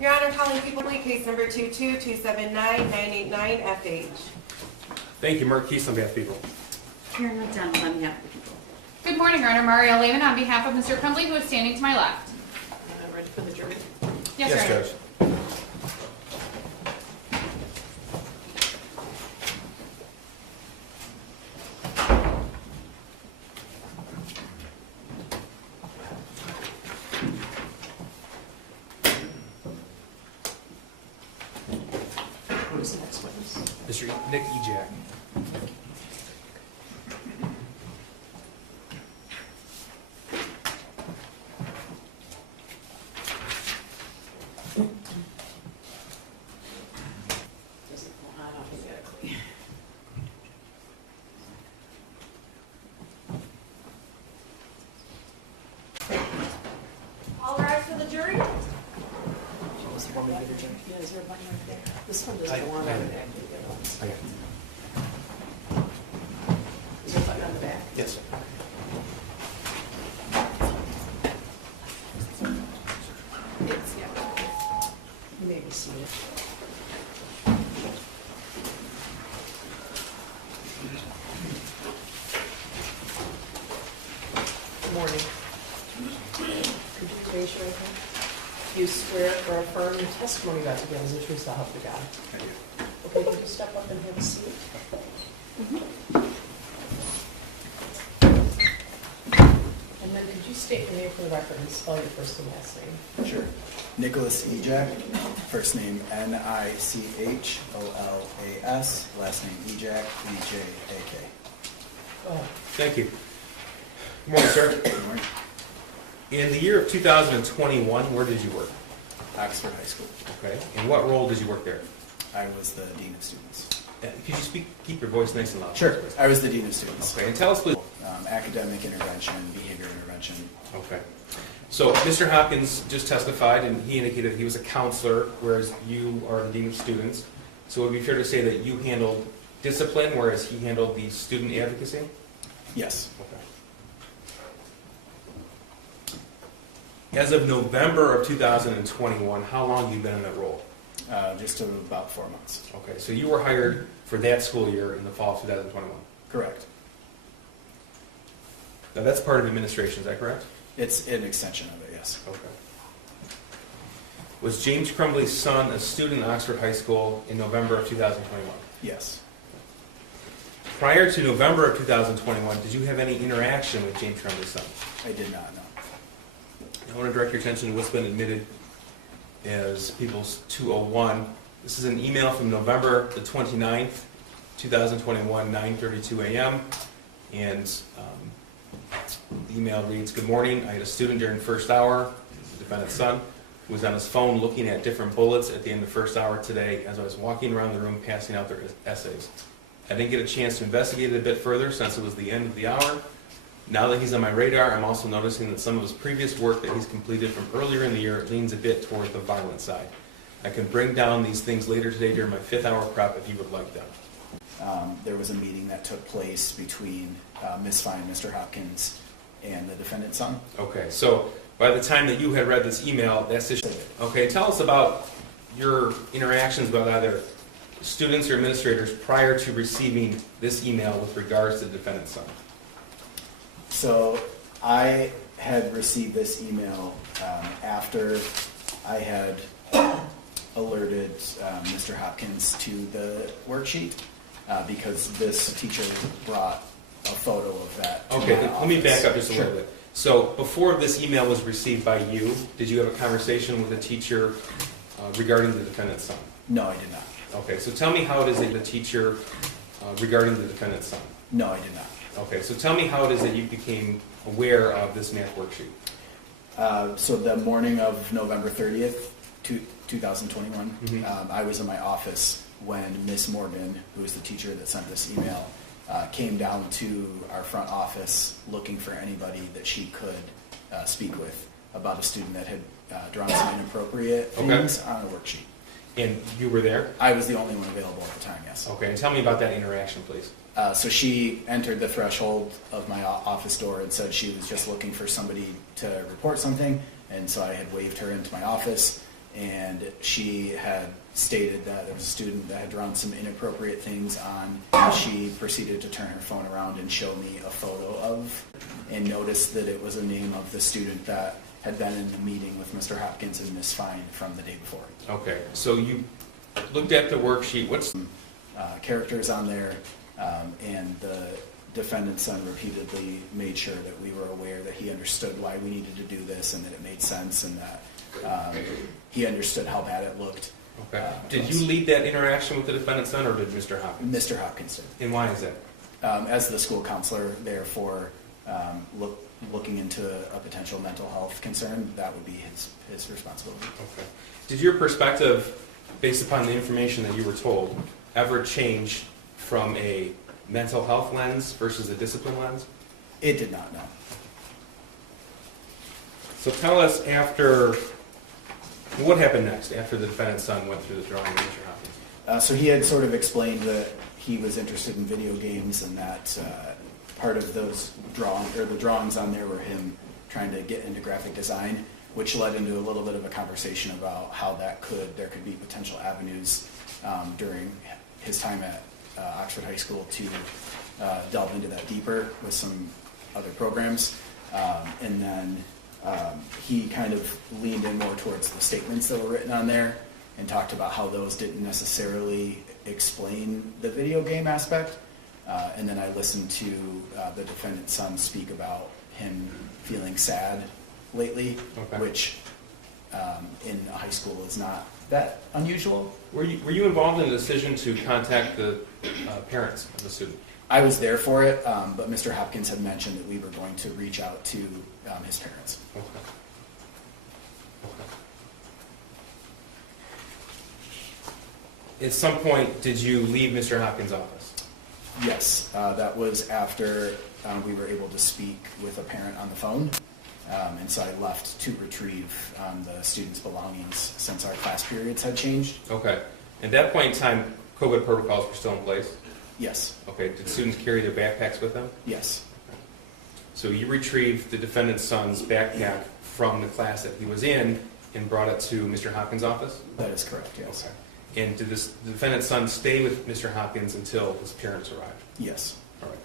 Your Honor, calling people, case number 22279989 FH. Thank you, Marquise, on behalf of people. Karen McDonald on behalf of the people. Good morning, Your Honor. Mario Lehman on behalf of Mr. Crumbley, who is standing to my left. Ready for the jury? Yes, Your Honor. Judge. Who is the next witness? Mr. Nick Ejak. Doesn't go on alphabetically. All rise for the jury. What was the one we did, Jim? Yeah, is there a button right there? This one doesn't go on the back. Okay. Is there a button on the back? Yes. It's, yeah. You may be seated. Good morning. Could you raise your right hand? Do you swear or affirm the testimony about to give is the truth, so help you God? I do. Okay, can you step up and have a seat? And then could you state your name for the record and spell your first and last name? Sure. Nicholas Ejak, first name Nicholaas, last name Ejak, Ejak. Go ahead. Thank you. Good morning, sir. Good morning. In the year of 2021, where did you work? Oxford High School. Okay. And what role did you work there? I was the Dean of Students. Could you keep your voice nice and loud? Sure. please? I was the Dean of Students. Okay. And tell us, please. Academic intervention, behavior intervention. Okay. So Mr. Hopkins just testified, and he indicated he was a counselor, whereas you are the Dean of Students. So it would be fair to say that you handled discipline, whereas he handled the student advocacy? Yes. Okay. As of November of 2021, how long have you been in that role? Just about 4 months. Okay, so you were hired for that school year in the fall of 2021. Correct. Now that's part of administration, is that correct? It's an extension of it, yes. Okay. Was James Crumbley's son a student at Oxford High School in November of 2021? Yes. Prior to November of 2021, did you have any interaction with James Crumbley's son? I did not know. I want to direct your attention to what's been admitted as People's 201. This is an email from November the 29th, 2021, 9:32 a.m. And the email reads, "Good morning. I had a student during first hour, the defendant's son, who was on his phone looking at different bullets at the end of first hour today as I was walking around the room passing out their essays. I didn't get a chance to investigate it a bit further since it was the end of the hour. Now that he's on my radar, I'm also noticing that some of his previous work that he's completed from earlier in the year leans a bit toward the violent side. I can bring down these things later today during my 5th hour prep if you would like them." There was a meeting that took place between Ms. Fine, Mr. Hopkins, and the defendant's son. Okay, so by the time that you had read this email, that's just... Okay, tell us about your interactions with either students or administrators prior to receiving this email with regards to the defendant's son. So I had received this email after I had alerted Mr. Hopkins to the worksheet because this teacher brought a photo of that. to Okay, my let me office. back up just a Sure. little bit. So before this email was received by you, did you have a conversation with a teacher regarding the defendant's son? No, I did not. Okay, so tell me how it is that the teacher regarding the defendant's son. No, I did not. Okay, so tell me how it is that you became aware of this math worksheet. So the morning of November 30th, 2021, Mhm. I was in my office when Miss Morgan, who was the teacher that sent this email, came down to our front office looking for anybody that she could speak with about a student that had drawn some inappropriate Okay. things on a worksheet. And you were there? I was the only one available at the time, yes. Okay, and tell me about that interaction, please. So she entered the threshold of my office door and said she was just looking for somebody to report something, and so I had waved her into my office. and she had stated that there was a student that had drawn some inappropriate things on, and she proceeded to turn her phone around and show me a photo of, and noticed that it was a name of the student that had been in the meeting with Mr. Hopkins and Ms. Fine from the day before. Okay, so you looked at the worksheet. What's Characters on there, and the defendant's son repeatedly made sure that we were aware that he understood why we needed to do this and that it made sense and that he understood how bad it looked. okay? Did you lead that interaction with the defendant's son, or did Mr. Hopkins? Mr. Hopkins did. And why is that? As the school counselor, therefore, looking into a potential mental health concern, that would be his responsibility. Okay. Did your perspective, based upon the information that you were told, ever change from a mental health lens versus a discipline lens? It did not, no. So tell us what happened next after the defendant's son went through the drawing with Mr. Hopkins? So he had sort of explained that he was interested in video games, and that part of those the drawings on there were him trying to get into graphic design, which led into a little bit of a conversation about how there could be potential avenues during his time at Oxford High School to delve into that deeper with some other programs. And then he kind of leaned in more towards the statements that were written on there and talked about how those didn't necessarily explain the video game aspect. And then I listened to the defendant's son speak about him feeling sad lately, Okay. which in a high school is not that unusual. Were you involved in the decision to contact the parents of the student? I was there for it, but Mr. Hopkins had mentioned that we were going to reach out to his parents. Okay. At some point, did you leave Mr. Hopkins' office? Yes, that was after we were able to speak with a parent on the phone. And so I left to retrieve the students' belongings since our class periods had changed. Okay. At that point in time, COVID protocols were still in place? Yes, Okay. Did students carry their backpacks with them? yes, So you retrieved the defendant's son's backpack from the class that he was in and brought it to Mr. Hopkins' office? that is correct, yes. Okay. And did the defendant's son stay with Mr. Hopkins until his parents arrived? Yes. All right.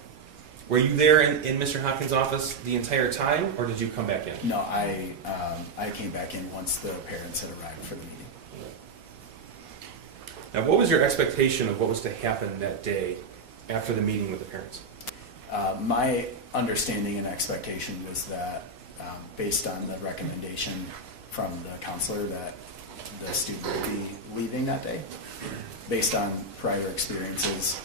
Were you there in Mr. Hopkins' office the entire time, or did you come back in? No, I came back in once the parents had arrived for the meeting. Now, what was your expectation of what was to happen that day after the meeting with the parents? My understanding and expectation was that, based on the recommendation from the counselor, that the student would be leaving that day, based on prior experiences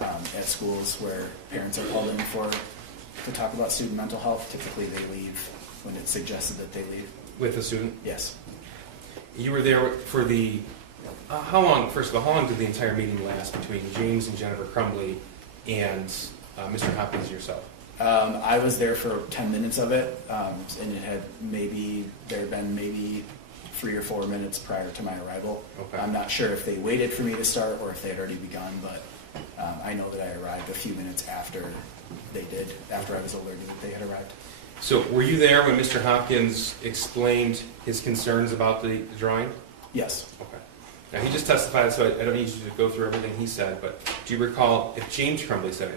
at schools where parents are called in to talk about student mental health. Typically, they leave when it's suggested that they leave. With the student? Yes. You were there for the, how long did the entire meeting last between James and Jennifer Crumbley and Mr. Hopkins and yourself? I was there for 10 minutes of it, and there had been maybe 3 or 4 minutes prior to my arrival. Okay. I'm not sure if they waited for me to start or if they had already begun, but I know that I arrived a few minutes after they did, after I was alerted that they had arrived. So were you there when Mr. Hopkins explained his concerns about the drawing? Yes. Okay. Now, he just testified, so I don't need you to go through everything he said, but do you recall if James Crumbley said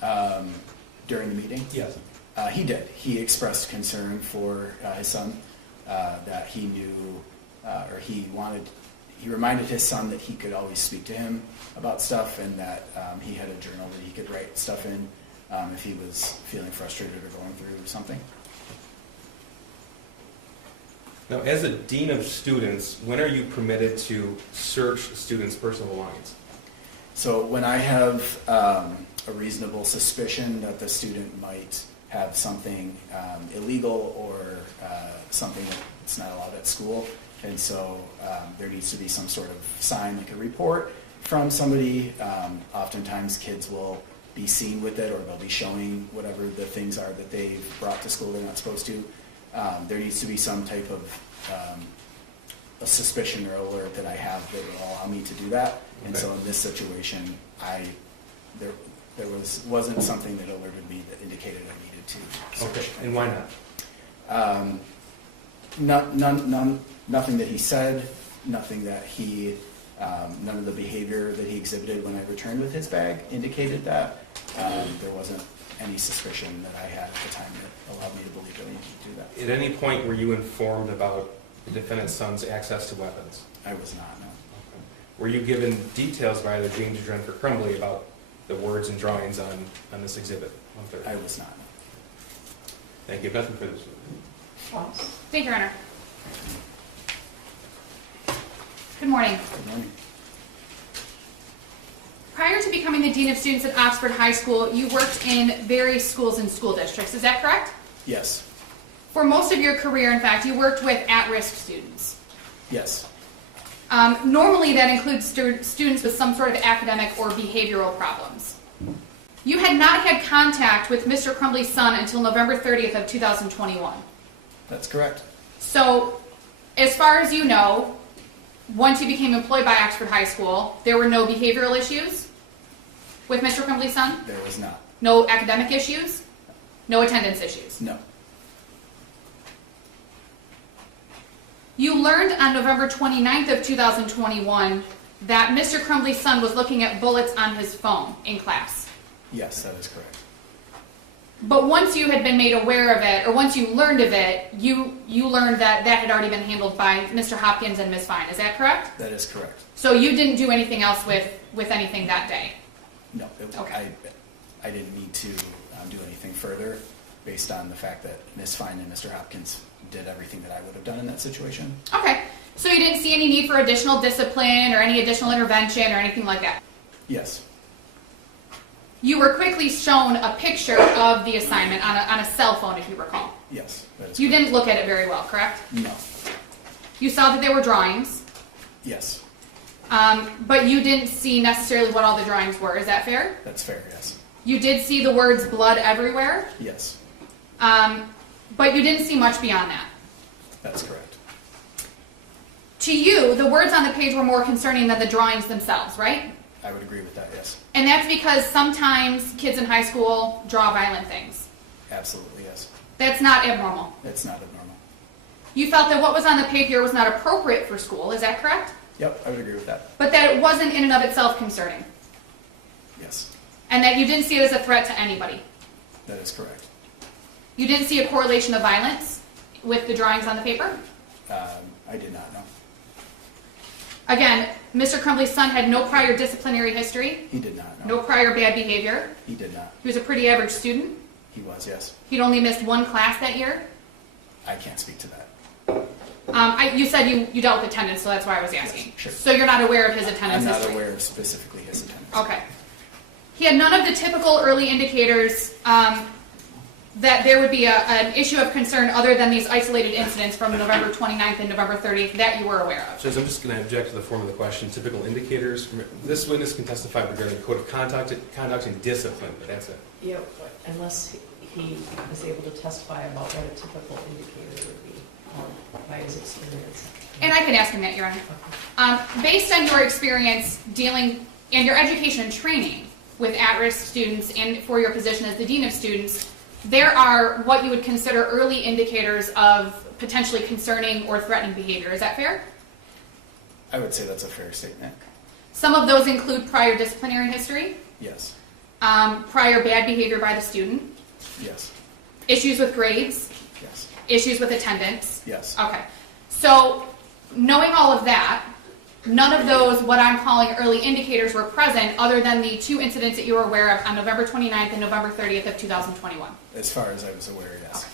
anything? During the meeting? Yes. He did. He expressed concern for his son, that he knew, or he reminded his son that he could always speak to him about stuff, and that he had a journal that he could write stuff in if he was feeling frustrated or going through something. Now, as a dean of students, when are you permitted to search students' personal belongings? So when I have a reasonable suspicion that the student might have something illegal or something that's not allowed at school, and so there needs to be some sort of sign, like a report from somebody. Oftentimes kids will be seen with it, or they'll be showing whatever the things are that they've brought to school they're not supposed to. There needs to be some type of a suspicion or alert that I have that will allow me to do that. And so in this situation, there wasn't something that alerted me that indicated I needed to search. Okay, and why not? nothing that he said, nothing that he, none of the behavior that he exhibited when I returned with his bag indicated that. There wasn't any suspicion that I had at the time that allowed me to believe that he could do that. At any point were you informed about the defendant's son's access to weapons? I was not, no. Were you given details by either James or Jennifer Crumbley about the words and drawings on this exhibit? I was not. Thank you. Nothing further. Thank you, Your Honor. Good morning. Good morning. Prior to becoming the Dean of Students at Oxford High School, you worked in various schools and school districts. Is that correct? Yes. For most of your career, in fact, you worked with at-risk students. Yes. Normally, that includes students with some sort of academic or behavioral problems. You had not had contact with Mr. Crumbley's son until November 30th of 2021. That's correct. So, as far as you know, once you became employed by Oxford High School, there were no behavioral issues with Mr. Crumbley's son? There was not. No academic issues? No attendance issues? No. You learned on November 29th of 2021 that Mr. Crumbley's son was looking at bullets on his phone in class. Yes, that is correct. But once you had been made aware of it, or once you learned of it, you learned that that had already been handled by Mr. Hopkins and Ms. Fine. Is that correct? That is correct. So you didn't do anything else with anything that day? No. Okay. I didn't need to do anything further based on the fact that Ms. Fine and Mr. Hopkins did everything that I would have done in that situation. Okay. So you didn't see any need for additional discipline or any additional intervention or anything like that? Yes. You were quickly shown a picture of the assignment on a cell phone, if you recall. Yes. That is You correct. didn't look at it very well, correct? No. You saw that there were drawings, Yes. but you didn't see necessarily what all the drawings were. Is that fair? That's fair, yes. You did see the words blood everywhere, Yes. but you didn't see much beyond that. That's correct. To you, the words on the page were more concerning than the drawings themselves, right? I would agree with that, yes. And that's because sometimes kids in high school draw violent things. Absolutely, yes. That's not abnormal. It's not abnormal. You felt that what was on the page here was not appropriate for school, is that correct? Yep, I would agree with that. But that it wasn't in and of itself concerning, Yes, and that you didn't see it as a threat to anybody. that is correct. You didn't see a correlation of violence with the drawings on the paper? I did not know. Again, Mr. Crumbley's son had no prior disciplinary history, He did not know. no prior bad behavior. He did not. He was a pretty average student. He was, yes. He'd only missed one class that year. I can't speak to that. You said you dealt with attendance, so that's why I was asking. Yes, sure. So you're not aware of his attendance I'm not history? aware of specifically his attendance. Okay. He had none of the typical early indicators that there would be an issue of concern other than these isolated incidents from November 29th and November 30th that you were aware of. Judge, I'm just going to object to the form of the question. Typical indicators. This witness can testify regarding code of conduct and discipline, but that's it. Yeah, unless he is able to testify about what a typical indicator would be by his experience. And I can ask him that, Your Honor. Based on your experience dealing and your education and training with at-risk students and for your position as the Dean of Students, there are what you would consider early indicators of potentially concerning or threatening behavior. Is that fair? I would say that's a fair statement. Some of those include prior disciplinary history, Yes. prior bad behavior by the student, Yes. issues with grades, Yes. issues with attendance. Yes. Okay. So, knowing all of that, none of those, what I'm calling early indicators, were present other than the two incidents that you were aware of on November 29th and November 30th of 2021. As far as I was aware, yes.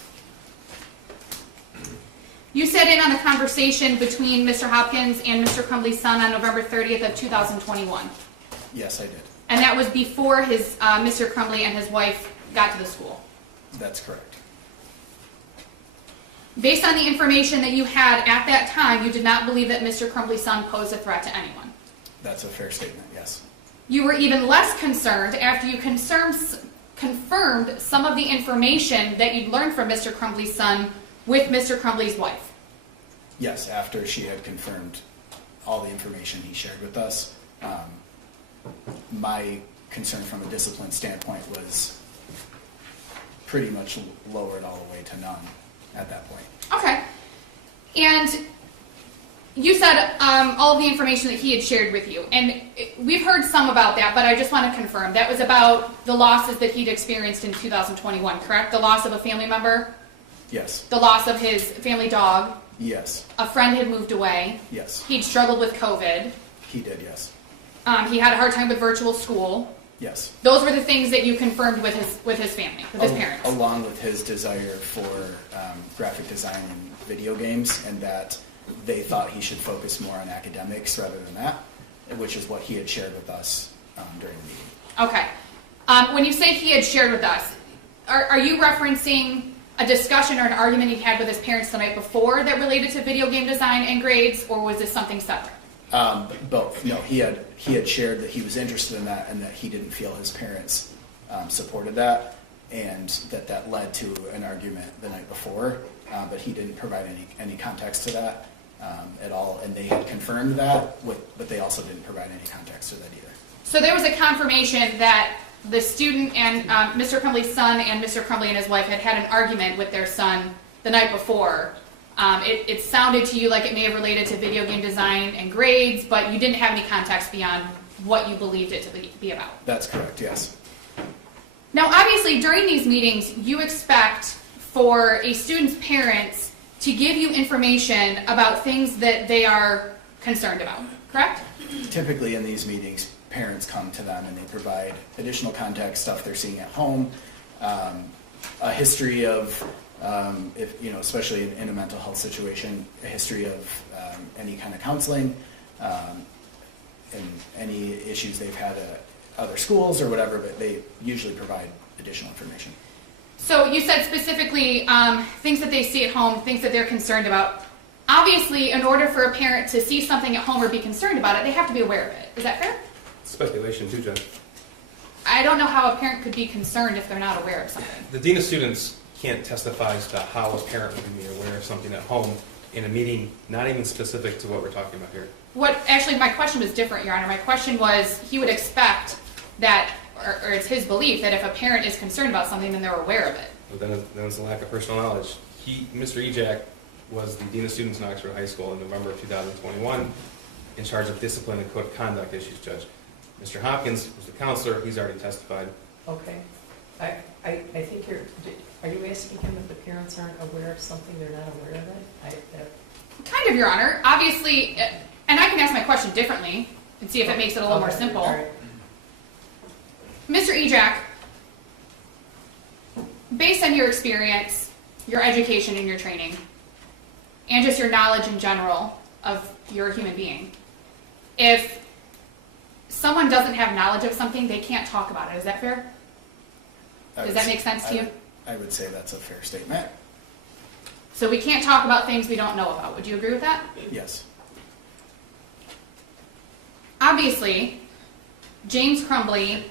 You sat in on the conversation between Mr. Hopkins and Mr. Crumbley's son on November 30th of 2021. Yes, I did. And that was before his Mr. Crumbley and his wife got to the school. That's correct. Based on the information that you had at that time, you did not believe that Mr. Crumbley's son posed a threat to anyone. That's a fair statement, yes. You were even less concerned after you confirmed some of the information that you'd learned from Mr. Crumbley's son with Mr. Crumbley's wife. Yes, after she had confirmed all the information he shared with us, my concern from a discipline standpoint was pretty much lowered all the way to none at that point. Okay. And you said all of the information that he had shared with you, and we've heard some about that, but I just want to confirm. That was about the losses that he'd experienced in 2021, correct? The loss of a family member? Yes. The loss of his family dog? Yes. A friend had moved away? Yes. He'd struggled with COVID? He did, yes. He had a hard time with virtual school? Yes. Those were the things that you confirmed with his family, with his parents? Along with his desire for graphic design and video games, and that they thought he should focus more on academics rather than that, which is what he had shared with us during the meeting. Okay. When you say he had shared with us, are you referencing a discussion or an argument he had with his parents the night before that related to video game design and grades, or was this something separate? Both. No, he had shared that he was interested in that and that he didn't feel his parents supported that, and that led to an argument the night before, but he didn't provide any context to that at all, and they had confirmed that, but they also didn't provide any context to that either. So there was a confirmation that the student and Mr. Crumbley's son and Mr. Crumbley and his wife had an argument with their son the night before. It sounded to you like it may have related to video game design and grades, but you didn't have any context beyond what you believed it to be about. That's correct, yes. Now, obviously, during these meetings, you expect for a student's parents to give you information about things that they are concerned about, correct? Typically in these meetings, parents come to them and they provide additional context, stuff they're seeing at home, a history of, especially in a mental health situation, a history of any kind of counseling, and any issues they've had at other schools or whatever, but they usually provide additional information. So you said specifically things that they see at home, things that they're concerned about. Obviously, in order for a parent to see something at home or be concerned about it, they have to be aware of it. Is that fair? Speculation too, Judge. I don't know how a parent could be concerned if they're not aware of something. The Dean of Students can't testify as to how a parent would be aware of something at home in a meeting, not even specific to what we're talking about here. Actually, my question was different, Your Honor. My question was, he would expect that, or it's his belief, that if a parent is concerned about something, then they're aware of it. But then it's a lack of personal knowledge. Mr. Ejak was the Dean of Students in Oxford High School in November of 2021, in charge of discipline and code of conduct issues, Judge. Mr. Hopkins was the counselor. He's already testified. Okay. I think are you asking him if the parents aren't aware of something, they're not aware of it? Kind of, Your Honor. Obviously, and I can ask my question differently and see if it makes it a little more simple. All right. Mr. Ejak, based on your experience, your education and your training, and just your knowledge in general of you're a human being, if someone doesn't have knowledge of something, they can't talk about it. Is that fair? Does that make sense to you? I would say that's a fair statement. So we can't talk about things we don't know about. Would you agree with that? Yes. Obviously, James Crumbley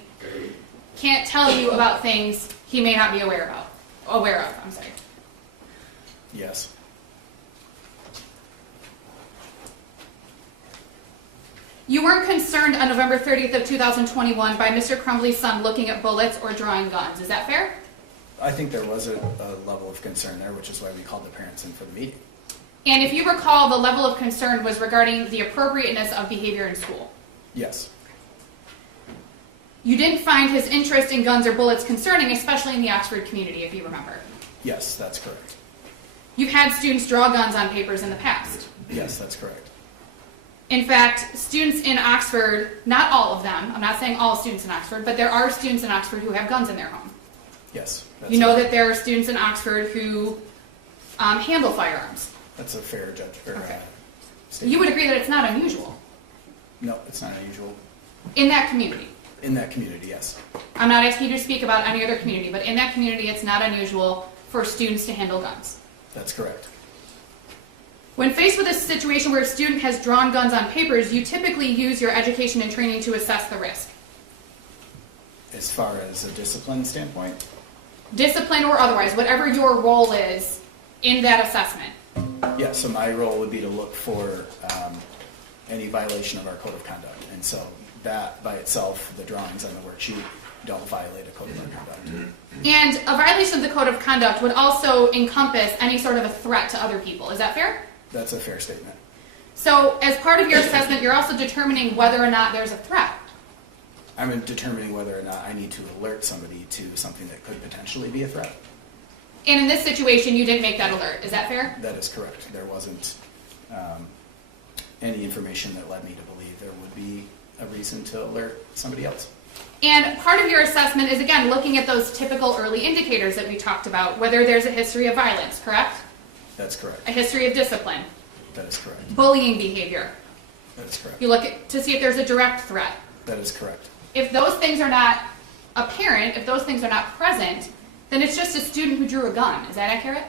can't tell you about things he may not be aware of. I'm sorry. Yes. You weren't concerned on November 30th of 2021 by Mr. Crumbley's son looking at bullets or drawing guns. Is that fair? I think there was a level of concern there, which is why we called the parents in for the meeting. And if you recall, the level of concern was regarding the appropriateness of behavior in school. Yes. You didn't find his interest in guns or bullets concerning, especially in the Oxford community, if you remember. Yes, that's correct. You've had students draw guns on papers in the past. Yes, that's correct. In fact, students in Oxford, not all of them, I'm not saying all students in Oxford, but there are students in Oxford who have guns in their home. Yes. You know that there are students in Oxford who handle firearms. That's a fair statement. You would agree that it's not unusual No, it's not unusual. in that community. In that community, yes. I'm not asking you to speak about any other community, but in that community, it's not unusual for students to handle guns. That's correct. When faced with a situation where a student has drawn guns on papers, you typically use your education and training to assess the risk. As far as a discipline standpoint, Discipline or otherwise, whatever your role is in that assessment. yeah, so my role would be to look for any violation of our code of conduct. And so that by itself, the drawings on the worksheet don't violate a code of our conduct. And a violation of the code of conduct would also encompass any sort of a threat to other people. Is that fair? That's a fair statement. So as part of your assessment, you're also determining whether or not there's a threat. I'm determining whether or not I need to alert somebody to something that could potentially be a threat. And in this situation, you didn't make that alert. Is that fair? That is correct. There wasn't any information that led me to believe there would be a reason to alert somebody else. And part of your assessment is, again, looking at those typical early indicators that we talked about, whether there's a history of violence, correct? That's correct. A history of discipline, That is correct. bullying behavior. That is correct. You look to see if there's a direct threat. That is correct. If those things are not apparent, if those things are not present, then it's just a student who drew a gun. Is that accurate?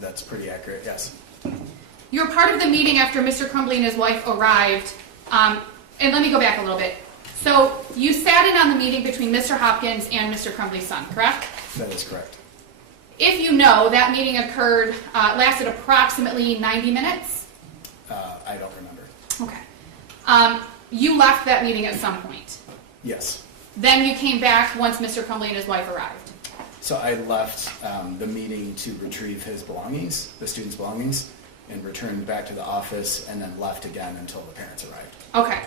That's pretty accurate, yes. You were part of the meeting after Mr. Crumbley and his wife arrived. And let me go back a little bit. So you sat in on the meeting between Mr. Hopkins and Mr. Crumbley's son, correct? That is correct. If you know, that meeting occurred, lasted approximately 90 minutes. I don't remember. Okay. You left that meeting at some point. Yes. Then you came back once Mr. Crumbley and his wife arrived. So I left the meeting to retrieve his belongings, the students' belongings, and returned back to the office and then left again until the parents arrived. Okay.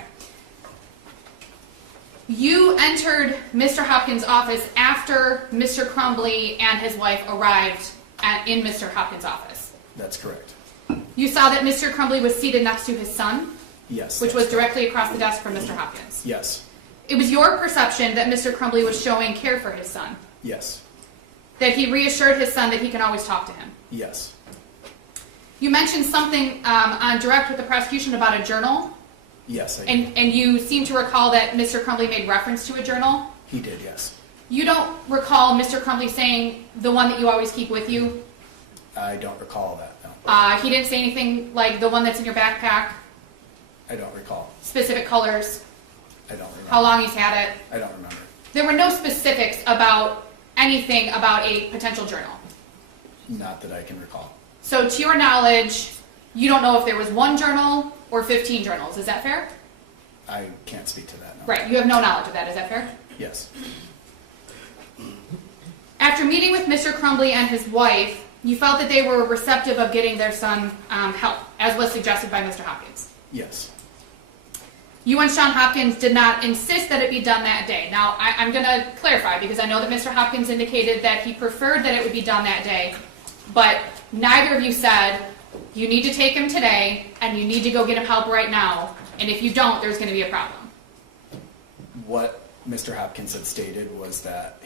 You entered Mr. Hopkins' office after Mr. Crumbley and his wife arrived in Mr. Hopkins' office. That's correct. You saw that Mr. Crumbley was seated next to his son, Yes. which was that's correct. directly across the desk from Mr. Hopkins. Yes. It was your perception that Mr. Crumbley was showing care for his son, Yes. that he reassured his son that he can always talk to him. Yes. You mentioned something on direct with the prosecution about a journal, Yes, I did. and you seem to recall that Mr. Crumbley made reference to a journal. He did, yes. You don't recall Mr. Crumbley saying the one that you always keep with you? I don't recall that, no. He didn't say anything like the one that's in your backpack, I don't recall. specific colors, I don't remember. how long he's had it. I don't remember. There were no specifics about anything about a potential journal. Not that I can recall. So to your knowledge, you don't know if there was one journal or 15 journals. Is that fair? I can't speak to that, no. Right, you have no knowledge of that. Is that fair? Yes. After meeting with Mr. Crumbley and his wife, you felt that they were receptive of getting their son help, as was suggested by Mr. Hopkins. Yes. You and Sean Hopkins did not insist that it be done that day. Now, I'm going to clarify because I know that Mr. Hopkins indicated that he preferred that it would be done that day, but neither of you said, you need to take him today and you need to go get him help right now, and if you don't, there's going to be a problem. What Mr. Hopkins had stated was that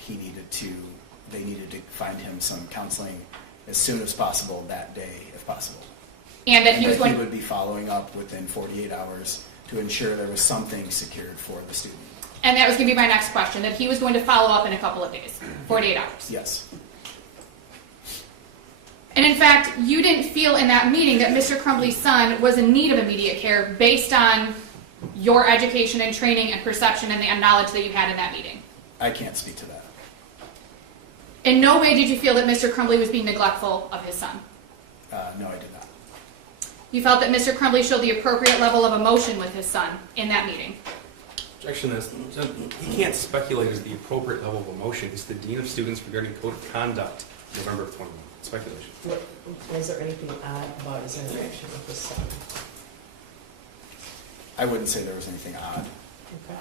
they needed to find him some counseling as soon as possible that day, if possible. And that And he was that he going would be following up within 48 hours to ensure there was something secured for the student. and that was going to be my next question, that he was going to follow up in a couple of days, 48 hours. Yes. And in fact, you didn't feel in that meeting that Mr. Crumbley's son was in need of immediate care based on your education and training and perception and the knowledge that you had in that meeting. I can't speak to that. In no way did you feel that Mr. Crumbley was being neglectful of his son. No, I did not. You felt that Mr. Crumbley showed the appropriate level of emotion with his son in that meeting. Objection is, he can't speculate as the appropriate level of emotion. He's the Dean of Students regarding code of conduct, November of 21. Speculation. Was there anything odd about his interaction with his son? I wouldn't say there was anything odd. Okay.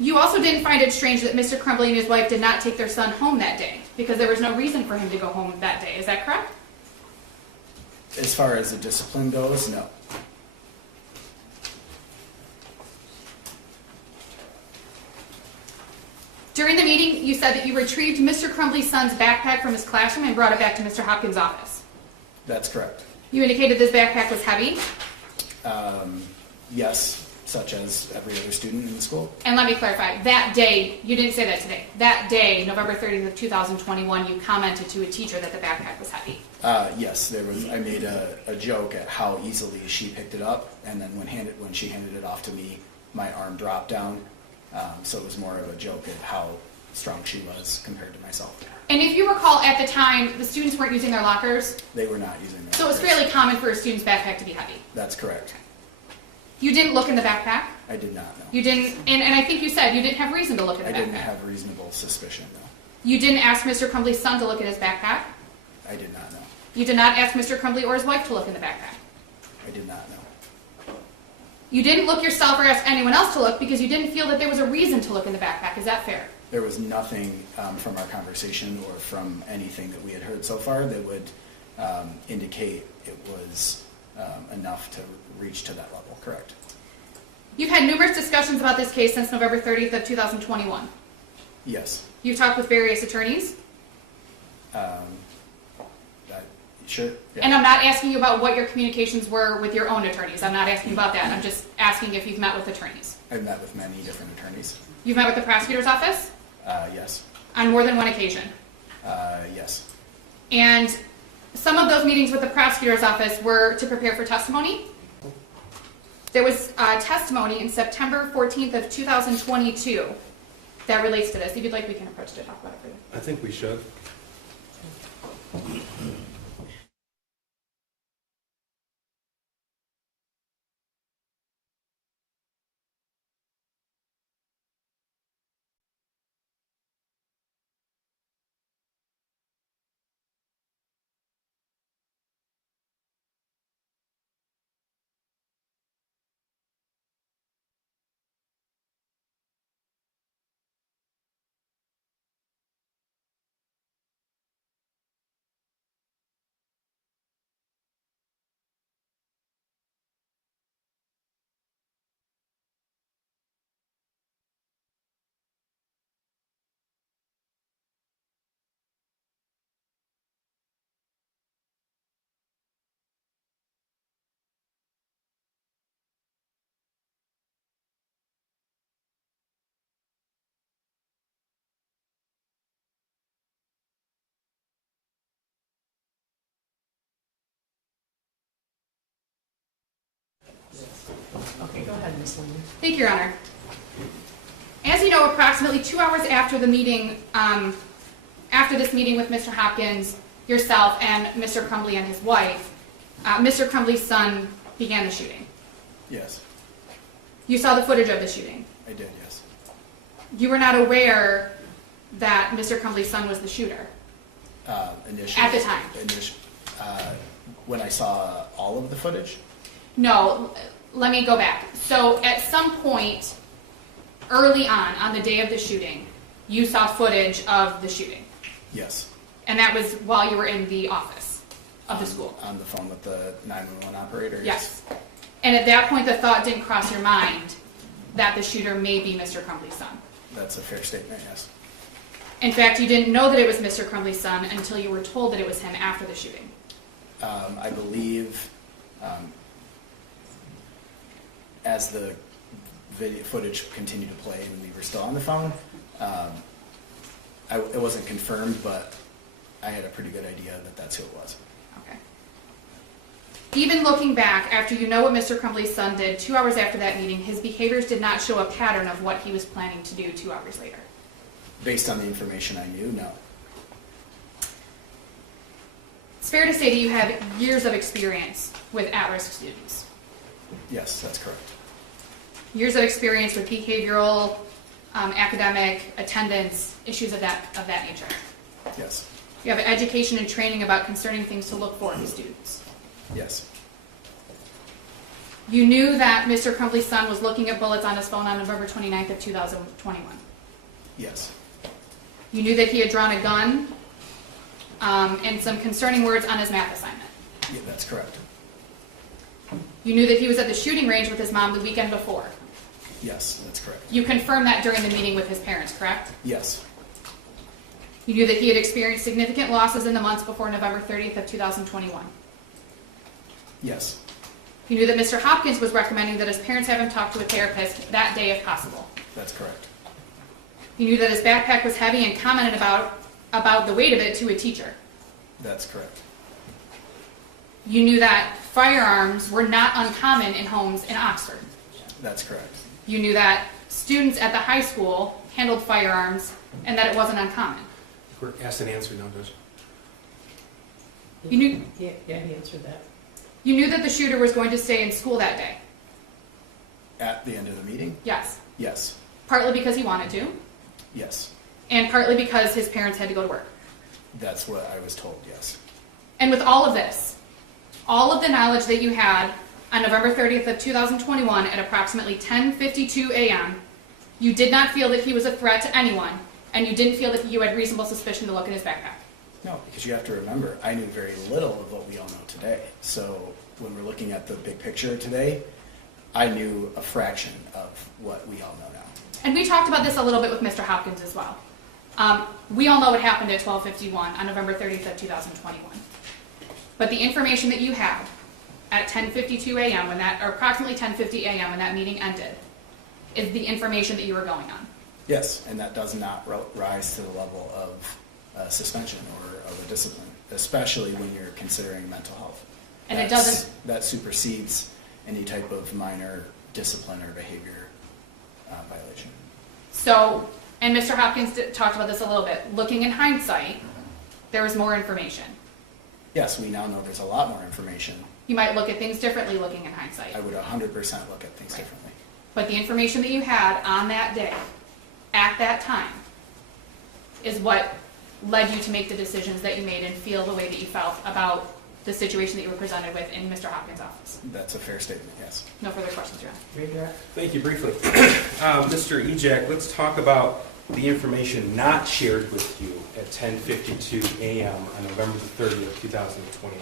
You also didn't find it strange that Mr. Crumbley and his wife did not take their son home that day because there was no reason for him to go home that day. Is that correct? As far as the discipline goes, no. During the meeting, you said that you retrieved Mr. Crumbley's son's backpack from his classroom and brought it back to Mr. Hopkins' office. That's correct. You indicated this backpack was heavy. Yes, such as every other student in the school. And let me clarify, that day, you didn't say that today. That day, November 30th of 2021, you commented to a teacher that the backpack was heavy. Yes, I made a joke at how easily she picked it up, and then when she handed it off to me, my arm dropped down. So it was more of a joke at how strong she was compared to myself. And if you recall, at the time, the students weren't using their lockers, They were not using that. so it was fairly common for a student's backpack to be heavy. That's correct. You didn't look in the backpack? I did not know. You didn't, and I think you said you didn't have reason to look in the I backpack. didn't have reasonable suspicion, though. You didn't ask Mr. Crumbley's son to look at his backpack? I did not know. You did not ask Mr. Crumbley or his wife to look in the backpack. I did not know. You didn't look yourself or ask anyone else to look because you didn't feel that there was a reason to look in the backpack. Is that fair? There was nothing from our conversation or from anything that we had heard so far that would indicate it was enough to reach to that level, correct? You've had numerous discussions about this case since November 30th of 2021. Yes. You've talked with various attorneys. Sure. Yeah. And I'm not asking you about what your communications were with your own attorneys. I'm not asking you about that. I'm just asking if you've met with attorneys. I've met with many different attorneys. You've met with the prosecutor's office? Yes. On more than one occasion. Yes. And some of those meetings with the prosecutor's office were to prepare for testimony. There was testimony in September 14th of 2022 that relates to this. If you'd like, we can approach to talk about it further. I think we should. Okay, go ahead, Ms. Lehman. Thank you, Your Honor. As you know, approximately 2 hours after the meeting, after this meeting with Mr. Hopkins, yourself, and Mr. Crumbley and his wife, Mr. Crumbley's son began the shooting. Yes. You saw the footage of the shooting. I did, yes. You were not aware that Mr. Crumbley's son was the shooter Initially. at the time. When I saw all of the footage? No, let me go back. So at some point early on the day of the shooting, you saw footage of the shooting. Yes. And that was while you were in the office of the school. On the phone with the 911 operator? Yes. And at that point, the thought didn't cross your mind that the shooter may be Mr. Crumbley's son. That's a fair statement, yes. In fact, you didn't know that it was Mr. Crumbley's son until you were told that it was him after the shooting. I believe as the video footage continued to play and we were still on the phone, it wasn't confirmed, but I had a pretty good idea that that's who it was. Okay. Even looking back, after you know what Mr. Crumbley's son did 2 hours after that meeting, his behaviors did not show a pattern of what he was planning to do 2 hours later. Based on the information I knew, no. It's fair to say that you have years of experience with at-risk students. Yes, that's correct. Years of experience with behavioral, academic, attendance, issues of that nature. Yes. You have education and training about concerning things to look for in students. Yes. You knew that Mr. Crumbley's son was looking at bullets on his phone on November 29th of 2021. Yes. You knew that he had drawn a gun and some concerning words on his math assignment. Yeah, that's correct. You knew that he was at the shooting range with his mom the weekend before. Yes, that's correct. You confirmed that during the meeting with his parents, correct? Yes. You knew that he had experienced significant losses in the months before November 30th of 2021. Yes. You knew that Mr. Hopkins was recommending that his parents have him talk to a therapist that day if possible. That's correct. You knew that his backpack was heavy and commented about the weight of it to a teacher. That's correct. You knew that firearms were not uncommon in homes in Oxford. That's correct. You knew that students at the high school handled firearms and that it wasn't uncommon. We're asked and answered now, Judge. You knew, Yeah, he answered that. you knew that the shooter was going to stay in school that day. At the end of the meeting? Yes. Yes. Partly because he wanted to, Yes. and partly because his parents had to go to work. That's what I was told, yes. And with all of this, all of the knowledge that you had on November 30th of 2021 at approximately 10:52 a.m., you did not feel that he was a threat to anyone, and you didn't feel that you had reasonable suspicion to look in his backpack. No, because you have to remember, I knew very little of what we all know today. So when we're looking at the big picture today, I knew a fraction of what we all know now. And we talked about this a little bit with Mr. Hopkins as well. We all know what happened at 12:51 on November 30th of 2021. But the information that you had at 10:52 a.m. or approximately 10:50 a.m. when that meeting ended, is the information that you were going on. Yes, and that does not rise to the level of suspension or of a discipline, especially when you're considering mental health. And it doesn't. That supersedes any type of minor discipline or behavior violation. So, and Mr. Hopkins talked about this a little bit. Looking in hindsight, there was more information. Yes, we now know there's a lot more information. You might look at things differently looking in hindsight. I would 100% look at things differently. But the information that you had on that day, at that time, is what led you to make the decisions that you made and feel the way that you felt about the situation that you were presented with in Mr. Hopkins' office. That's a fair statement, yes. No further questions, Your Honor. Redirect. Thank you. Briefly, Mr. Ejak, let's talk about the information not shared with you at 10:52 a.m. on November the 30th, 2021.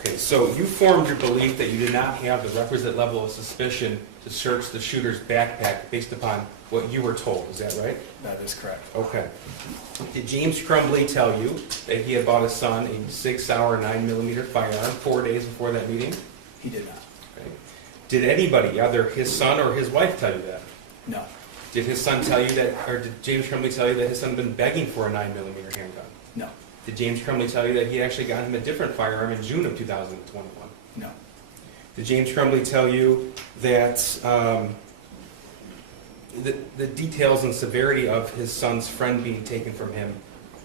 Okay, so you formed your belief that you did not have the requisite level of suspicion to search the shooter's backpack based upon what you were told. Is that right? That is correct. Okay. Did James Crumbley tell you that he had bought his son a 6-hour 9mm firearm 4 days before that meeting? He did not. Okay. Did anybody, either his son or his wife, tell you that? No. Did his son tell you that, or did James Crumbley tell you that his son had been begging for a 9mm handgun? No. Did James Crumbley tell you that he actually got him a different firearm in June of 2021? No. Did James Crumbley tell you that the details and severity of his son's friend being taken from him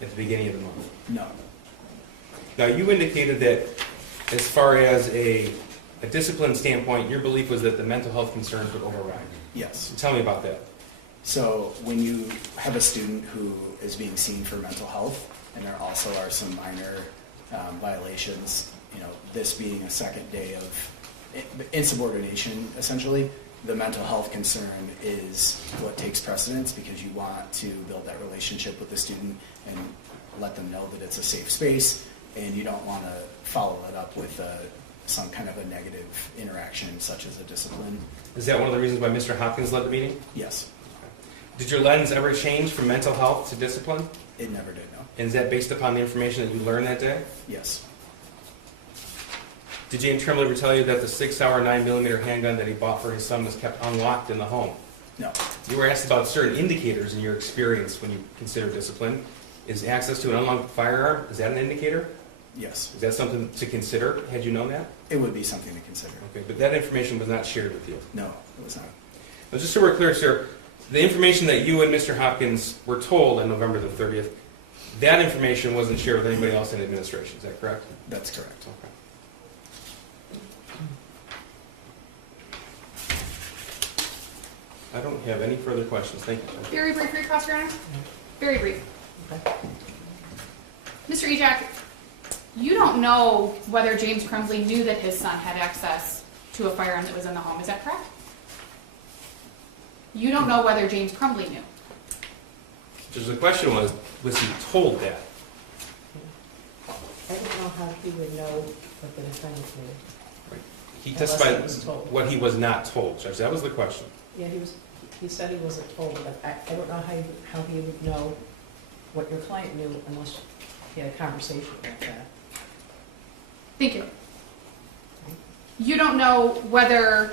at the beginning of the month? No. Now, you indicated that as far as a discipline standpoint, your belief was that the mental health concerns would override. Yes. Tell me about that. So when you have a student who is being seen for mental health, and there also are some minor violations, this being a second day of insubordination, essentially, the mental health concern is what takes precedence because you want to build that relationship with the student and let them know that it's a safe space, and you don't want to follow it up with some kind of a negative interaction, such as a discipline. Is that one of the reasons why Mr. Hopkins led the meeting? Yes. Did your lens ever change from mental health to discipline? It never did, no. And is that based upon the information that you learned that day? Yes. Did James Crumbley ever tell you that the 6-hour 9mm handgun that he bought for his son was kept unlocked in the home? No. You were asked about certain indicators in your experience when you consider discipline. Is access to an unlocked firearm, is that an indicator? Yes. Is that something to consider, had you known that? It would be something to consider. Okay, but that information was not shared with you. No, it was not. Now, just so we're clear, sir, the information that you and Mr. Hopkins were told on November the 30th, that information wasn't shared with anybody else in administration, is that correct? That's correct. Okay. I don't have any further questions. Thank you. Very brief request, Your Honor. Very brief. Okay. Mr. Ejak, you don't know whether James Crumbley knew that his son had access to a firearm that was in the home. Is that correct? You don't know whether James Crumbley knew. Just the question was he told that? I don't know how he would know what the defendant knew. Right. He Unless testified he was told. what he was not told, Judge. That was the question. Yeah, he said he wasn't told, but I don't know how he would know what your client knew unless he had a conversation about that. Thank you. You don't know whether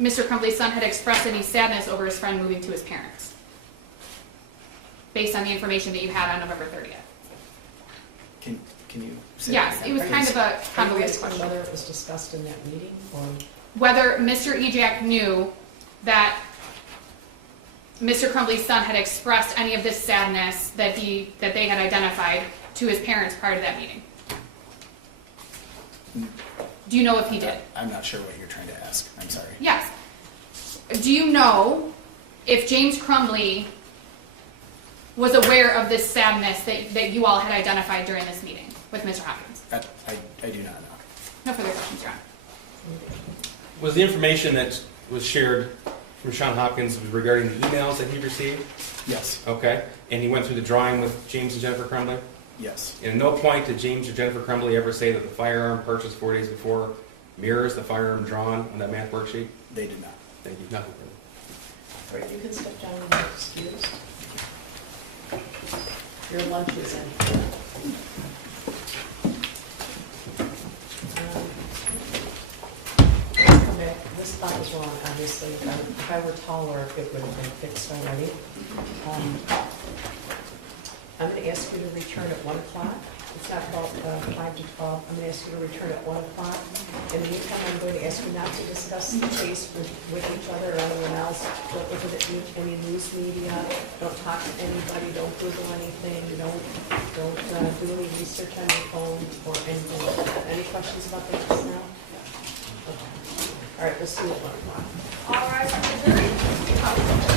Mr. Crumbley's son had expressed any sadness over his friend moving to his parents, based on the information that you had on November 30th. Can you say Yes, that it was again? kind of a Are you convoluted asking question. whether it was discussed in that meeting, or? Whether Mr. Ejak knew that Mr. Crumbley's son had expressed any of this sadness that they had identified to his parents prior to that meeting. Do you know if he did? I'm not sure what you're trying to ask. I'm sorry. Yes. Do you know if James Crumbley was aware of this sadness that you all had identified during this meeting? with Mr. Hopkins? I do not know. No further questions, Your Honor. Was the information that was shared from Sean Hopkins regarding the emails that he received? Yes, Okay. And he went through the drawing with James and Jennifer Crumbley? yes. And at no point did James or Jennifer Crumbley ever say that the firearm purchased 4 days before mirrors the firearm drawn on that math worksheet? They did not. Thank you. Nothing further. All right, you can step down and be excused. Your lunch is in here. Come back. This spot is wrong, obviously. If I were taller, it would have been fixed already. I'm going to ask you to return at 1 o'clock. It's not about 5 to 12. I'm going to ask you to return at 1 o'clock. In the meantime, I'm going to ask you not to discuss the case with each other or anyone else. Don't look at any news media. Don't talk to anybody. Don't Google anything. Don't do any research on your phone or anything like that. Any questions about the case now? Okay. All right, we'll see you at 1 o'clock. All rise for the jury.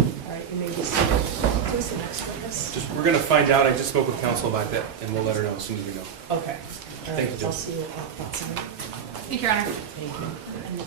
All right, you may be seated. Who's the next witness? We're going to find out. I just spoke with counsel about that, and we'll let her know as soon as we know. Okay. All Thank right, you, I'll Judge. see you outside. Thank you, Your Honor. Thank you.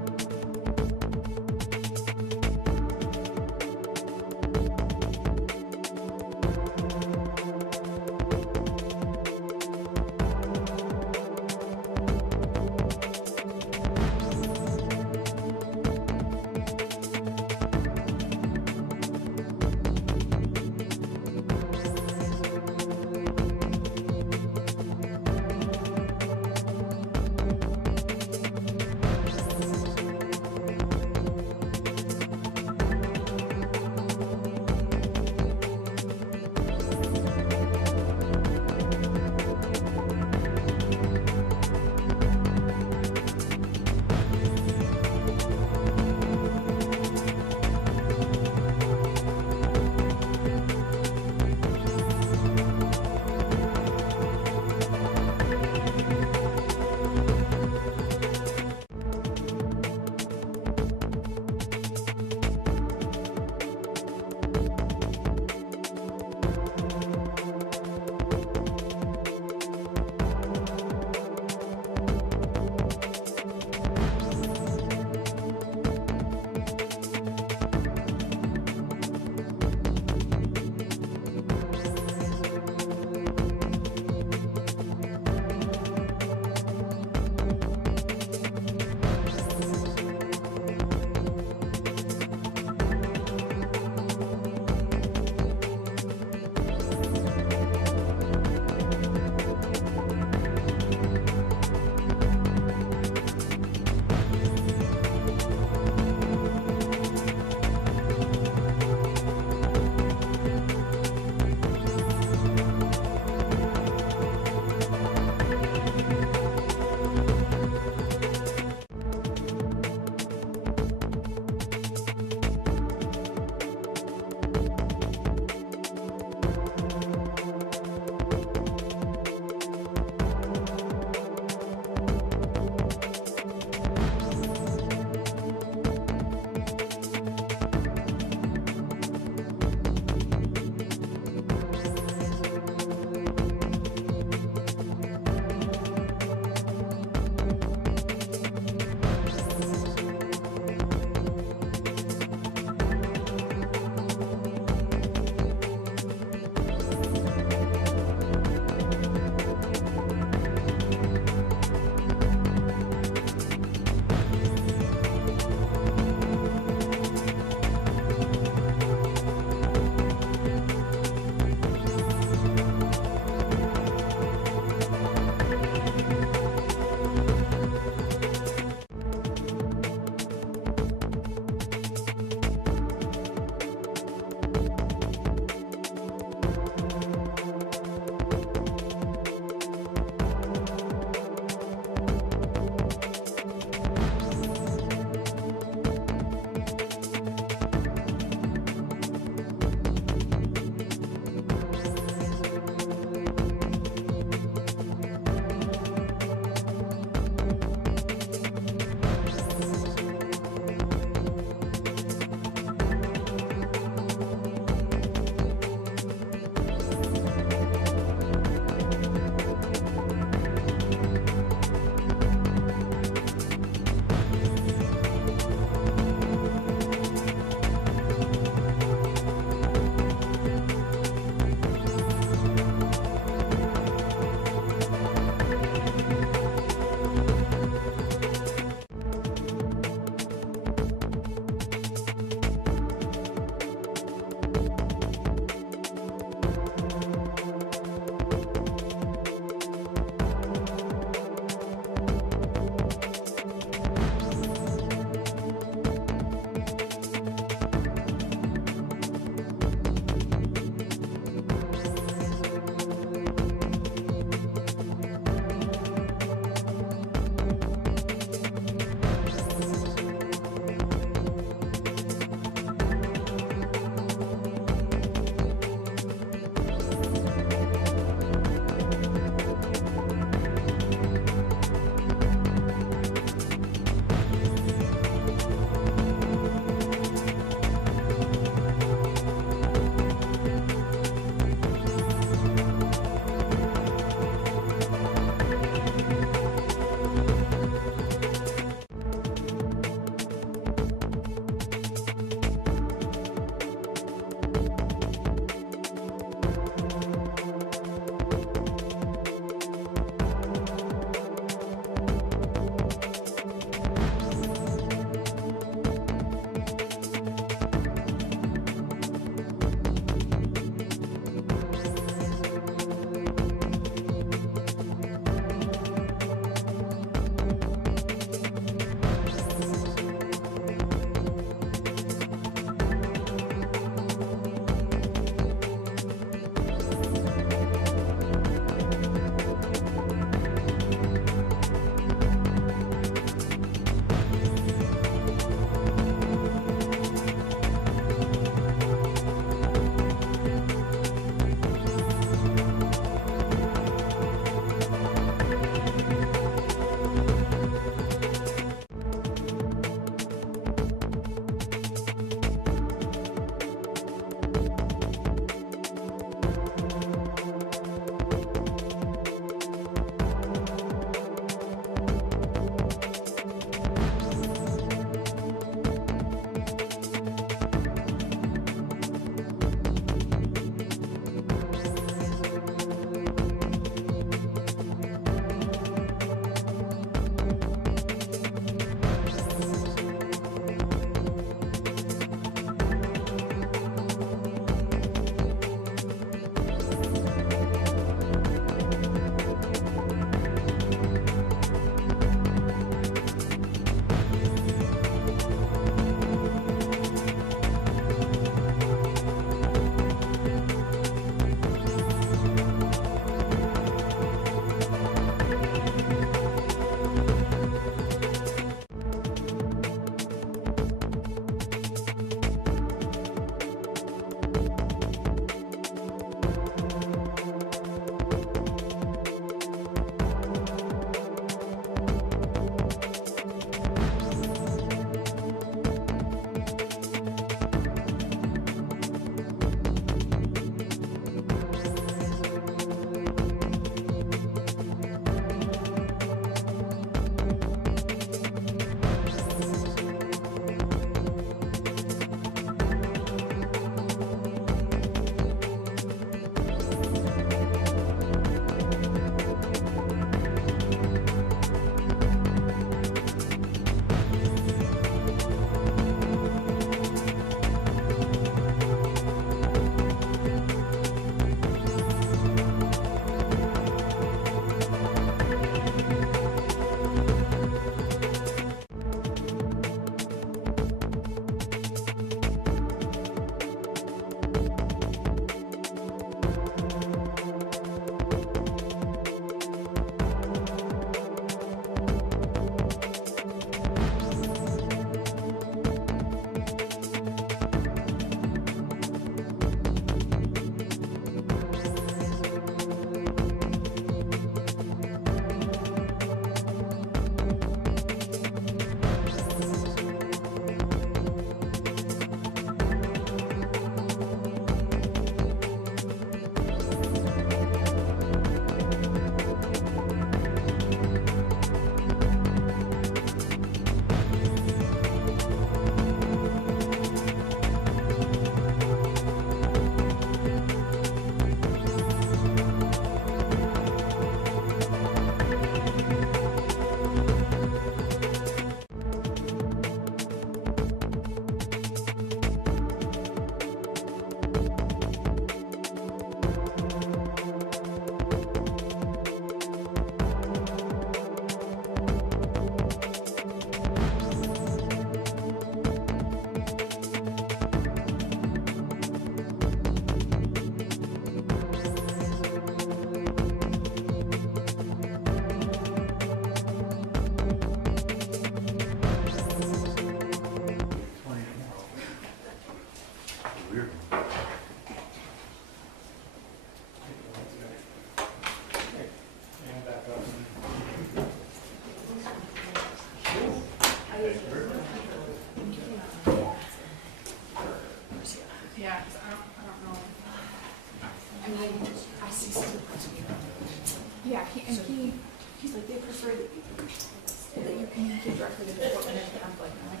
He's like, they prefer that you communicate directly with the department and conflict. I'm like,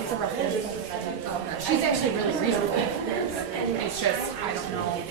it's a rough one. She's actually really reasonable. It's just, I don't know.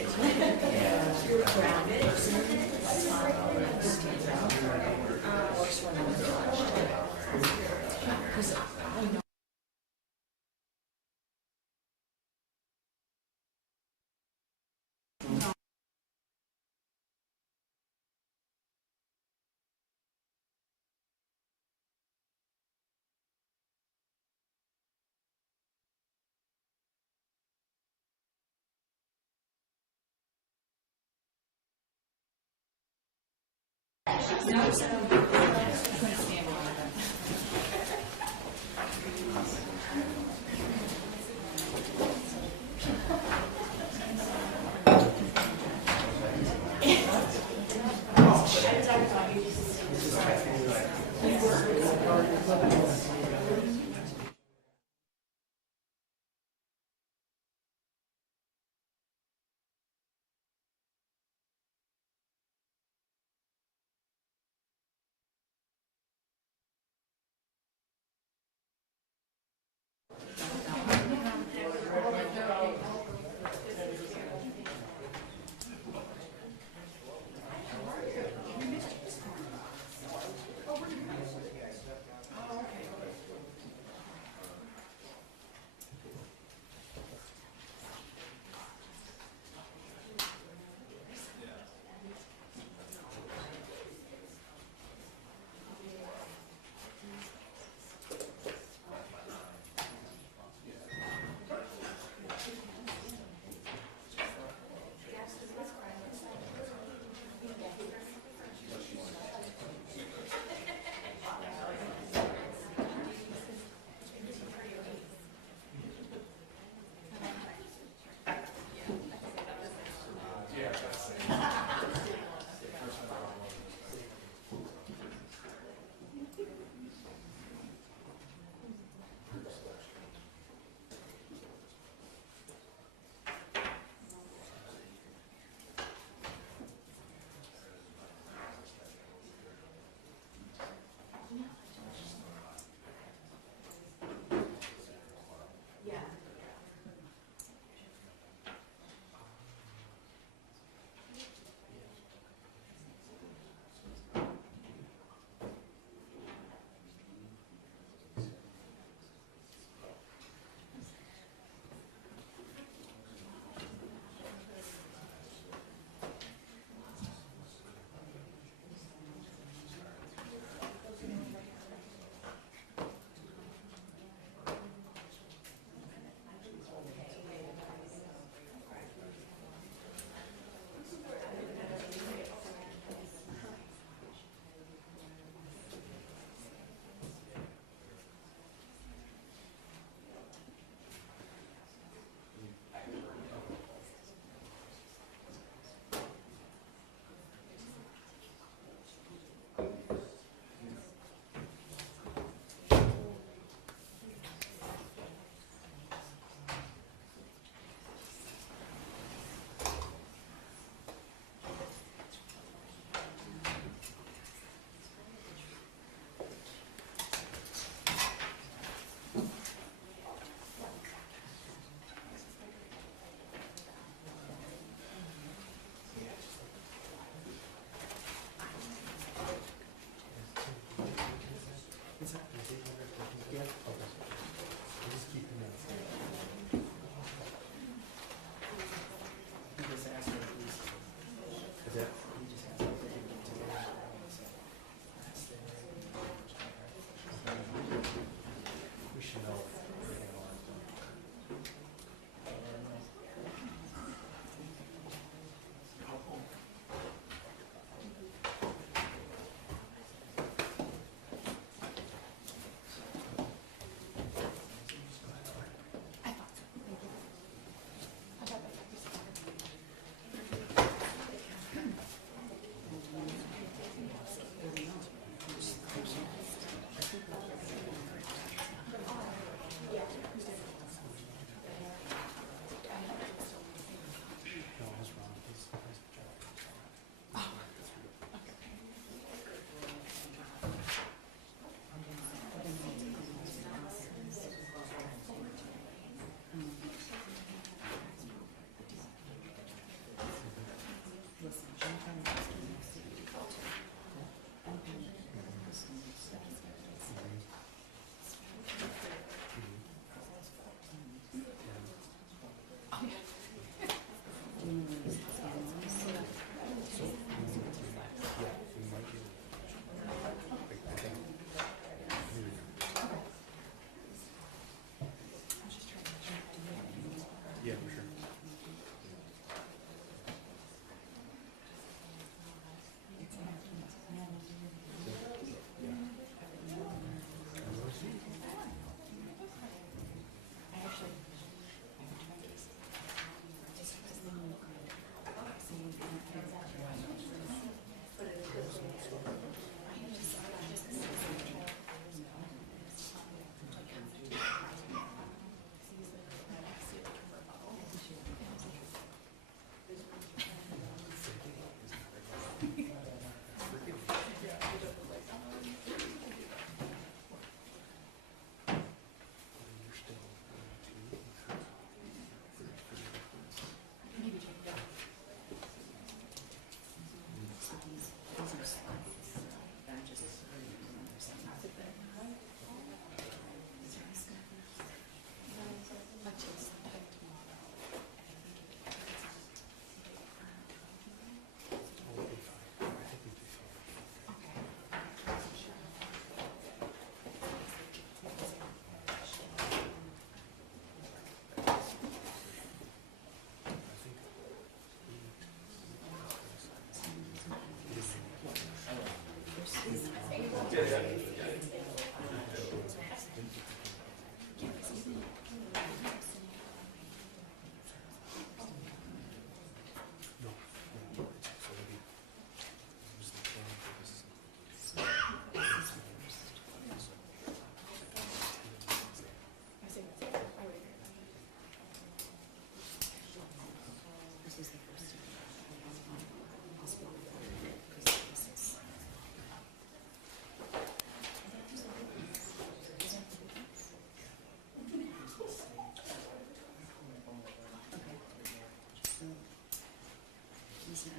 Yeah, for sure.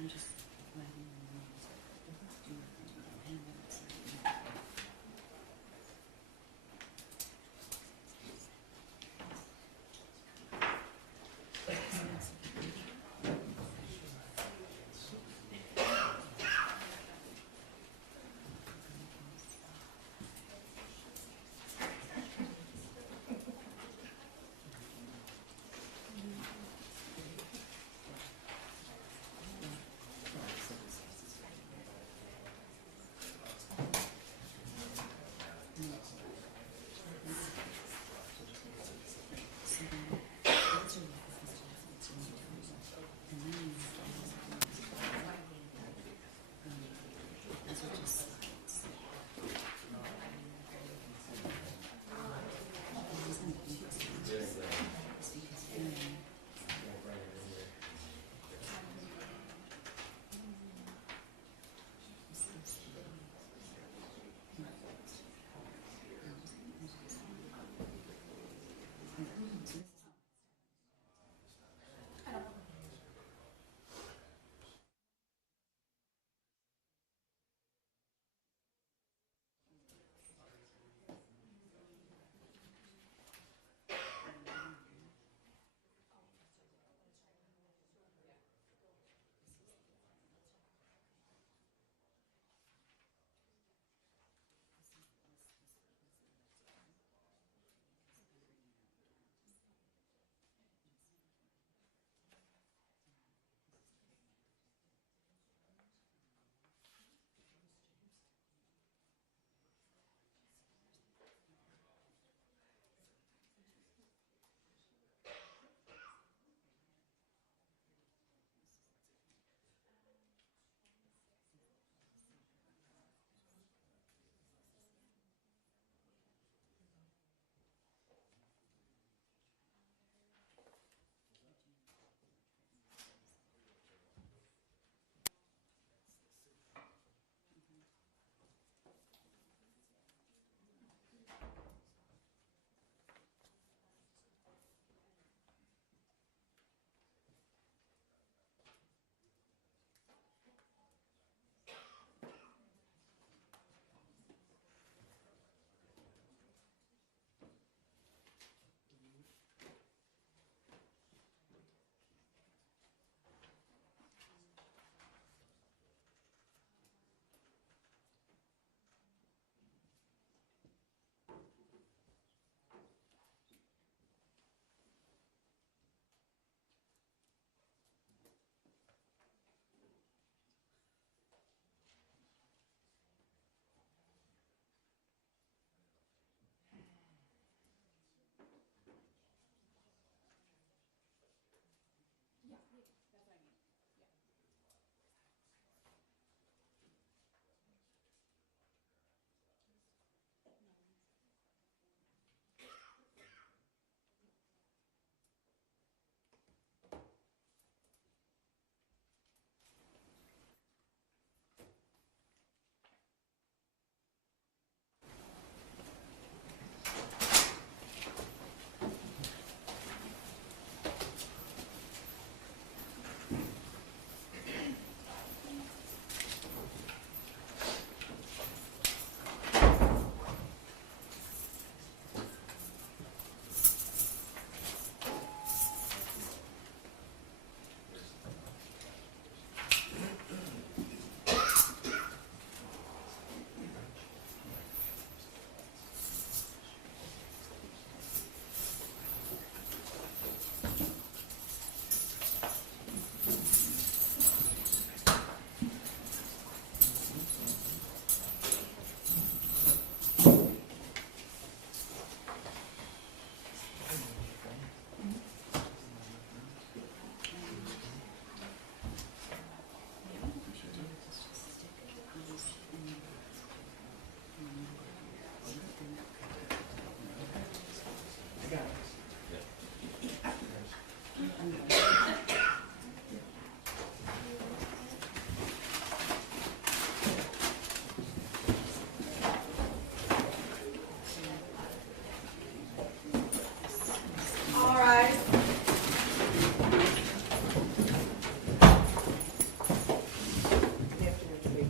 I'm just letting you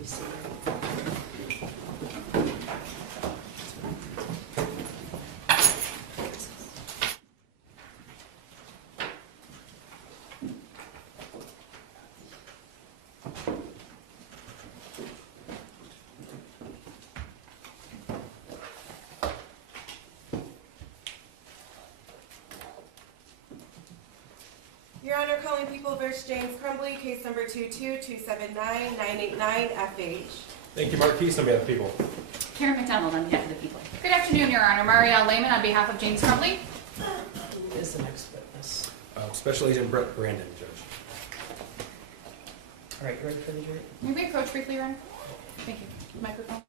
me see. Your Honor, calling People versus James Crumbley, case number 222799989FH. Thank you, Marquise, on behalf of people. Karen McDonald on behalf of the people. Good afternoon, Your Honor. Marielle Lehman on behalf of James Crumbley. Who is the next witness? Special Agent Brett Brandon, Judge. All right, you ready for the jury? May we approach briefly, Your Honor? Thank you. Microphone.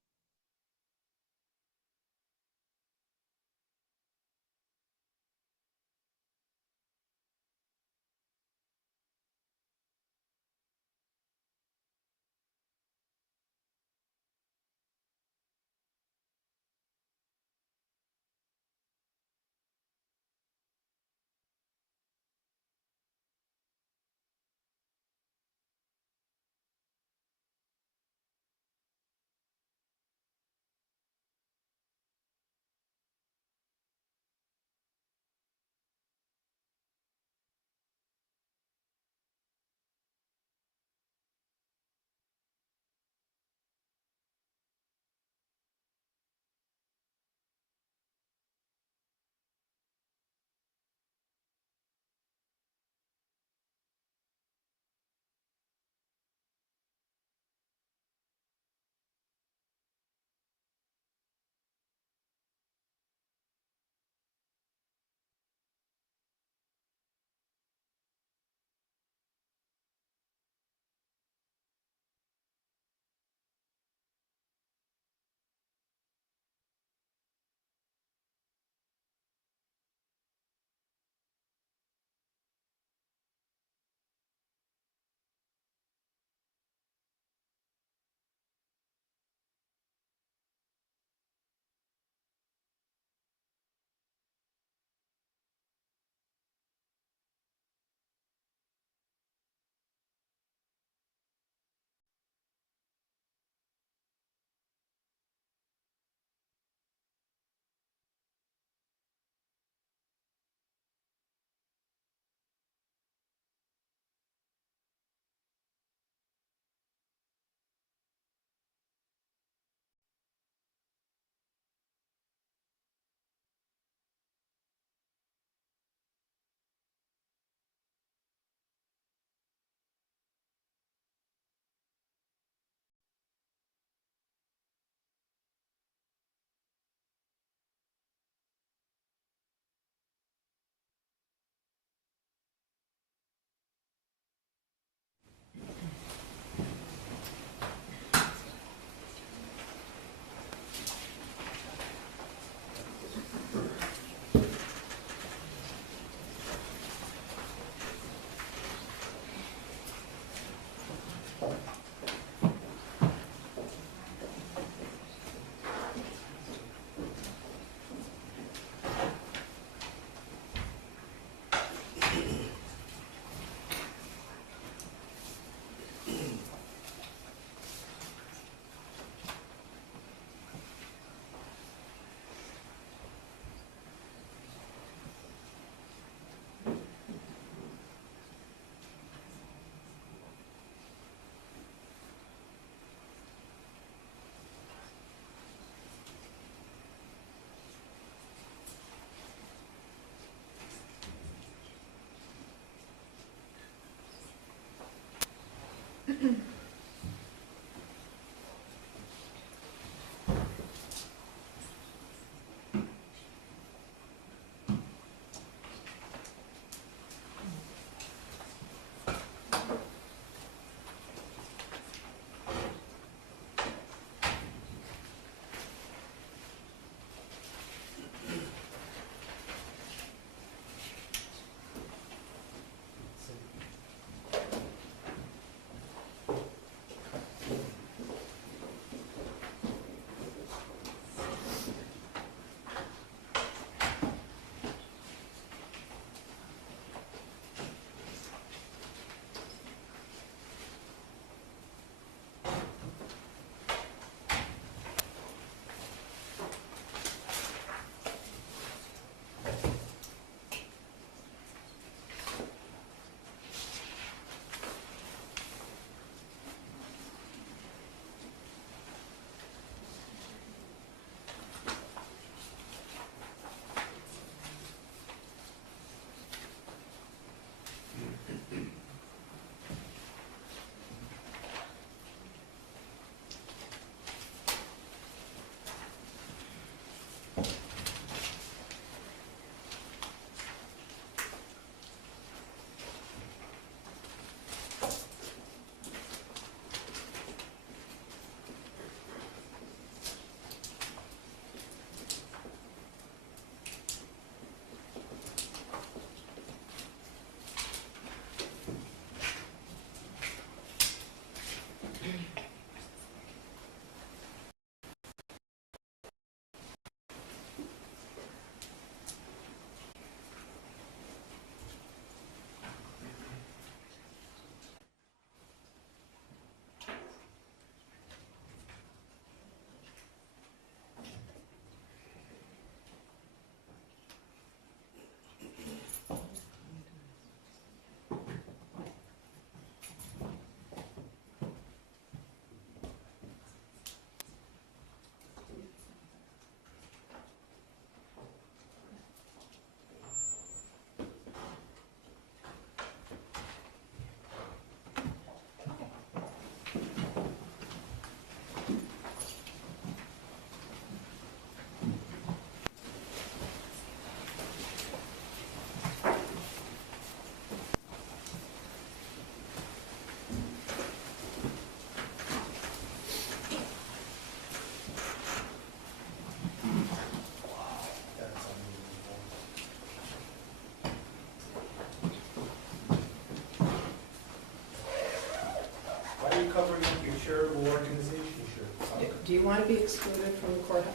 do you want to be excluded from the courtroom?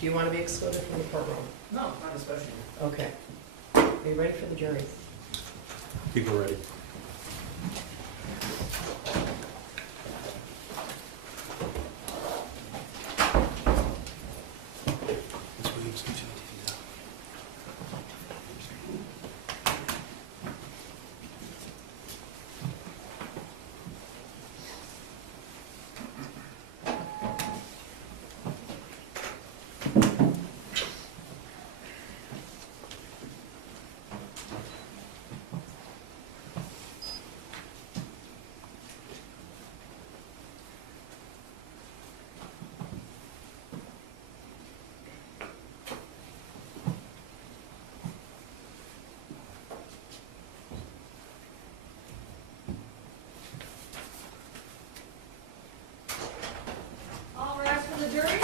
Do you want to be excluded from the courtroom? No, not especially. Okay. Are you ready for the jury? People ready? All rise for the jury.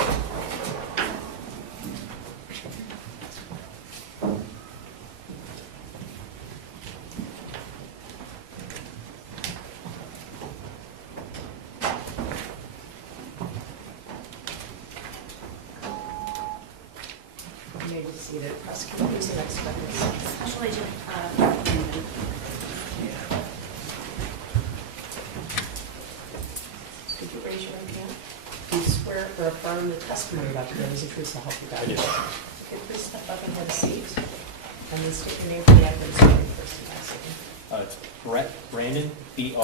You may be seated. Prosecutor, who's the next witness? Special Agent, Could you raise your right hand? Do you swear or affirm the testimony about the is the truth to help you God? I do. Okay, please step up and have a seat. And then state your name for the record, so your first and last name. It's Brett Brandon, BRETT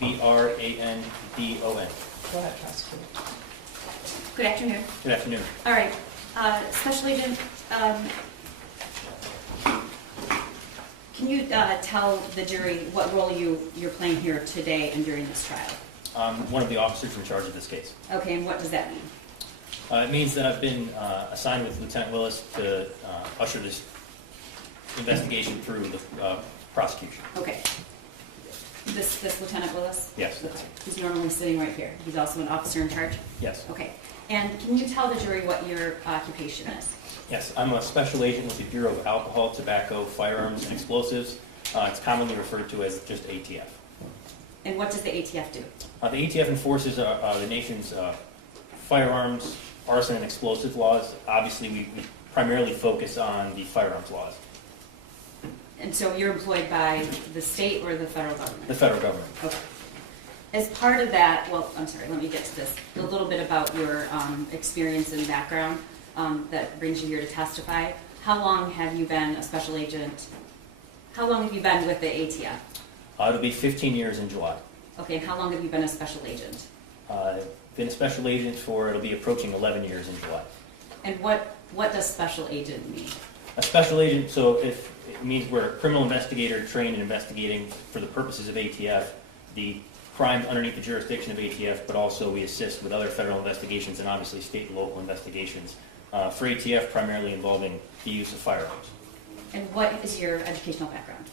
BRANDON. Go ahead, prosecutor. good afternoon. Good afternoon. All right, Special Agent, can you tell the jury what role you're playing here today and during this trial? I'm one of the officers in charge of this case. Okay, and what does that mean? It means that I've been assigned with Lieutenant Willis to usher this investigation through the prosecution. Okay. This Lieutenant Willis? Yes. Okay. He's normally sitting right here. He's also an officer in charge? Yes. Okay. And can you tell the jury what your occupation is? Yes, I'm a special agent with the Bureau of Alcohol, Tobacco, Firearms, and Explosives. It's commonly referred to as just ATF. And what does the ATF do? The ATF enforces the nation's firearms, arson, and explosive laws. Obviously, we primarily focus on the firearms laws. And so you're employed by the state or the federal government? The federal government. Okay. As part of that, well, I'm sorry, let me get to this. A little bit about your experience and background that brings you here to testify. How long have you been a special agent? How long have you been with the ATF? It'll be 15 years in July. Okay, and how long have you been a special agent? Been a special agent for, it'll be approaching 11 years in July. And what does special agent mean? A special agent, so if it means we're a criminal investigator trained in investigating for the purposes of ATF, the crimes underneath the jurisdiction of ATF, but also we assist with other federal investigations and obviously state and local investigations for ATF, primarily involving the use of firearms. And what is your educational background?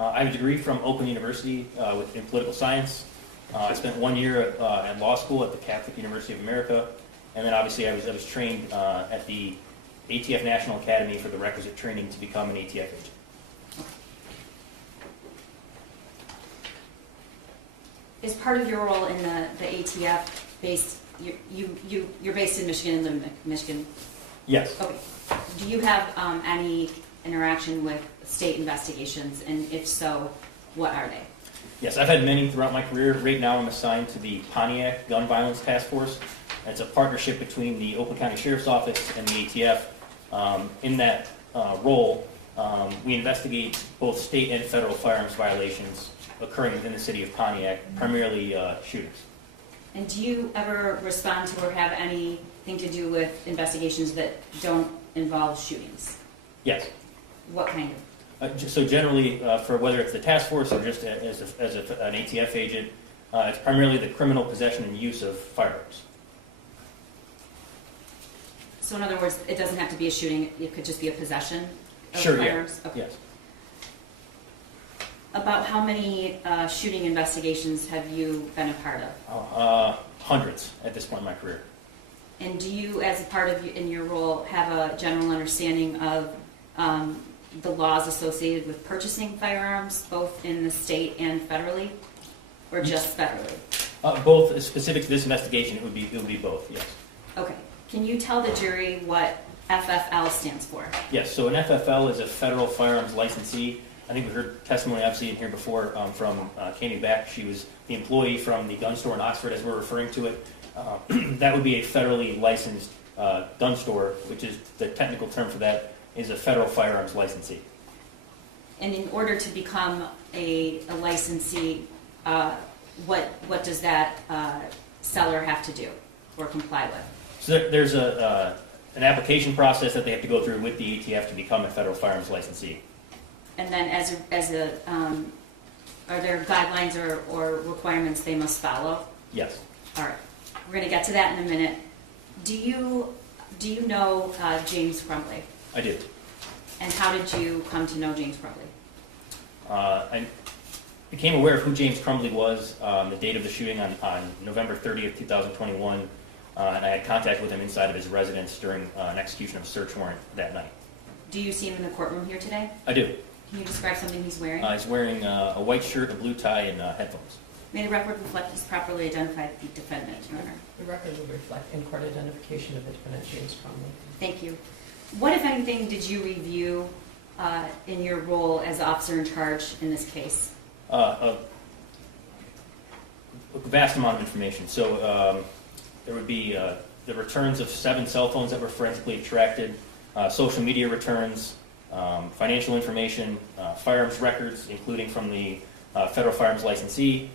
I have a degree from Oakland University in political science. I spent 1 year at law school at the Catholic University of America, and then obviously I was trained at the ATF National Academy for the requisite training to become an ATF agent. Is part of your role in the ATF based? You're based in Michigan and live in Michigan. Yes. Okay. Do you have any interaction with state investigations, and if so, what are they? Yes, I've had many throughout my career. Right now I'm assigned to the Pontiac Gun Violence Task Force. It's a partnership between the Oakland County Sheriff's Office and the ATF. In that role, we investigate both state and federal firearms violations occurring within the city of Pontiac, primarily shootings. And do you ever respond to or have anything to do with investigations that don't involve shootings? Yes. What kind of? So generally, for whether it's the task force or just as an ATF agent, it's primarily the criminal possession and use of firearms. So in other words, it doesn't have to be a shooting, it could just be a possession of Sure, firearms? yeah. Okay. Yes. About how many shooting investigations have you been a part of? Hundreds at this point in my career. And do you, as a part of in your role, have a general understanding of the laws associated with purchasing firearms, both in the state and federally, or just federally? Both specific to this investigation, it would be both. Yes. Okay. Can you tell the jury what FFL stands for? Yes. So an FFL is a federal firearms licensee. I think we heard testimony obviously in here before from Kami Back. She was the employee from the gun store in Oxford, as we're referring to it. That would be a federally licensed gun store, which is the technical term for that, is a federal firearms licensee. And in order to become a licensee, what does that seller have to do or comply with? So there's an application process that they have to go through with the ATF to become a federal firearms licensee. And then are there guidelines or requirements they must follow? Yes. All right. We're going to get to that in a minute. Do you know James Crumbley? I did. And how did you come to know James Crumbley? I became aware of who James Crumbley was the date of the shooting on November 30th, 2021, and I had contact with him inside of his residence during an execution of a search warrant that night. Do you see him in the courtroom here today? I do. Can you describe something he's wearing? He's wearing a white shirt, a blue tie, and headphones. May the record reflect he's properly identified the defendant, Your Honor. The record will reflect in-court identification of the defendant, James Crumbley. Thank you. What, if anything, did you review in your role as the officer in charge in this case? A vast amount of information. So there would be the returns of 7 cell phones that were forensically extracted, social media returns, financial information, firearms records, including from the federal firearms licensee,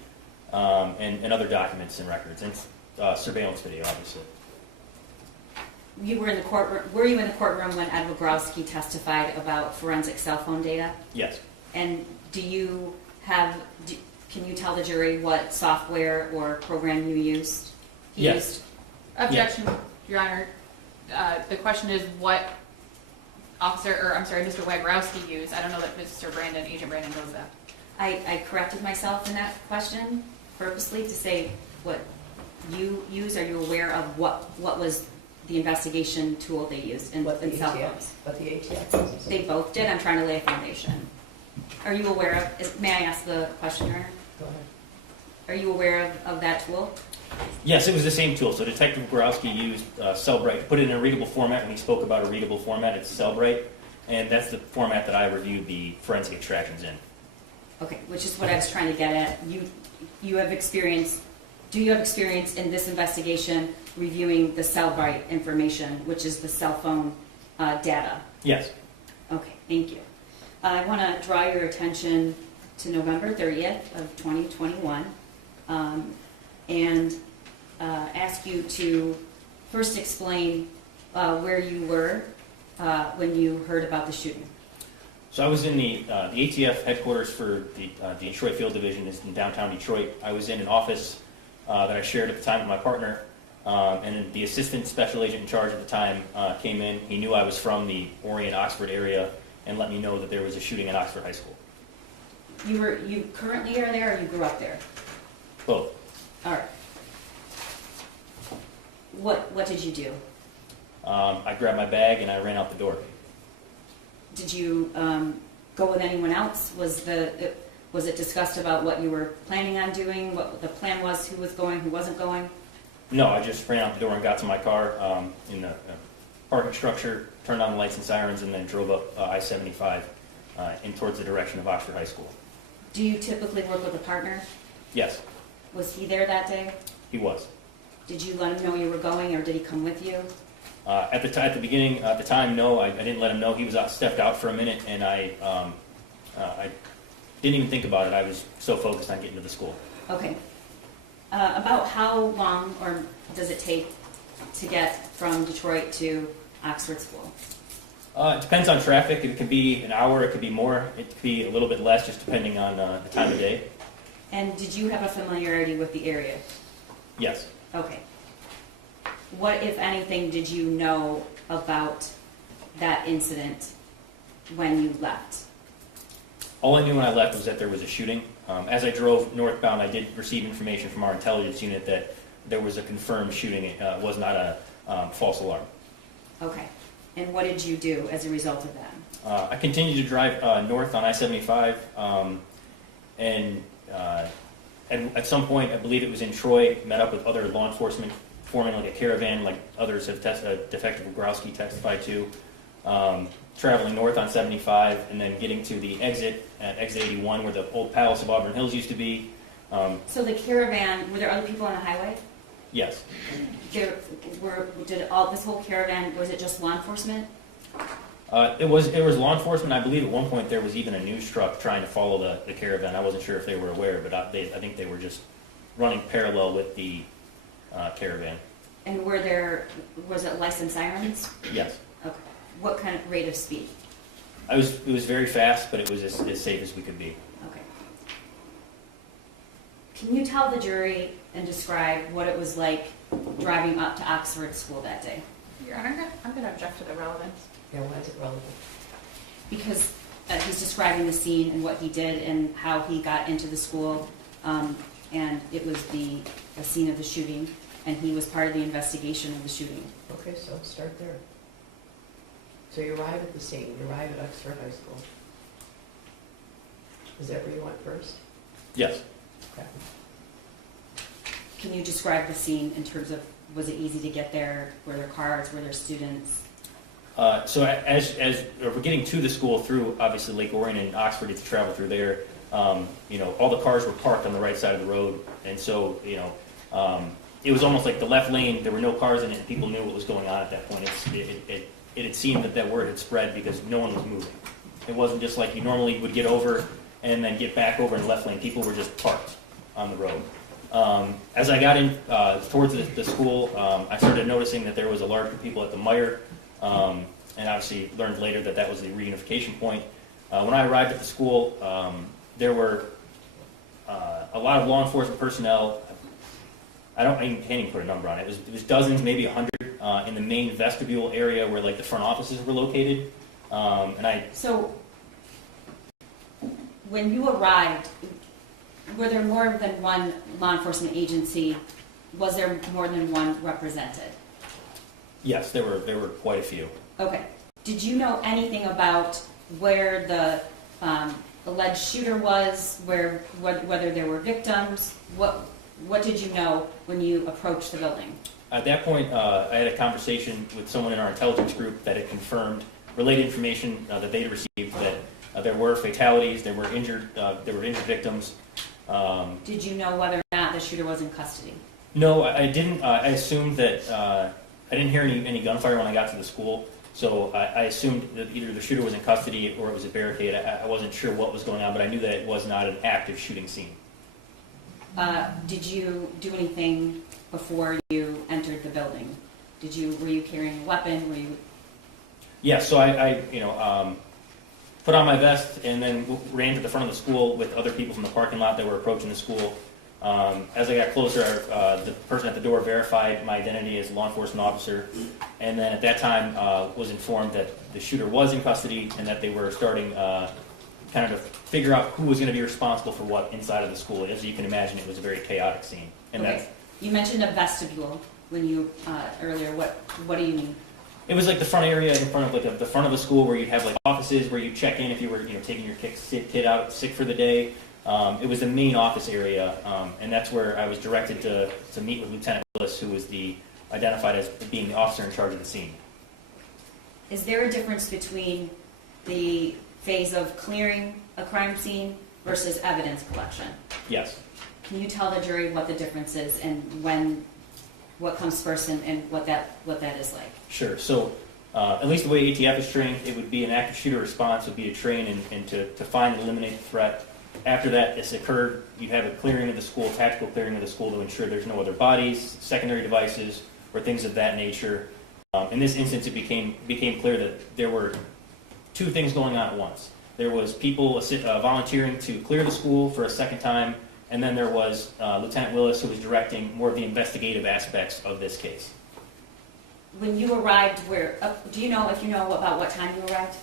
and other documents and records, and surveillance video, obviously. You were in the courtroom. Were you in the courtroom when Ed Wogrowski testified about forensic cell phone data? Yes. And can you tell the jury what software or program you used? Yes. Objection, Your Honor. The question is what Mr. Wogrowski used. I don't know that Agent Brandon knows that. I corrected myself in that question purposely to say what you use. Are you aware of what was the investigation tool they used in cell phones? What the ATF uses. They both did. I'm trying to lay a foundation. Are you aware of? May I ask the question, Your Honor? Go ahead. Are you aware of that tool? Yes, it was the same tool. So Detective Wogrowski used Cellbrite to put it in a readable format. When he spoke about a readable format, it's Cellbrite, and that's the format that I reviewed the forensic extractions in. Okay, which is what I was trying to get at. You have experience. Do you have experience in this investigation reviewing the Cellbrite information, which is the cell phone data? Yes. Okay, thank you. I want to draw your attention to November 30th of 2021 and ask you to first explain where you were when you heard about the shooting. So I was in the ATF headquarters for the Detroit Field Division is in downtown Detroit. I was in an office that I shared at the time with my partner, and the assistant special agent in charge at the time came in. He knew I was from the Orient, Oxford area and let me know that there was a shooting at Oxford High School. You currently are there, or you grew up there? Both. All right. What did you do? I grabbed my bag and I ran out the door. Did you go with anyone else? Was it discussed about what you were planning on doing, what the plan was, who was going, who wasn't going? No, I just ran out the door and got to my car in the parking structure, turned on the lights and sirens, and then drove up I-75 in towards the direction of Oxford High School. Do you typically work with a partner? Yes, Was he there that day? he was. Did you let him know you were going, or did he come with you? At the beginning, at the time, no, I didn't let him know. He was stepped out for a minute, and I didn't even think about it. I was so focused on getting to the school. Okay. About how long or does it take to get from Detroit to Oxford School? It depends on traffic. It could be an hour. It could be more. It could be a little bit less, just depending on the time of day. And did you have a familiarity with the area? Yes. Okay. What, if anything, did you know about that incident when you left? All I knew when I left was that there was a shooting. As I drove northbound, I did receive information from our intelligence unit that there was a confirmed shooting. It was not a false alarm. Okay. And what did you do as a result of that? I continued to drive north on I-75, and at some point, I believe it was in Troy, met up with other law enforcement, forming like a caravan, like others have Detective Growski testified to, traveling north on 75, and then getting to the exit at exit 81, where the old Palace of Auburn Hills used to be. So the caravan, were there other people on the highway? Yes. Did this whole caravan, was it just law enforcement? It was law enforcement. I believe at one point there was even a news truck trying to follow the caravan. I wasn't sure if they were aware, but I think they were just running parallel with the caravan. And was it licensed sirens? Yes. Okay. What kind of rate of speed? It was very fast, but it was as safe as we could be. Okay. Can you tell the jury and describe what it was like driving up to Oxford School that day? Your Honor, I'm going to object to the relevance. Yeah, why is it relevant? Because he's describing the scene and what he did and how he got into the school, and it was the scene of the shooting, and he was part of the investigation of the shooting. Okay, so start there. So you arrive at the scene, you arrive at Oxford High School. Is that where you went first? Yes. Okay. Can you describe the scene in terms of, was it easy to get there? Were there cars? Were there students? So as we're getting to the school through obviously Lake Orion and Oxford, you have to travel through there. All the cars were parked on the right side of the road, and so it was almost like the left lane. There were no cars in it, and people knew what was going on at that point. It had seemed that word had spread because no one was moving. It wasn't just like you normally would get over and then get back over in the left lane. People were just parked on the road. As I got in towards the school, I started noticing that there was a large group of people at the Meyer, and obviously learned later that was the reunification point. When I arrived at the school, there were a lot of law enforcement personnel. I can't even put a number on it. It was dozens, maybe 100 in the main vestibule area where like the front offices were located. So when you arrived, were there more than one law enforcement agency? Was there more than one represented? Yes, there were quite a few. Okay. Did you know anything about where the alleged shooter was? Whether there were victims? What did you know when you approached the building? At that point, I had a conversation with someone in our intelligence group that had confirmed related information that they'd received that there were fatalities, there were injured victims. Did you know whether or not the shooter was in custody? No, I didn't. I assumed that I didn't hear any gunfire when I got to the school, so I assumed that either the shooter was in custody or it was a barricade. I wasn't sure what was going on, but I knew that it was not an active shooting scene. Did you do anything before you entered the building? Were you carrying a weapon? Yes, so I put on my vest and then ran to the front of the school with other people from the parking lot that were approaching the school. As I got closer, the person at the door verified my identity as a law enforcement officer, and then at that time was informed that the shooter was in custody and that they were starting kind of to figure out who was going to be responsible for what inside of the school. As you can imagine, it was a very chaotic scene. And okay. You mentioned a vestibule when you earlier. What do you mean? It was like the front area in front of like the front of the school where you'd have like offices where you check in if you were taking your kid out sick for the day. It was the main office area, and that's where I was directed to meet with Lieutenant Willis, who was identified as being the officer in charge of the scene. Is there a difference between the phase of clearing a crime scene versus evidence collection? Yes. Can you tell the jury what the difference is and what comes first and what that is like? Sure. So, at least the way ATF is trained, it would be an active shooter response would be to train and to find and eliminate the threat. After that has occurred, you have a clearing of the school, tactical clearing of the school to ensure there's no other bodies, secondary devices, or things of that nature. In this instance, it became clear that there were two things going on at once. There was people volunteering to clear the school for a second time, and then there was Lieutenant Willis, who was directing more of the investigative aspects of this case. When you arrived, do you know about what time you arrived?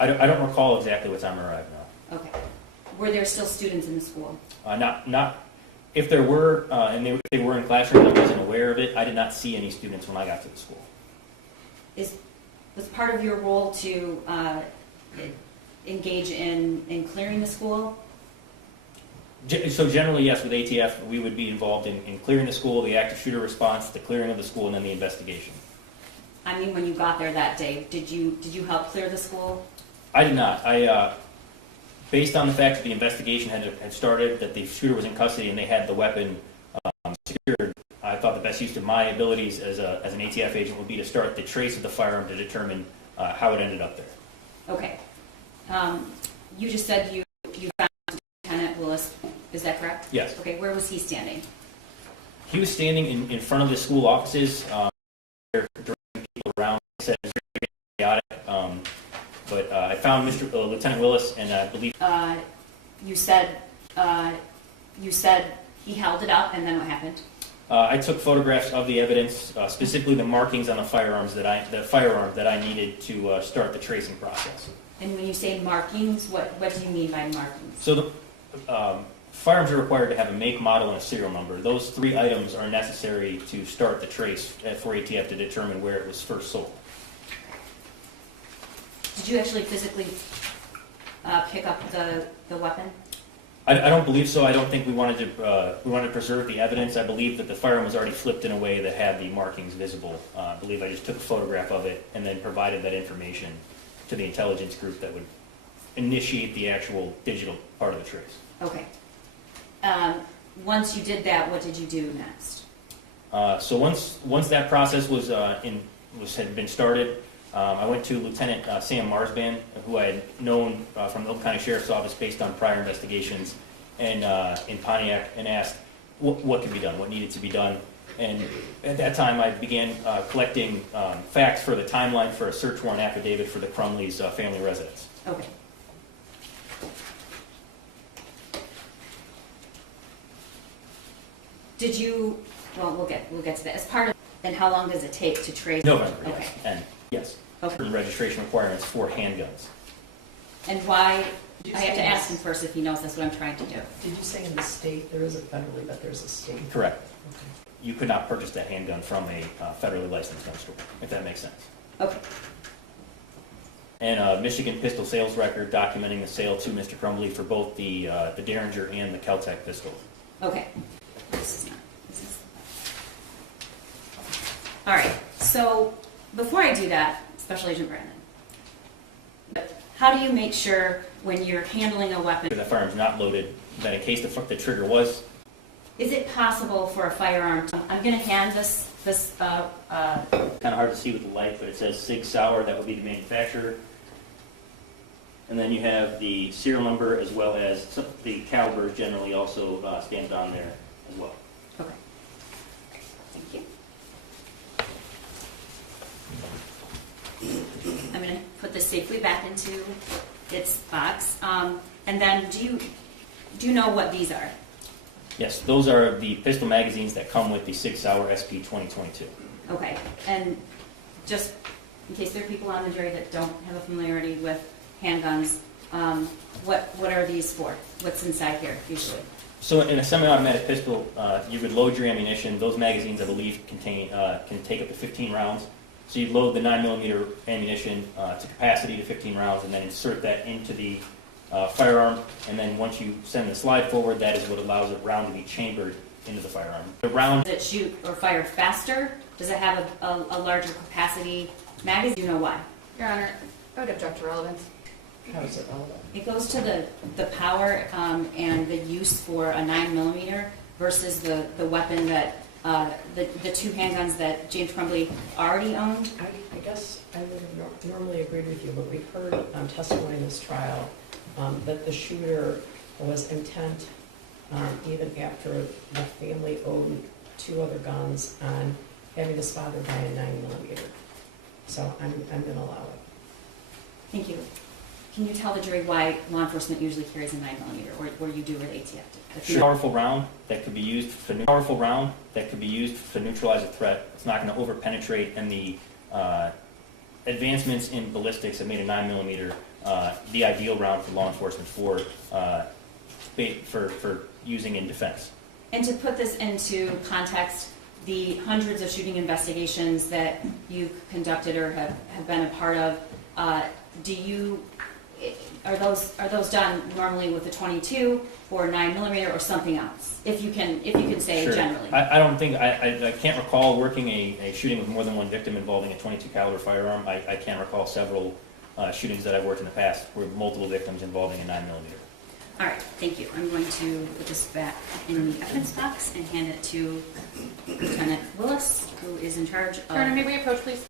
I don't recall exactly what time I arrived now. Okay. Were there still students in the school? Not. If there were, and if they were in classrooms, I wasn't aware of it. I did not see any students when I got to the school. Was part of your role to engage in clearing the school? So generally, yes, with ATF, we would be involved in clearing the school, the active shooter response, the clearing of the school, and then the investigation. I mean, when you got there that day, did you help clear the school? I did not. Based on the fact that the investigation had started, that the shooter was in custody and they had the weapon secured, I thought the best use of my abilities as an ATF agent would be to start the trace of the firearm to determine how it ended up there. Okay. You just said you found Lieutenant Willis. Is that correct? Yes. Okay. Where was he standing? He was standing in front of the school offices, directing people around. He said it was very chaotic. But I found Lieutenant Willis, and I believe You said he held it up, and then what happened? I took photographs of the evidence, specifically the markings on the firearm that I needed to start the tracing process. And when you say markings, what do you mean by markings? So the firearms are required to have a make, model, and a serial number. Those 3 items are necessary to start the trace for ATF to determine where it was first sold. Did you actually physically pick up the weapon? I don't believe so. I don't think we wanted to preserve the evidence. I believe that the firearm was already flipped in a way that had the markings visible. I believe I just took a photograph of it and then provided that information to the intelligence group that would initiate the actual digital part of the trace. Okay. Once you did that, what did you do next? So once that process had been started, I went to Lieutenant Sam Marsban, who I had known from the Oakland County Sheriff's Office based on prior investigations in Pontiac, and asked what could be done, what needed to be done. And at that time, I began collecting facts for the timeline for a search warrant affidavit for the Crumbley's family residence. Okay. Did you? Well, we'll get to that. As part of, and how long does it take to trace? November. Okay. Yes. And yes. Okay. Certain registration requirements for handguns. And why? Did you I have say to ask this- him first if he knows that's what I'm trying to do. Did you say in the state, there isn't federally, but there's a state? Correct. Okay. You could not purchase that handgun from a federally licensed gun store, if that makes sense. Okay. And a Michigan pistol sales record documenting the sale to Mr. Crumbley for both the Derringer and the Kel-Tec pistol. Okay. This is not. This is. All right. So before I do that, Special Agent Brandon, how do you make sure when you're handling a weapon? If the firearm's not loaded, that in case the trigger was. Is it possible for a firearm to, I'm going to hand this Kind of hard to see with the light, but it says Sig Sauer, that would be the manufacturer. And then you have the serial number as well as the caliber generally also stamped on there as well. Okay. Thank you. I'm going to put this safely back into its box. And then do you know what these are? Yes, those are the pistol magazines that come with the Sig Sauer SP 2022. Okay. And just in case there are people on the jury that don't have a familiarity with handguns, what are these for? What's inside here usually? So in a semi-automatic pistol, you would load your ammunition. Those magazines, I believe, can take up to 15 rounds. So you'd load the 9mm ammunition to capacity to 15 rounds and then insert that into the firearm. And then once you send the slide forward, that is what allows a round to be chambered into the firearm. The round. Does it shoot or fire faster? Does it have a larger capacity magazine? Do you know why? Your Honor, I would object to relevance. How is it relevant? It goes to the power and the use for a 9mm versus the weapon that the 2 handguns that James Crumbley already owned. I guess I would have normally agreed with you, but we've heard testimony in this trial that the shooter was intent, even after the family owned 2 other guns, on having his father buy a 9mm. So I'm going to allow it. Thank you. Can you tell the jury why law enforcement usually carries a 9mm, or you do with ATF? Sure. Powerful round that could be used for neutralize a threat. It's not going to over-penetrate, and the advancements in ballistics have made a 9mm the ideal round for law enforcement for using in defense. And to put this into context, the hundreds of shooting investigations that you've conducted or have been a part of, are those done normally with a 22 or 9mm or something else? If you can say Sure. generally. I don't think, I can't recall working a shooting with more than one victim involving a 22 caliber firearm. I can't recall several shootings that I've worked in the past where multiple victims involving a 9mm. All right, thank you. I'm going to put this back in the evidence box and hand it to Lieutenant Willis, who is in charge of... Turner, may we approach, please?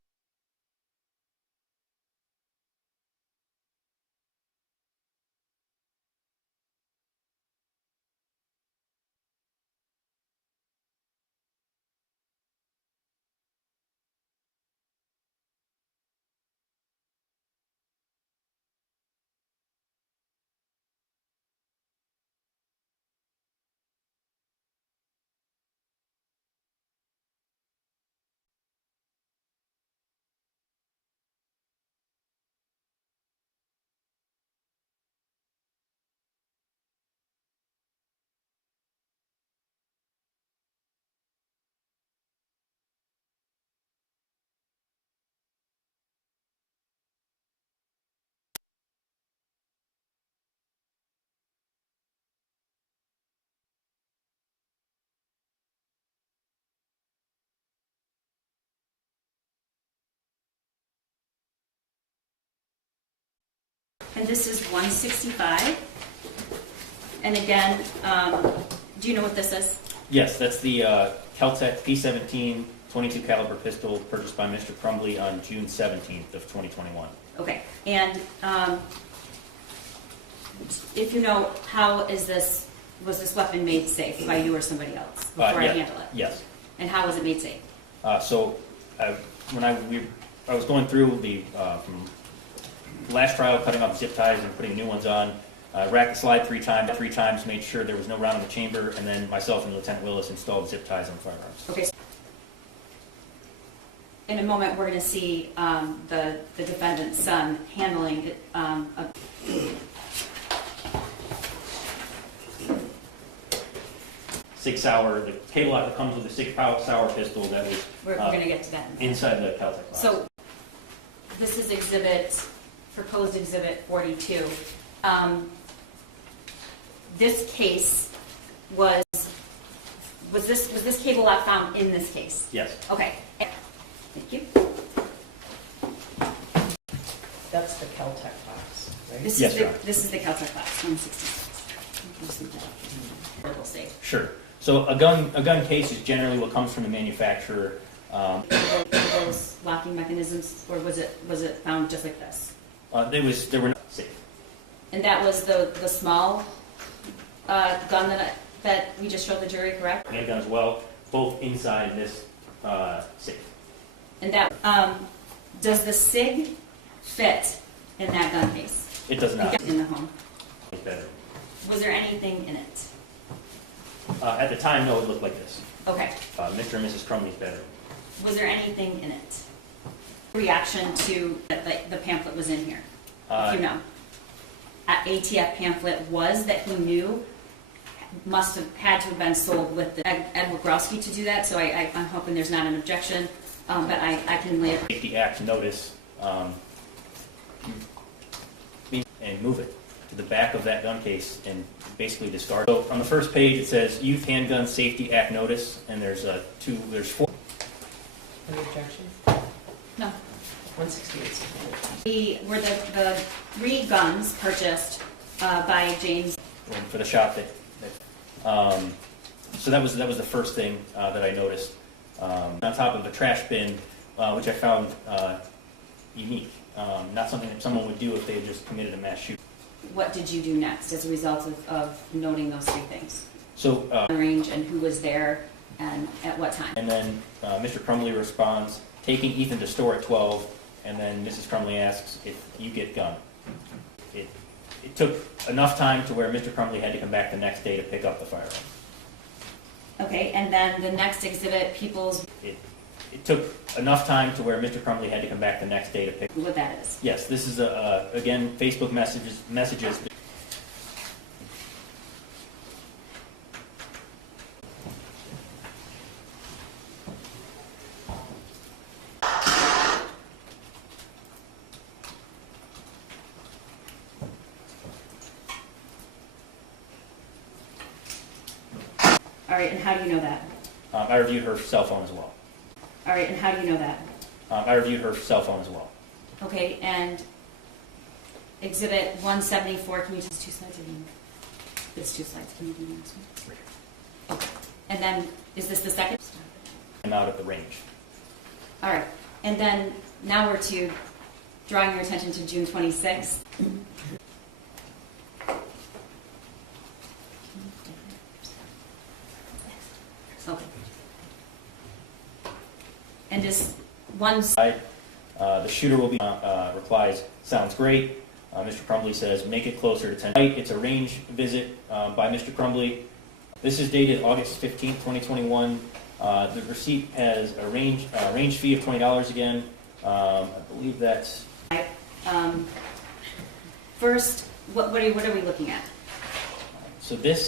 And this is 165. And again, do you know what this is? Yes, that's the Kel-Tec P17 22 caliber pistol purchased by Mr. Crumbley on June 17th of 2021. Okay, and if you know, was this weapon made safe by you or somebody else before I Yeah, handle it? yes. And how was it made safe? When I was going through the from last trial, cutting off zip ties and putting new ones on, racked the slide three times, made sure there was no round in the chamber, and then myself and Lieutenant Willis installed zip ties on firearms. Okay. In a moment, we're going to see the defendant's son handling it. Sig Sauer, the cable lock that comes with the Sig Sauer pistol that was We're going to get to that. inside the Kel-Tec box. So this is proposed exhibit 42. This case was this cable lock found in this case? Yes. Okay. Thank you. That's the Kel-Tec box, right? This Yes, is Your Honor. this is the Kel-Tec box, 166. Portable safe. Sure. So a gun case is generally what comes from the manufacturer. Were those locking mechanisms, or was it found just like this? There were no safe. And that was the small gun that we just showed the jury, correct? Handgun as well, both inside this safe. And that does the SIG fit in that gun case? It does not. In the home. It's better. Was there anything in it? At the time, no, it looked like this. Okay. Mr. and Mrs. Crumbley's bedroom. Was there anything in it? Reaction to that the pamphlet was in here? If you know. ATF pamphlet was that he knew must have had to have been sold with the Ed Wagrowski to do that, so I'm hoping there's not an objection, but I can later. Safety Act notice and move it to the back of that gun case and basically discard. So on the first page it says Youth Handgun Safety Act notice, and there's four. Any objections? No. 168. Were the 3 guns purchased by James? For the shop so that was the first thing that I noticed. On top of a trash bin, which I found unique. Not something that someone would do if they had just committed a mass shooting. What did you do next as a result of noting those 3 things? So Range and who was there and at what time? and then Mr. Crumbley responds, taking Ethan to store at 12, and then Mrs. Crumbley asks if you get gun. It took enough time to where Mr. Crumbley had to come back the next day to pick up the firearm. Okay, and then the next exhibit, people's, It took enough time to where Mr. Crumbley had to come back the next day to pick. what that is. Yes, this is again Facebook messages. All right, and how do you know that? I reviewed her cell phone as well. All right, and how do you know that? I reviewed her cell phone as well. Okay, and Exhibit 174, can you just 2 slides again? It's 2 slides, can you do the next one? Okay, and then, is this the second? I'm out of the range. All right, and then now we're to drawing your attention to June 26th. Okay. And just one. The shooter will be, replies, sounds great. Mr. Crumbley says, make it closer to 10. It's a range visit by Mr. Crumbley. This is dated August 15th, 2021. The receipt has a range fee of $20 again. I believe that's... First, what are we looking at? So this